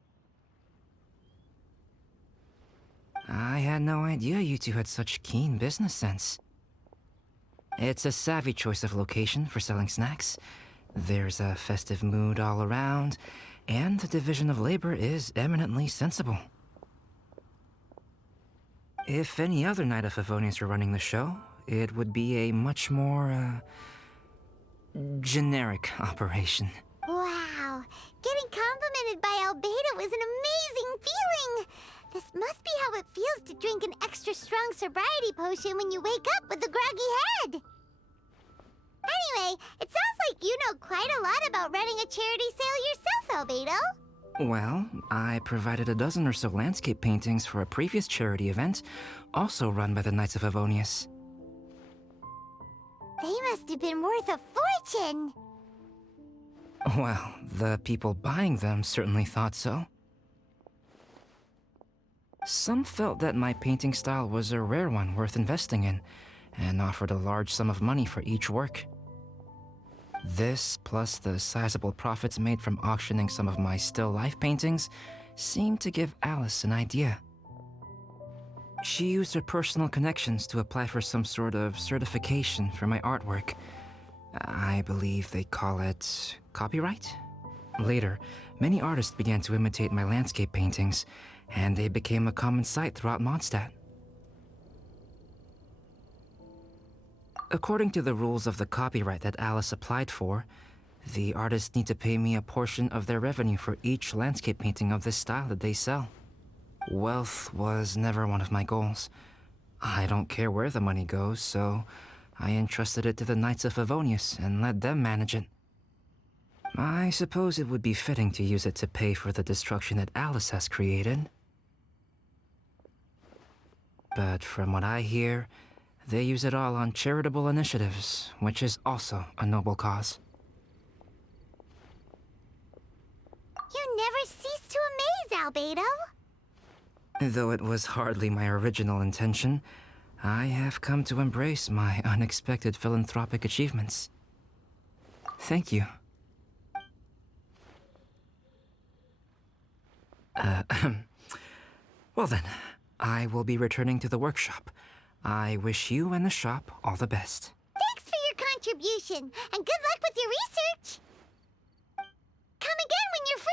I had no idea you two had such keen business sense. It's a savvy choice of location for selling snacks. There's a festive mood all around, and the division of labor is eminently sensible. If any other Knight of Favonius were running the show, it would be a much more, generic operation. Wow. Getting complimented by Albedo is an amazing feeling. This must be how it feels to drink an extra strong sobriety potion when you wake up with a groggy head. Anyway, it sounds like you know quite a lot about running a charity sale yourself, Albedo. Well, I provided a dozen or so landscape paintings for a previous charity event, also run by the Knights of Favonius. They must have been worth a fortune. Well, the people buying them certainly thought so. Some felt that my painting style was a rare one worth investing in, and offered a large sum of money for each work. This, plus the sizable profits made from auctioning some of my still life paintings, seemed to give Alice an idea. She used her personal connections to apply for some sort of certification for my artwork. I believe they call it copyright? Later, many artists began to imitate my landscape paintings, and they became a common sight throughout Mondstadt. According to the rules of the copyright that Alice applied for, the artists need to pay me a portion of their revenue for each landscape painting of this style that they sell. Wealth was never one of my goals. I don't care where the money goes, so I entrusted it to the Knights of Favonius and let them manage it. I suppose it would be fitting to use it to pay for the destruction that Alice has created. But from what I hear, they use it all on charitable initiatives, which is also a noble cause. You never cease to amaze, Albedo. Though it was hardly my original intention, I have come to embrace my unexpected philanthropic achievements. Thank you. Well then, I will be returning to the workshop. I wish you and the shop all the best. Thanks for your contribution, and good luck with your research. Come again when you're free.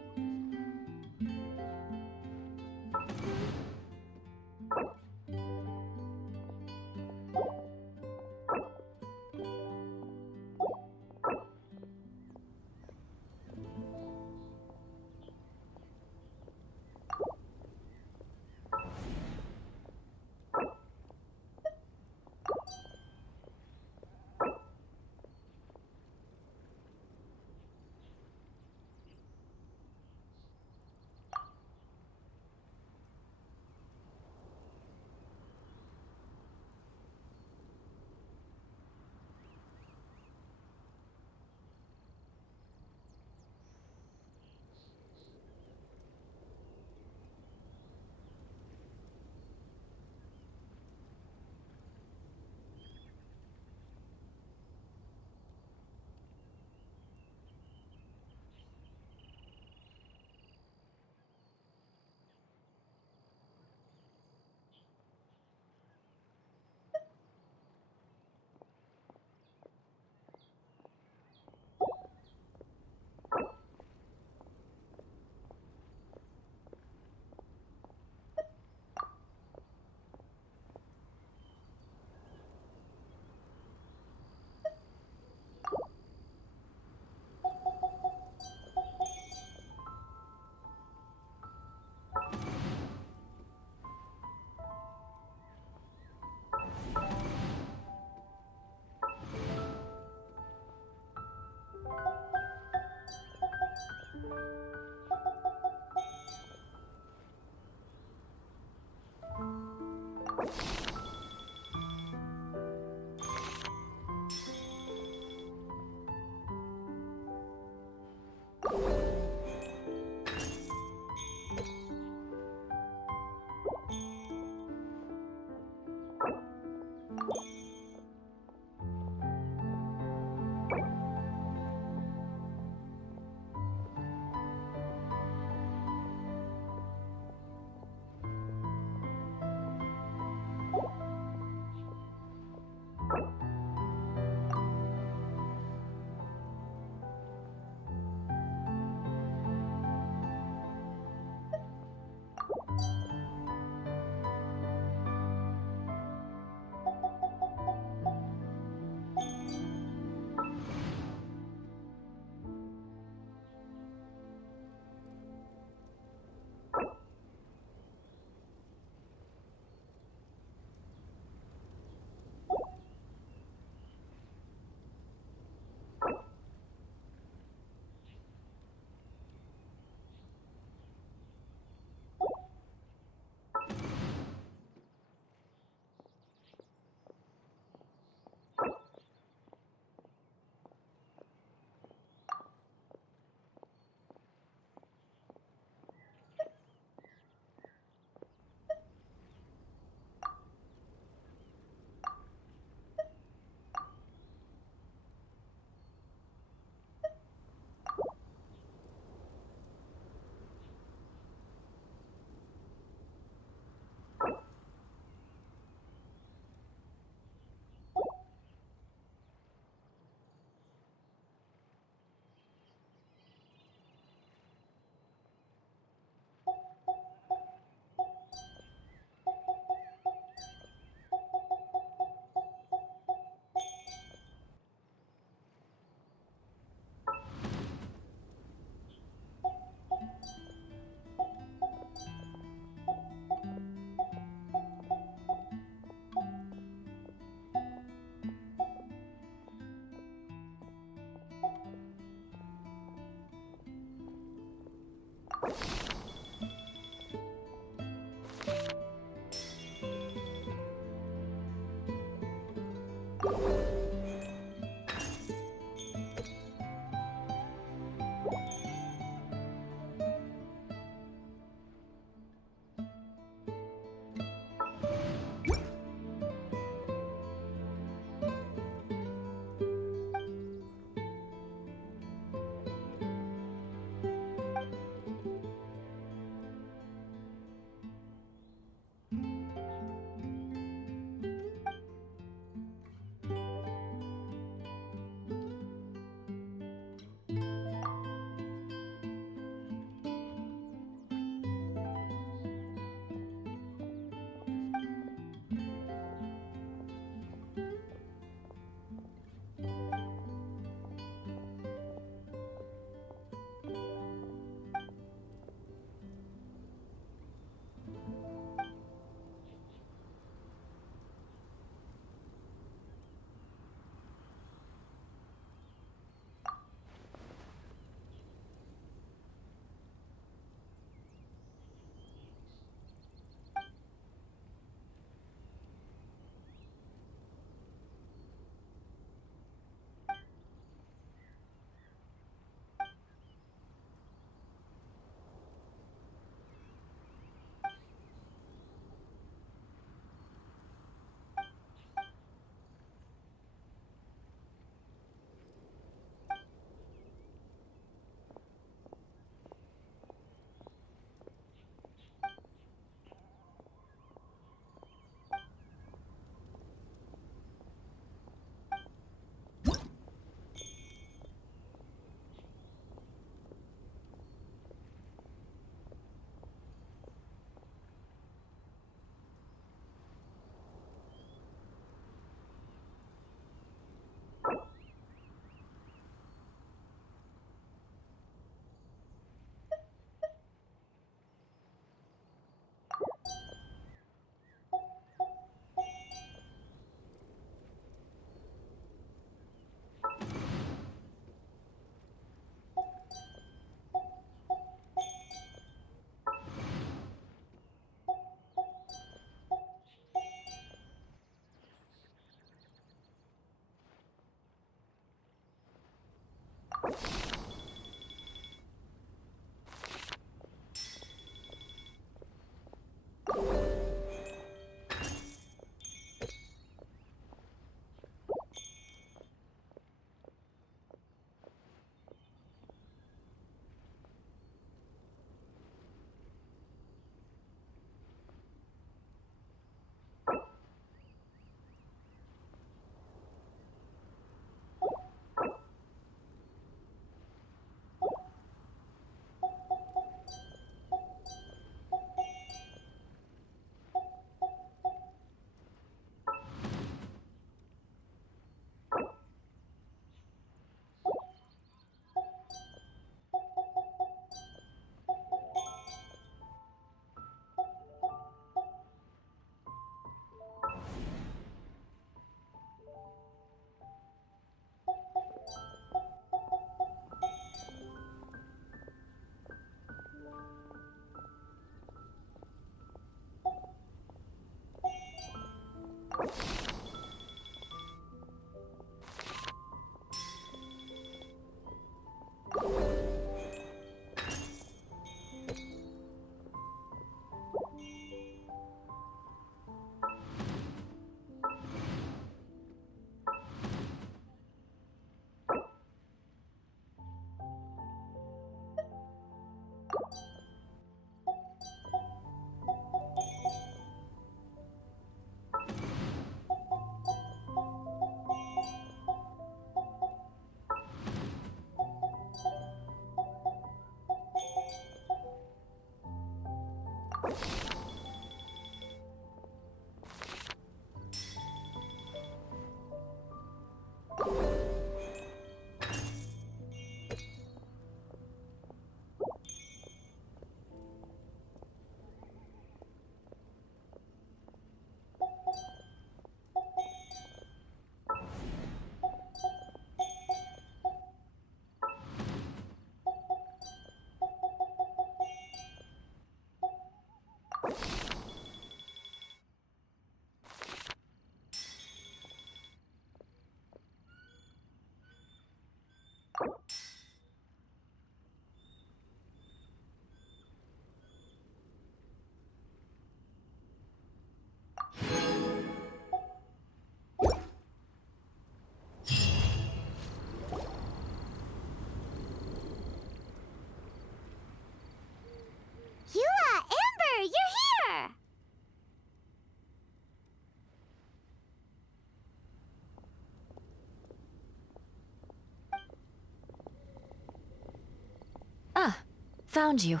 Found you.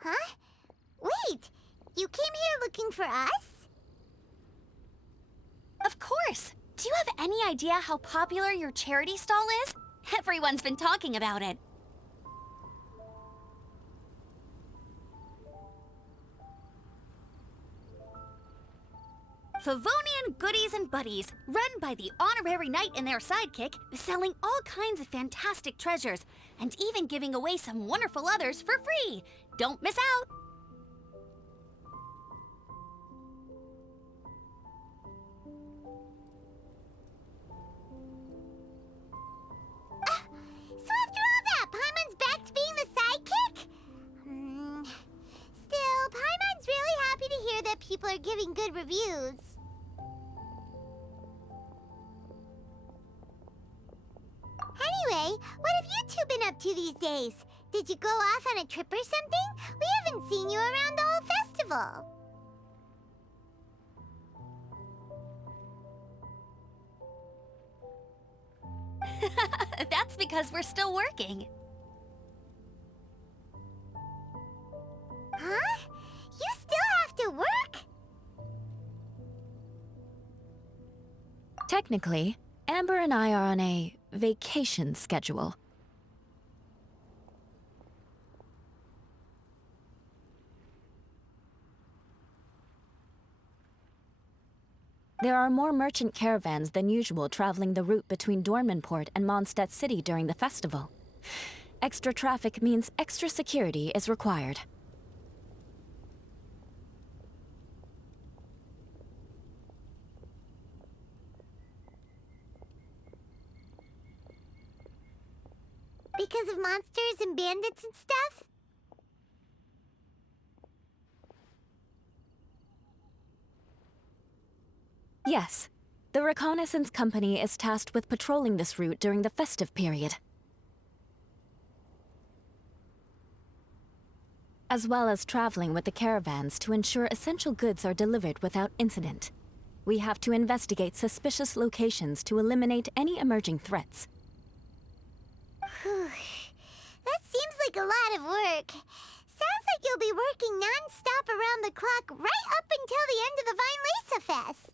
Huh? Wait! You came here looking for us? Of course! Do you have any idea how popular your charity stall is? Everyone's been talking about it. Favonian Goodies and Buddies, run by the honorary knight and their sidekick, selling all kinds of fantastic treasures, and even giving away some wonderful others for free. Don't miss out! So after all that, Paimon's back to being the sidekick? Still, Paimon's really happy to hear that people are giving good reviews. Anyway, what have you two been up to these days? Did you go off on a trip or something? We haven't seen you around the whole festival. That's because we're still working. Huh? You still have to work? Technically, Amber and I are on a vacation schedule. There are more merchant caravans than usual traveling the route between Dornmanport and Mondstadt City during the festival. Extra traffic means extra security is required. Because of monsters and bandits and stuff? Yes, the reconnaissance company is tasked with patrolling this route during the festive period, as well as traveling with the caravans to ensure essential goods are delivered without incident. We have to investigate suspicious locations to eliminate any emerging threats. Whew. That seems like a lot of work. Sounds like you'll be working non-stop around the clock right up until the end of the Vine Lesa Fest.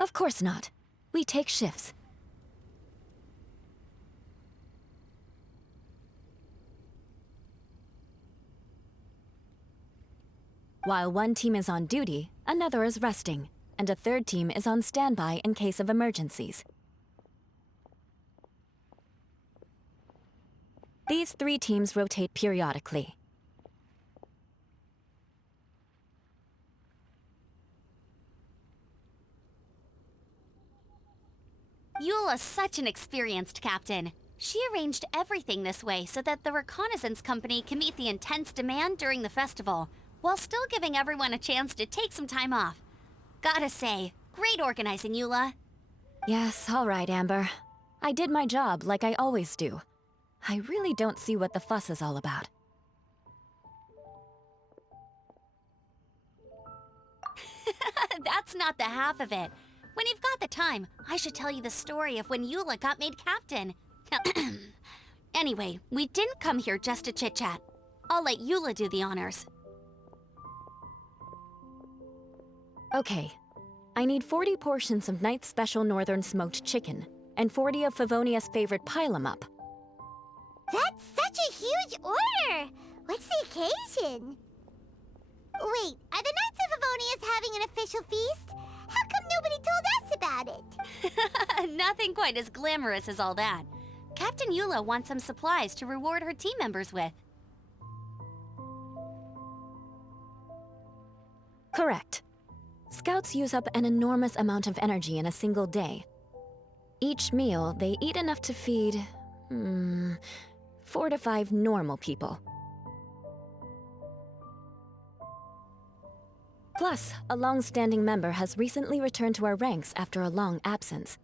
Of course not. We take shifts. While one team is on duty, another is resting, and a third team is on standby in case of emergencies. These 3 teams rotate periodically. Eula's such an experienced captain. She arranged everything this way so that the reconnaissance company can meet the intense demand during the festival, while still giving everyone a chance to take some time off. Gotta say, great organizing, Eula. Yes, all right, Amber. I did my job like I always do. I really don't see what the fuss is all about. That's not the half of it. When you've got the time, I should tell you the story of when Eula got made captain. Anyway, we didn't come here just to chit-chat. I'll let Eula do the honors. Okay. I need 40 portions of Knight's Special Northern Smoked Chicken, and 40 of Favonia's favorite pile-em-up. That's such a huge order! What's the occasion? Wait, are the Knights of Favonius having an official feast? How come nobody told us about it? Nothing quite as glamorous as all that. Captain Eula wants some supplies to reward her team members with. Correct. Scouts use up an enormous amount of energy in a single day. Each meal, they eat enough to feed, 4 to 5 normal people. Plus, a long-standing member has recently returned to our ranks after a long absence.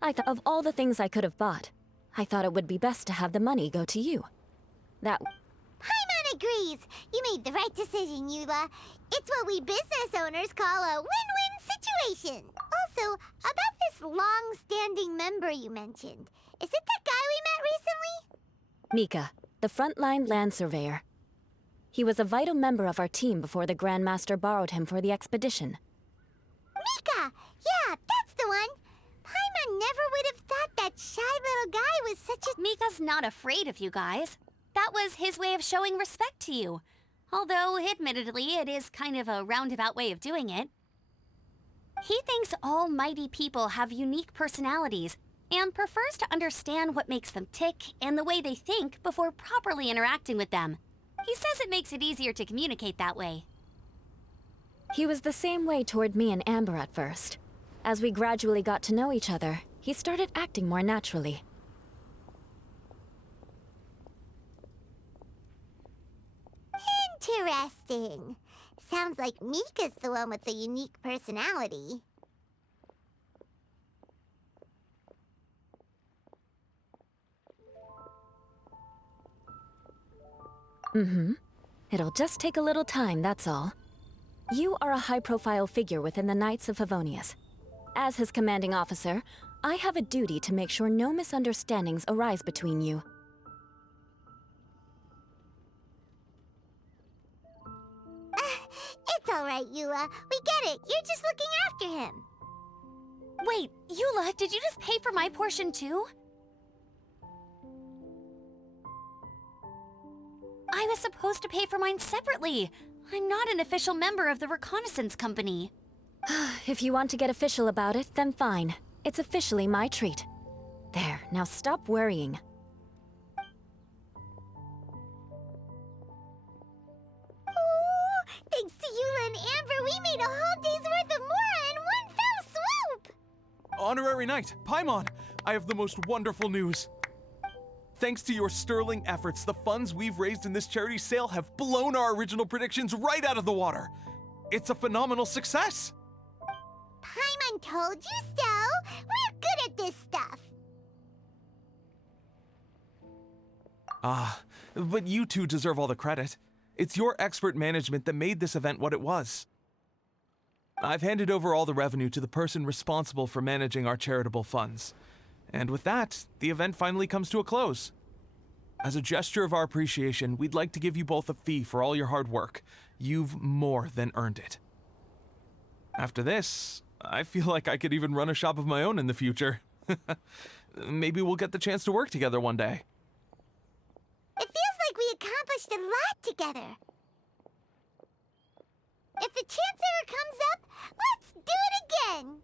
I thought of all the things I could have bought, I thought it would be best to have the money go to you. That... Paimon agrees! You made the right decision, Eula. It's what we business owners call a win-win situation. Also, about this long-standing member you mentioned, is it that guy we met recently? Mika, the frontline land surveyor. He was a vital member of our team before the Grandmaster borrowed him for the expedition. Mika! Yeah, that's the one! Paimon never would have thought that shy little guy was such a... Mika's not afraid of you guys. That was his way of showing respect to you. Although, admittedly, it is kind of a roundabout way of doing it. He thinks all mighty people have unique personalities and prefers to understand what makes them tick and the way they think before properly interacting with them. He says it makes it easier to communicate that way. He was the same way toward me and Amber at first. As we gradually got to know each other, he started acting more naturally. Interesting. Sounds like Mika's the one with the unique personality. It'll just take a little time, that's all. You are a high-profile figure within the Knights of Favonius. As his commanding officer, I have a duty to make sure no misunderstandings arise between you. It's all right, Eula. We get it. You're just looking after him. Wait, Eula, did you just pay for my portion too? I was supposed to pay for mine separately. I'm not an official member of the reconnaissance company. If you want to get official about it, then fine. It's officially my treat. There, now stop worrying. Thanks to Eula and Amber, we made a whole day's worth of Mora in one fell swoop! Honorary Knight, Paimon, I have the most wonderful news. Thanks to your sterling efforts, the funds we've raised in this charity sale have blown our original predictions right out of the water. It's a phenomenal success! Paimon told you so! We're good at this stuff! But you two deserve all the credit. It's your expert management that made this event what it was. I've handed over all the revenue to the person responsible for managing our charitable funds. And with that, the event finally comes to a close. As a gesture of our appreciation, we'd like to give you both a fee for all your hard work. You've more than earned it. After this, I feel like I could even run a shop of my own in the future. Maybe we'll get the chance to work together one day. It feels like we accomplished a lot together. If the chance ever comes up, let's do it again!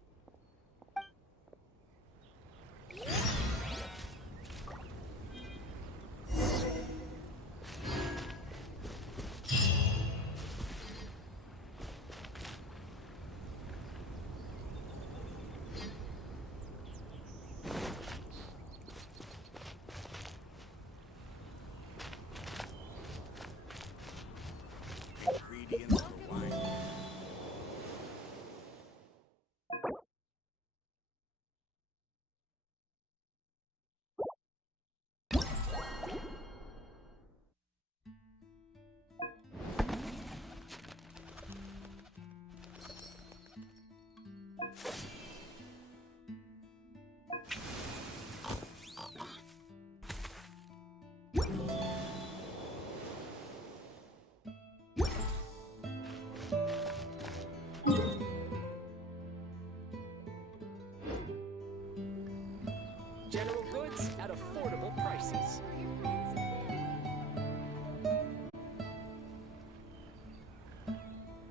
General goods at affordable prices.